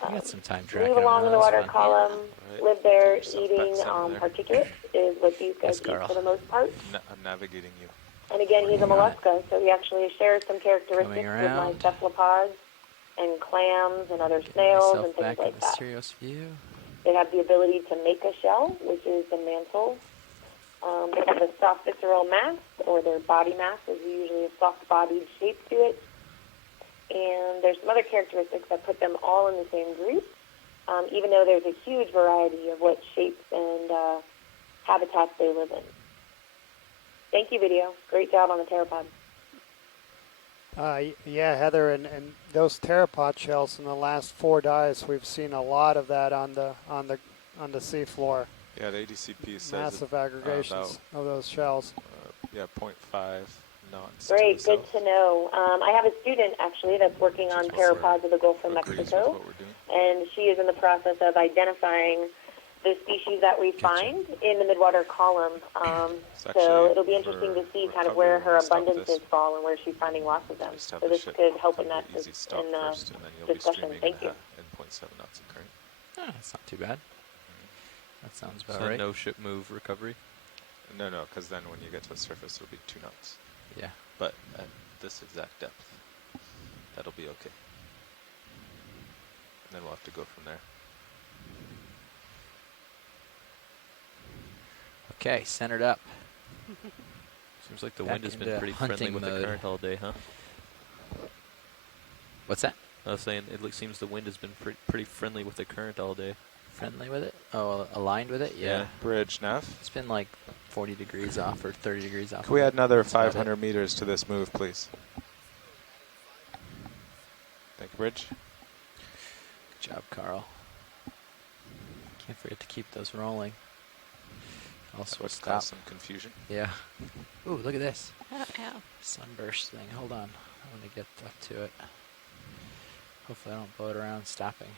got some time move along in the water column, live there eating particulates is what these guys eat for the most part. I'm navigating you. And again, he's a mollusca, so he actually shares some characteristics with my cephalopods and clams and other snails and things like that. View. They have the ability to make a shell, which is the mantle. They have a soft visceral mass, or their body mass is usually a soft-bodied shape to it. And there's some other characteristics that put them all in the same group, even though there's a huge variety of what shapes and habitats they live in. Thank you, video. Great job on the pteropod. Yeah, Heather, and those pteropod shells in the last 4 dives, we've seen a lot of that on the seafloor. Yeah, the ADCP says massive aggregations of those shells. Yeah, 0.5 knots. Great, good to know. I have a student actually that's working on pteropods of the Gulf of Mexico, and she is in the process of identifying the species that we find in the midwater column. So it'll be interesting to see kind of where her abundances fall and where she's finding lots of them. So this could help in that discussion. Thank you. In 0.7 knots of current. Oh, that's not too bad. That sounds about so right. No ship move recovery? No, because then when you get to the surface, it'll be 2 knots. Yeah. But at this exact depth, that'll be okay. And then we'll have to go from there. Okay, centered up. Seems like the wind has been pretty friendly with the current all day, huh? What's that? I was saying it seems the wind has been pretty friendly with the current all day. Friendly with it? Oh, aligned with it? Yeah. Bridge, Nav. It's been like 40 degrees off or 30 degrees off. Can we add another 500 meters to this move, please? Thank you, Bridge. Good job, Carl. Can't forget to keep those rolling. Also, would cause some confusion. Yeah. Ooh, look at this. Oh. Sunburst thing. Hold on. I want to get up to it. Hopefully I don't blow it around stopping.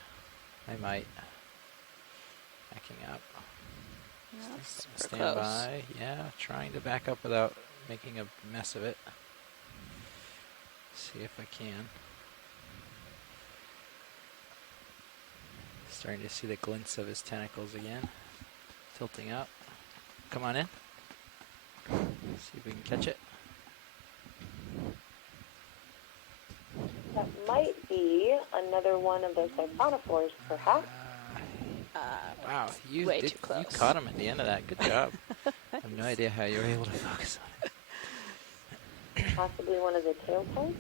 I might. Backing up. Stand close. by. Yeah, trying to back up without making a mess of it. See if I can. Starting to see the glints of his tentacles again. Tilting up. Come on in. See if we can catch it. That might be another one of those siphonophores, perhaps. Wow, you caught him at the end of that. Good job. I have no idea how you were able to focus on it. Possibly one of the tailpipes?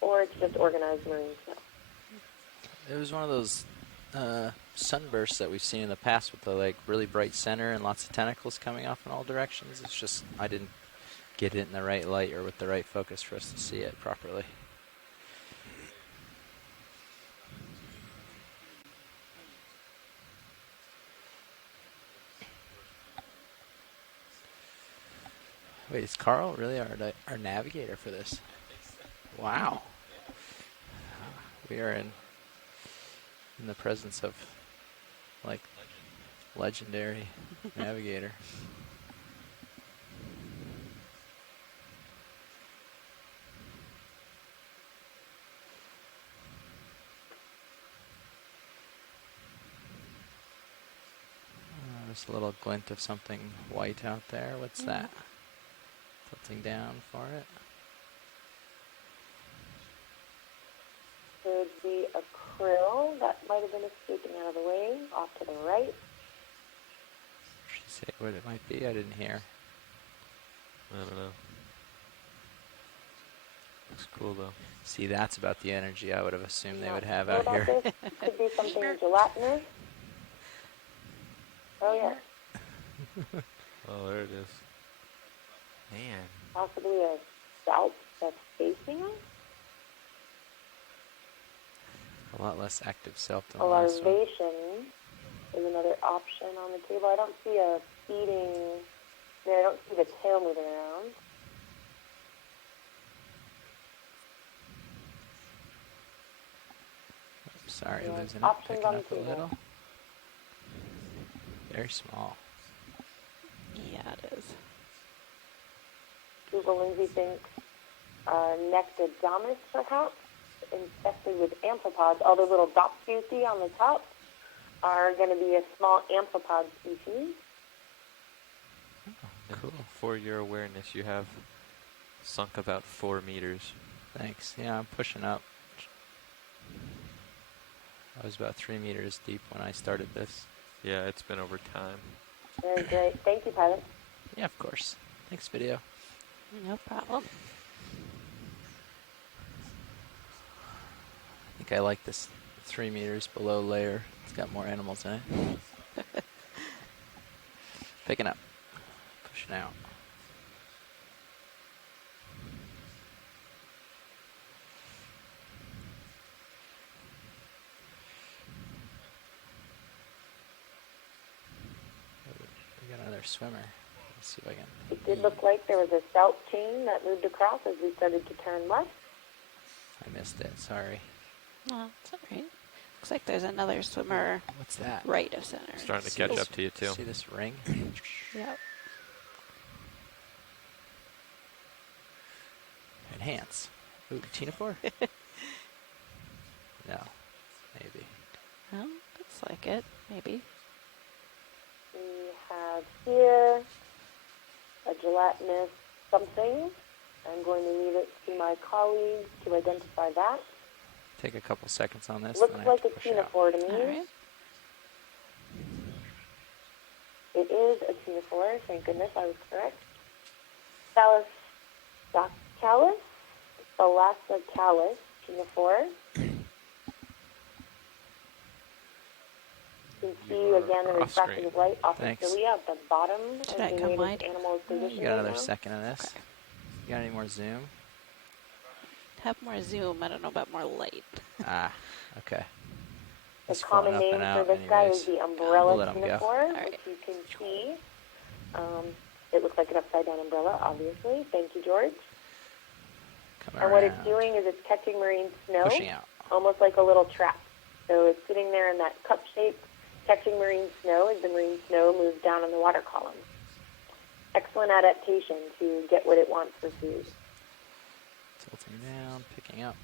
Or it's just organized marine snow. It was one of those sunbursts that we've seen in the past with the really bright center and lots of tentacles coming off in all directions. It's just I didn't get it in the right light or with the right focus for us to see it properly. Wait, is Carl really our navigator for this? Wow. We are in the presence of legendary navigator. There's a little glint of something white out there. What's that? Tilting down for it. Could be a krill that might have been escaping out of the way, off to the right. Say what it might be. I didn't hear. I don't know. Looks cool though. See, that's about the energy I would have assumed they would have What out about here. this? Could be something gelatinous. Oh, yeah. Oh, there it is. Man. Possibly a scalp that's facing us. A lot less active self than the last one. Larvation is another option on the table. I don't see a feeding. I don't see the tail moving around. Sorry, Yeah, losing it. options Picking on the up a table. little. Very small. Yeah, it is. Google Lindsay thinks Nectodamus, perhaps, infested with amphipods. All the little dots you see on the top are going to be a small amphipod species. Cool. For your awareness, you have sunk about 4 meters. Thanks. Yeah, I'm pushing up. I was about 3 meters deep when I started this. Yeah, it's been over time. Very great. Thank you, pilot. Yeah, of course. Thanks, video. No problem. I think I like this 3 meters below layer. It's got more animals in it. Picking up. Pushing out. We got another swimmer. Let's see if I can. It did look like there was a scalp chain that moved across as we started to turn left. I missed it. Sorry. Well, it's all right. Looks like there's another swimmer. What's that? Right of center. Starting to catch up to you, too. See this ring? Yep. Enhance. Ooh, Tinafor? No. Maybe. Well, looks like it. Maybe. We have here a gelatinous something. I'm going to leave it to my colleagues to identify that. Take a couple seconds on this. Looks then I like have a to push out. Tinafor to me. All right. It is a Tinafor. Thank goodness I was correct. Thalassocalis. Thalassocalis. Tinafor. You can see again the refracting of light off Thanks. the cilia at the bottom. Did I come wide? Animal's position You got right another now. second of this. Okay. You got any more zoom? Have more zoom. I don't know about more light. Ah, okay. The It's flowing common up name and for out this guy anyways. is the We'll umbrella let 'em go. Tinafor, right. which you can see. It looks like an upside-down umbrella, obviously. Thank you, George. Come And what it's around. doing is it's catching marine snow, Pushing out. almost like a little trap. So it's sitting there in that cup shape, catching marine snow as the marine snow moves down in the water column. Excellent adaptation to get what it wants for food. Tilting down, picking up.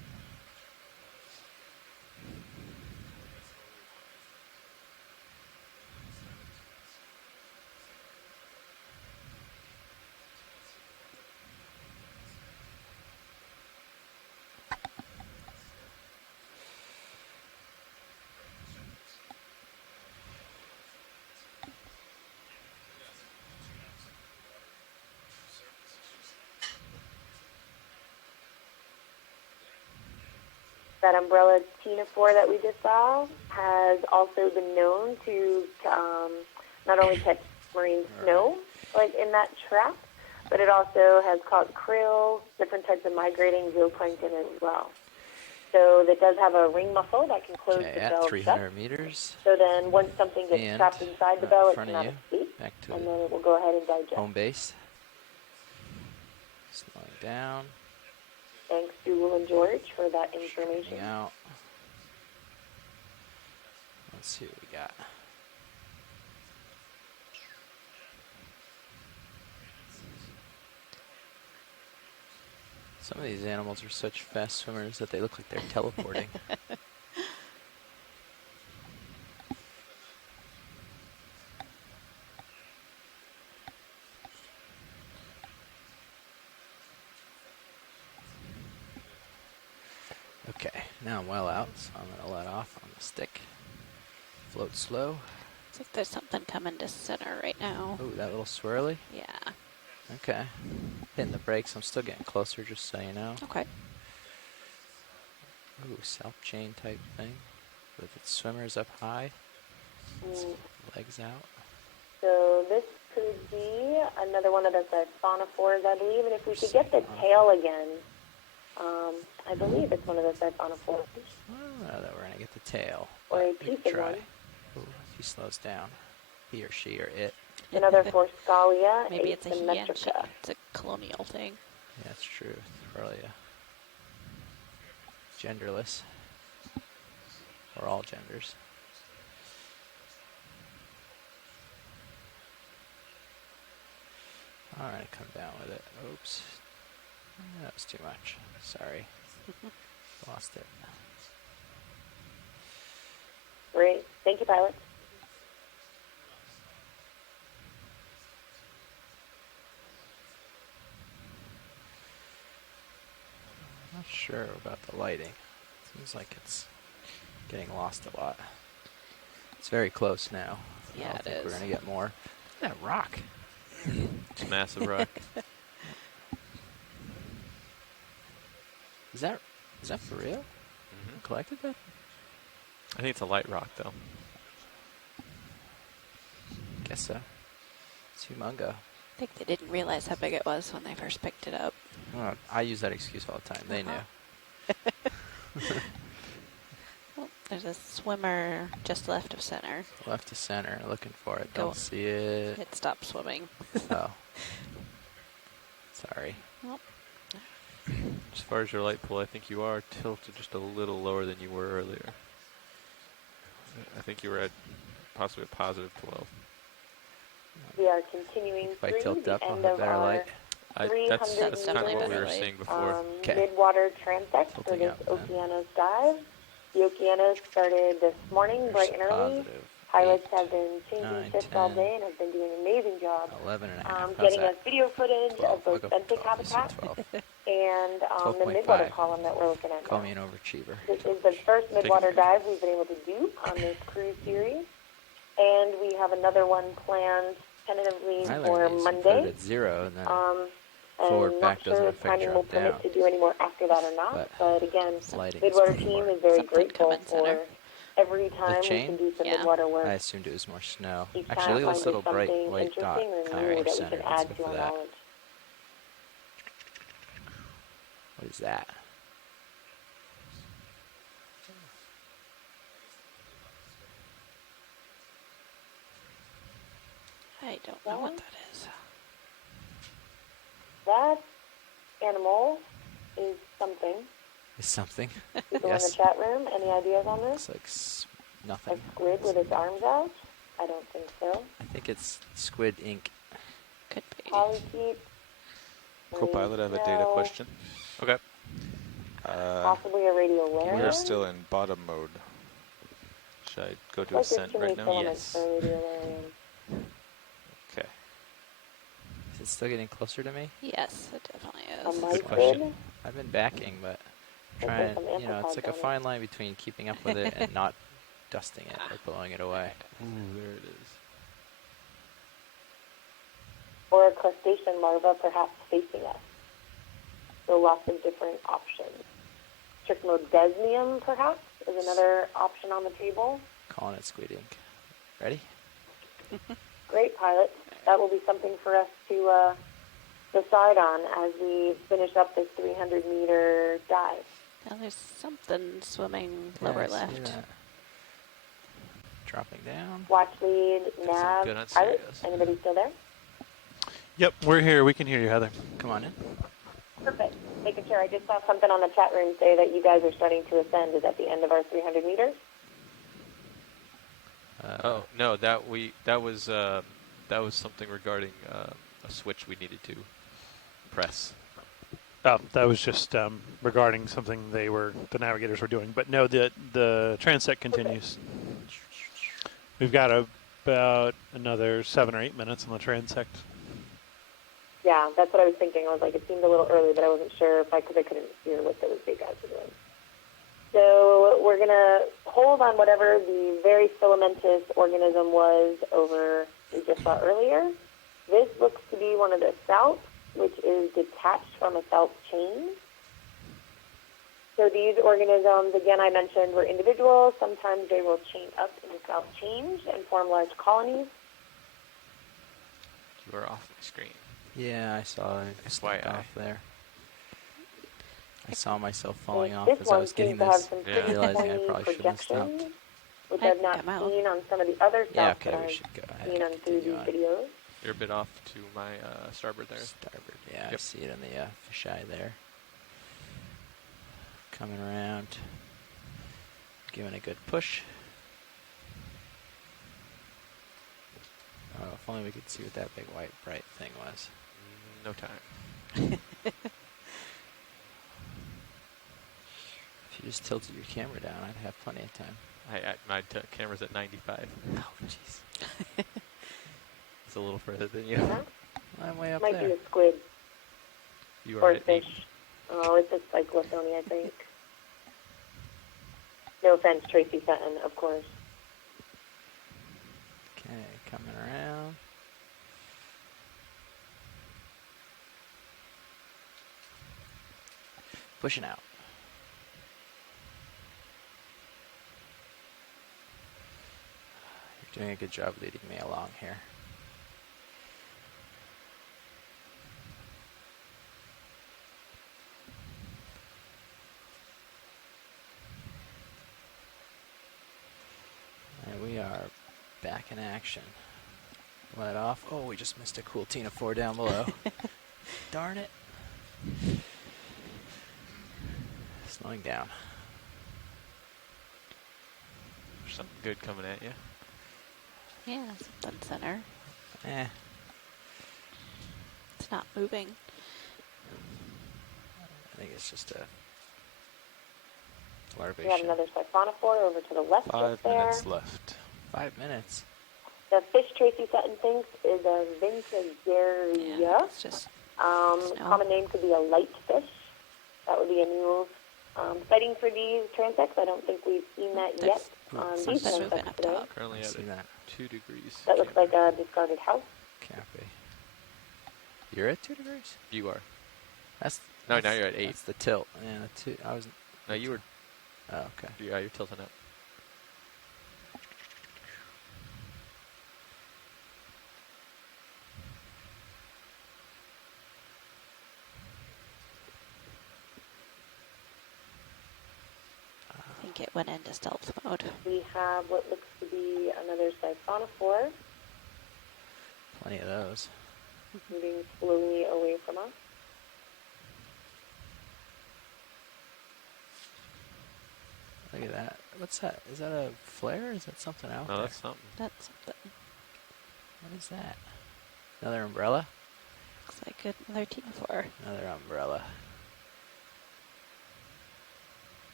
That umbrella Tinafor that we just saw has also been known to not only catch marine snow, like in that trap, but it also has caught krill, different types of migrating zooplankton as well. So that does have a ring muscle that can close Okay, the at bell 300 shut. meters. So then once something gets And trapped inside the right bell, in it front of cannot you. escape, Back to and then it will go ahead and digest. home base. Slowing down. Thanks, Google and George, for that information. Pushing out. Let's see what we got. Some of these animals are such fast swimmers that they look like they're teleporting. Okay, now I'm well out, so I'm going to let off on the stick. Float slow. Looks like there's something coming to center right now. Ooh, that little swirly? Yeah. Okay. Hitting the brakes. I'm still getting closer, just so you know. Okay. Ooh, self chain type thing with its swimmers up high, its legs out. So this could be another one of the siphonophores, I believe. And if we could get the tail again, I believe it's one of the siphonophores. That we're going to get the tail. Or a We piece can of try. one. Ooh, if he slows down, he or she or it. Another Forscalia Maybe it's a he and she. asymmetrica. It's a colonial thing. Yeah, that's true. Probably genderless. Or all genders. Alright, come down with it. Oops. That was too much. Sorry. Lost it. Great. Thank you, pilot. Not sure about the lighting. Seems like it's getting lost a lot. It's very close now. Yeah, I don't think it we're is. going to get more. Look at that rock. It's a massive rock. Is that for real? Collected that? I think it's a light rock, though. Guess so. It's humongo. I think they didn't realize how big it was when they first picked it up. Well, I use that excuse all the time. They knew. Well, there's a swimmer just left of center. Left to center, looking for it. Go. Don't see it. It stopped swimming. Oh. Sorry. Well, As far as your light pole, I think you are tilted just a little lower than you were earlier. I think you were at possibly a positive 12. We are continuing If I through tilt the up, I'll end have of better our light. That's 300 kind of what we meter, were saying before. Midwater transect for Tilting this up, then. Okeanos dive. The Okeanos started this morning, bright and early. Positive. Pilots 8, have been changing 9, shifts 10, all day and have been doing an amazing job 11 and a half. How's getting us that? video footage 12. of both I'll go benthic 12. You said habitat 12. and the 12.5. Midwater column that we're looking at Call now. me an overachiever. This is the first Midwater dive we've been able to do on this cruise series, and we have another one planned tentatively for Monday. Put it at 0 and then forward and back not doesn't sure if affect timing will drop permit down. to do any more after that or not. But again, Lighting Midwater is team poor. is very Something grateful coming for center. every time we chain? can do some Yeah. Midwater work. I assumed it was more snow. Each Actually, time look at this finds little bright something white dot interesting or coming new from that we center. can Let's add go to for our that. knowledge. What is that? I don't know what that is. That animal is something. Is something? People in the Yes. chat room, any ideas on Looks this? like A nothing. squid with its arms out? I don't think so. I think it's squid ink. Could be. Polychaete. Co-pilot, I have a data No. question. Okay. Possibly a radiolarian. We're still in bottom mode. Should I go to Like ascent there's too many right now? filaments for a radiolarian. Okay. Is it still getting closer to me? Yes, it definitely A is. Good mysid. question. I've been backing, but There's trying, some you know, it's like a amphipods on fine line between keeping up with it and not dusting it or blowing it away. Ooh, there it is. Or a crustacean larva perhaps facing us. So lots of different options. Trichomodesmium perhaps is another option on the table. Calling it squid ink. Ready? Great, pilot. That will be something for us to decide on as we finish up this 300-meter dive. Now there's something swimming Yeah, lower I see left. that. Dropping down. Watch lead, nav, good on pilot. stereos. Anybody still there? Yep, we're here. We can hear you, Heather. Come on in. Perfect. Making sure. I just saw something on the chat room say that you guys are starting to ascend. Is at the end of our 300 meters? Oh no, that was something regarding a switch we needed to press. Oh, that was just regarding something the navigators were doing. But no, the transect continues. We've got about another 7 or 8 minutes on the transect. Yeah, that's what I was thinking. I was like, it seemed a little early, but I wasn't sure because I couldn't hear what those big guys were doing. So we're going to hold on whatever the very filamentous organism was we just saw earlier. This looks to be one of the salps, which is detached from a salp chain. So these organisms, again, I mentioned, were individuals. Sometimes they will chain up and self-change and form large colonies. You are off my screen. Yeah, I saw it stuck FYI. off there. I saw myself falling off This as I one was getting seems to have this, some pretty realizing I pointy probably shouldn't have stopped. projections, which I've not seen on some of the other Yeah, stuff okay, that we I've should go ahead seen and on through continue these on. videos. You're a bit off to my starboard there. Starboard, yeah, I Yep. see it in the fisheye there. Coming around, giving a good push. Oh, if only we could see what that big white bright thing was. No time. If you just tilted your camera down, I'd have plenty of time. My camera's at 95. Oh, jeez. It's a little further than you. I'm way up Might there. be a squid You or are a at fish. 8. Oh, it's a cyclothony, I think. No offense, Tracy Sutton, of course. Okay, coming around. Pushing out. You're doing a good job leading me along here. And we are back in action. Let off. Oh, we just missed a cool Tina 4 down below. Darn it. Slowing down. There's something good coming at you. Yeah, something center. It's not moving. I think it's just a We larvation. have another siphonophore over to the left 5 just there. minutes left. 5 minutes. The fish Tracy Sutton thinks is a Vincageria. Yeah, it's just Common name could be a light fish. That would be a new sighting for these transects. I don't think we've seen that yet on these transects today. Currently at 2 degrees. That looks like a discarded house. Can't be. You're at 2 degrees? You are. Now you're at 8. That's the tilt. Yeah, the 2. I was. No, you were. Oh, okay. Yeah, you're tilting up. I think it went into stealth mode. We have what looks to be another siphonophore Plenty of those. moving slowly away from us. Look at that. What's that? Is that a flare? Is that something out No, there? that's something. That's something. What is that? Another umbrella? Looks like another Tina 4. Another umbrella.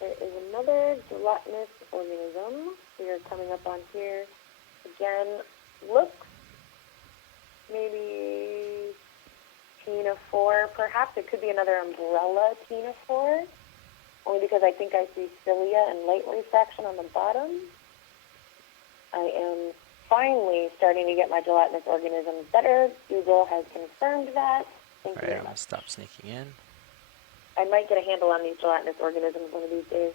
There is another gelatinous organism. We are coming up on here. Again, looks maybe Tina 4, perhaps. It could be another umbrella Tina 4, only because I think I see cilia and light refraction on the bottom. I am finally starting to get my gelatinous organisms better. Google has confirmed that. Thank you Alright, very I'm going much. to stop sneaking in. I might get a handle on these gelatinous organisms one of these days.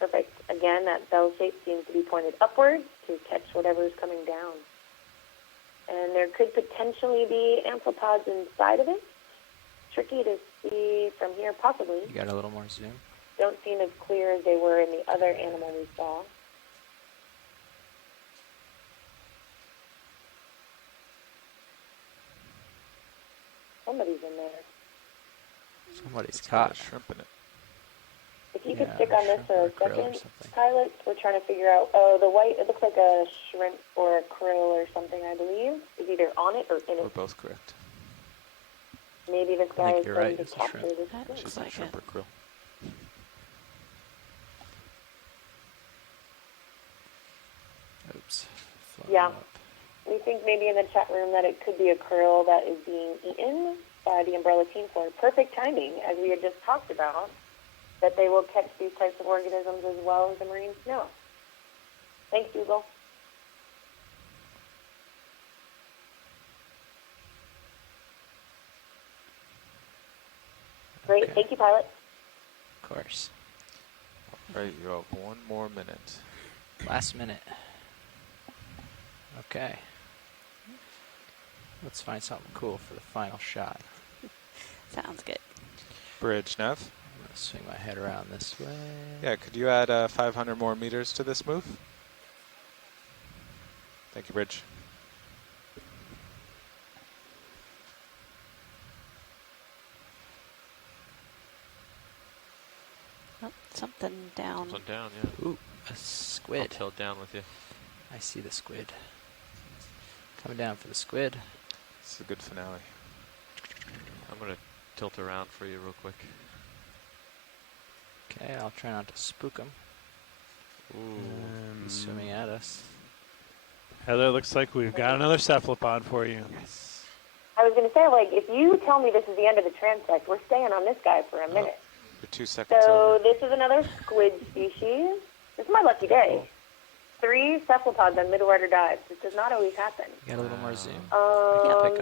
Perfect. Again, that bell shape seems to be pointed upwards to catch whatever is coming down. And there could potentially be amphipods inside of it. Tricky to see from here, possibly. You got a little more zoom? Don't seem as clear as they were in the other animal we saw. Somebody's in there. Somebody's caught. Shrimp in it. If you Yeah, could stick on this shrimp or for a a krill or second, something. pilot, we're trying to figure out, the white, it looks like a shrimp or a krill or something, I believe, is either on it or in We're it. both correct. Maybe this guy think is you're going right, to it's a capture shrimp. this That shrimp. looks She's a like shrimp it. or krill. Oops. Floating Yeah. up. We think maybe in the chat room that it could be a krill that is being eaten by the umbrella team for perfect timing, as we had just talked about, that they will catch these types of organisms as well as the marine snow. Thanks, Google. Great. Okay. Thank you, pilot. Of course. All right, you have 1 more minute. Last minute. Okay. Let's find something cool for the final shot. Sounds good. Bridge, Nev. I'm going to swing my head around this way. Yeah, could you add 500 more meters to this move? Thank you, Bridge. Oh, something down. Something down, yeah. Ooh, a squid. I'll tilt down with you. I see the squid. Coming down for the squid. This is a good finale. I'm going to tilt around for you real quick. Okay, I'll try not to spook him. Ooh, he's swimming at us. Heather, looks like we've got another cephalopod for you. Yes. I was going to say, like, if you tell me this is the end of the transect, we're staying on this guy for a minute. You're 2 seconds So over. this is another squid species. This is my lucky day. 3 cephalopods on midwater dives. This does not always happen. You got a little more zoom.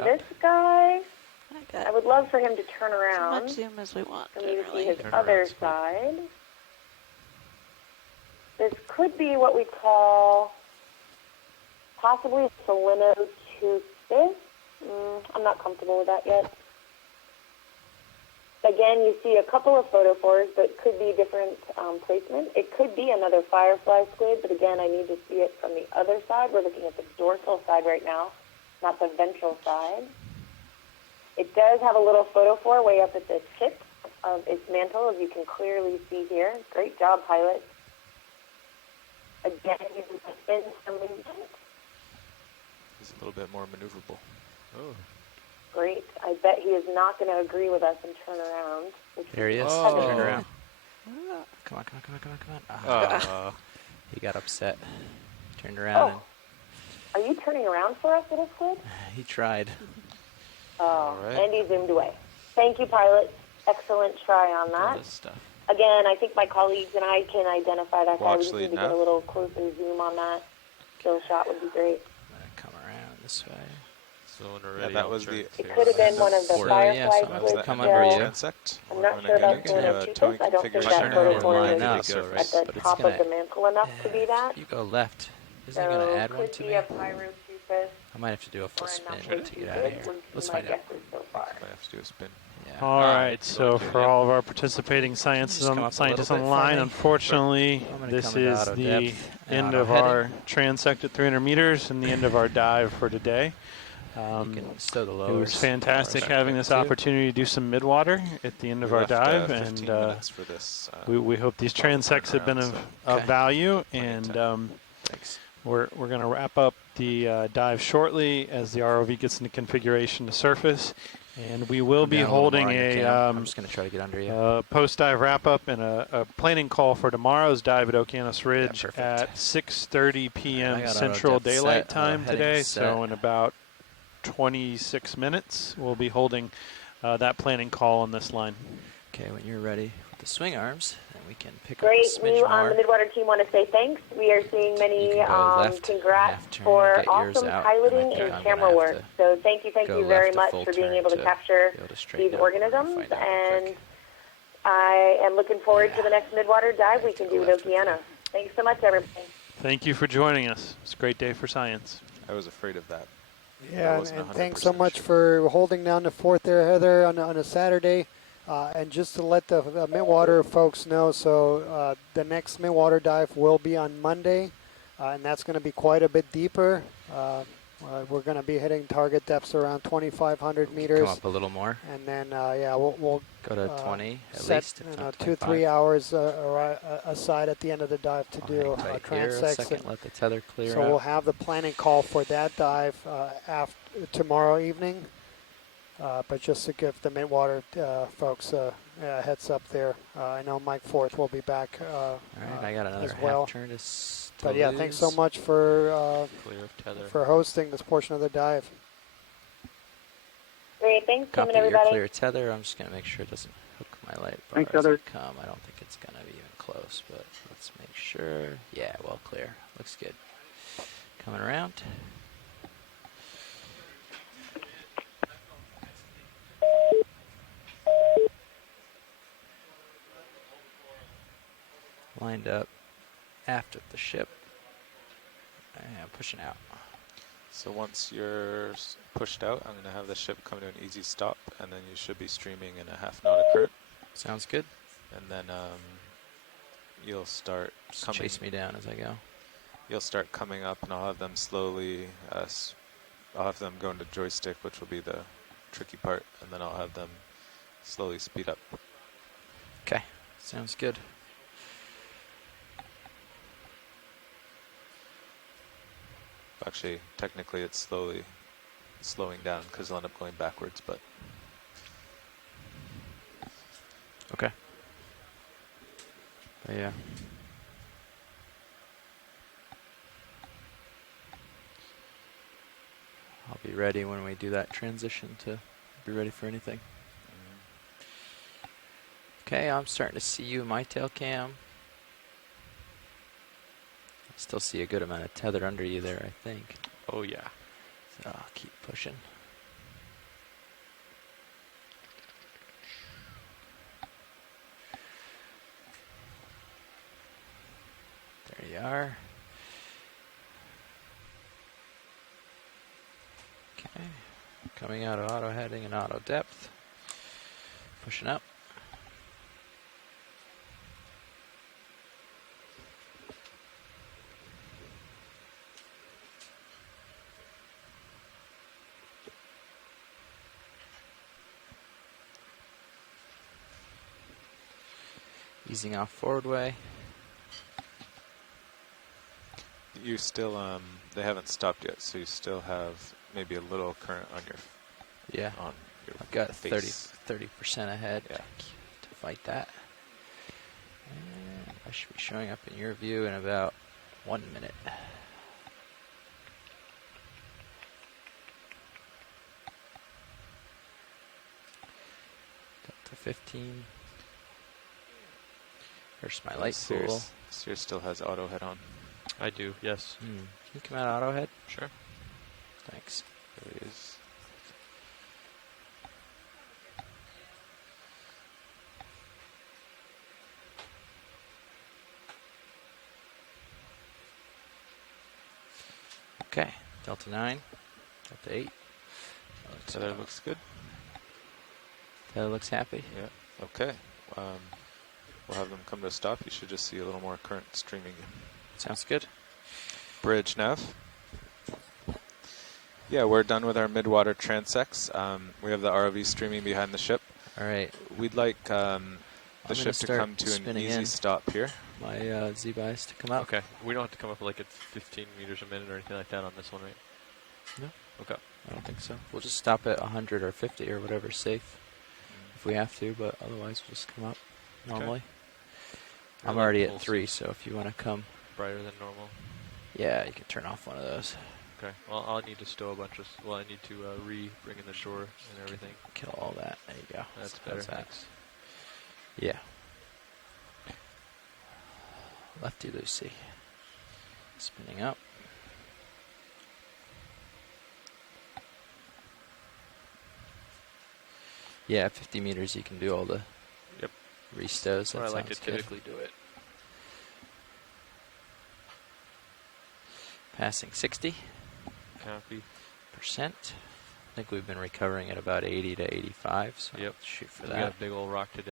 This guy, I got I would love for him to turn as around much zoom as we want. for me to see Generally. his Turn other around, squid. side. This could be what we call possibly selenotoothfish. I'm not comfortable with that yet. Again, you see a couple of photophores, but could be different placement. It could be another firefly squid, but again, I need to see it from the other side. We're looking at the dorsal side right now, not the ventral side. It does have a little photophore way up at the tip of its mantle, as you can clearly see here. Great job, pilot. Again, you can spin some movement. He's a little bit more maneuverable. Oh. Great. I bet he is not going to agree with us and turn around. There he is. Oh. Turn around. Come on, come on, come on, come on, come on. Ah. He got upset. Turned around and Are you turning around for us, little squid? he tried. Oh, right. and he zoomed away. Thank you, pilot. Excellent try on All that. this stuff. Again, I think my colleagues and I can identify that guy. We Watch just lead need to now. get a little closer zoom on that. Kill shot would be great. I'm going to come around this way. So when we're ready, that I'll was turn the- to It could have been one of the So, firefly yeah, so That was squids. the come end of under the you. transect. I'm We're not gonna sure get about into Selenotoothfish. towing I don't think configuration that and photophore we're line gonna up, get at surface. the but it's top of gonna- the mantle enough to be that. If you go left, isn't So he going to add one could to be me? a pyrotoothfish I might have to do a full or a spin number to get out of here. would be Let's my find out. guesses so far. Might have to do a spin. Yeah. All right, it's so going to, for yep. all of our participating just come up a scientists little on the bit for line, me? unfortunately, I'm gonna this come into is auto the depth and end auto of our heading. transect at 300 meters and the end of our dive for today. You can stow the It lowers. was fantastic lowers having quick, this too. opportunity to do some midwater at the end of We our left, dive, 15 and minutes for this. we hope these probably transects have been turnaround, of Okay. value, Plenty of and time. Thanks. we're going to wrap up the dive shortly as the ROV gets into configuration to surface, and we will Come be down a little holding more on your a cam. I'm just going to try to get under you. post-dive wrap-up and a planning call for tomorrow's dive at Okeanos Ridge perfect. at 6:30 I p.m. got auto Central depth Daylight set, Time heading today, set. so in about 26 minutes we'll be holding that planning call on this line. Okay, when you're ready with the swing arms, then we can pick Great. up a We smidge on the more. Midwater team want to say thanks. We are seeing many You can go left, congrats half turn, for get yours awesome out, piloting and I think and I'm camera gonna work. have to So thank you go very left a much full for being turn able to capture be able to straighten these up. We'll organisms. find out real And quick. I am looking forward to the next Midwater dive we have to can go do with left with you. Okeanos. Thanks so much, everybody. Thank you for joining us. It's a great day for science. I was afraid of that. Yeah, I wasn't and thanks so 100% much sure. for holding down the fort there, Heather, on a Saturday. And just to let the Midwater folks know, so the next Midwater dive will be on Monday, and that's going to be quite a bit deeper. We're going to be hitting target depths around 2,500 meters. Come up a little more. And then, we'll Go to 20 at set, least, if not 2-3 hours aside at the tomorrow evening to do Hang tight here a transects. second, let the tether clear So out. we'll have the planning call for that dive tomorrow evening. But just to give the Midwater folks a heads up there, I know Mike Forth will be back All right, I got another as well. half turn to But yeah, thanks so lose. much for Clear of tether. hosting this portion of the dive. Great. Thanks, Tim Copy and your everybody. clear tether. I'm just going to make sure it doesn't hook my light bar Thanks, as I Heather. come. I don't think it's going to be even close, but let's make sure. Yeah, well clear. Looks good. Coming around. lined up aft of the ship. And pushing out. So once you're pushed out, I'm going to have the ship come to an easy stop, and then you should be streaming in a half knot of current. Sounds good. And then you'll start Just chase me down as I go. You'll start coming up, and I'll have them slowly. I'll have them go into joystick, which will be the tricky part, and then I'll have them slowly speed up. Okay, sounds good. Actually, technically, it's slowing down because I'll end up going backwards, but. Okay. But yeah. I'll be ready when we do that transition to be ready for anything. Okay, I'm starting to see you in my tail cam. Still see a good amount of tether under you there, I think. Oh, yeah. So I'll keep pushing. There you are. Okay. Coming out of auto heading and auto depth. Pushing up. Easing off forward way. You still, they haven't stopped yet, so you still have maybe a little current on your. Yeah. On your I've got face. 30% ahead Yeah. to fight that. And I should be showing up in your view in about 1 minute. Delta 15. There's my light pool. Sears still has auto head on. I do, yes. Can you come out auto head? Sure. Thanks. There he is. Okay. Delta 9. Delta 8. Tether looks good. Tether looks happy. Yeah. Okay. We'll have them come to a stop. You should just see a little more current streaming. Sounds good. Bridge nav. Yeah, we're done with our Midwater transects. We have the ROV streaming behind the ship. All right. We'd like the ship to come to an easy stop here. My Z-buys to come up. Okay. We don't have to come up like at 15 meters a minute or anything like that on this one, right? No. Okay. I don't think so. We'll just stop at 100 or 50 or whatever's safe if we have to, but otherwise we'll just come up normally. Okay. I'm already at 3, so if you want to come. Brighter than normal? Yeah, you can turn off one of those. Okay. Well, I'll need to stow a bunch of. Well, I need to bring in the shore and everything. Kill all that. There you go. That's better. Thanks. Yeah. Lefty loosey. Spinning up. Yeah, 50 meters you can do all the restows. I like to typically do it. Passing 60%. Copy. I think we've been recovering at about 80 to 85, so yep. shoot for We that. got a big old rock today.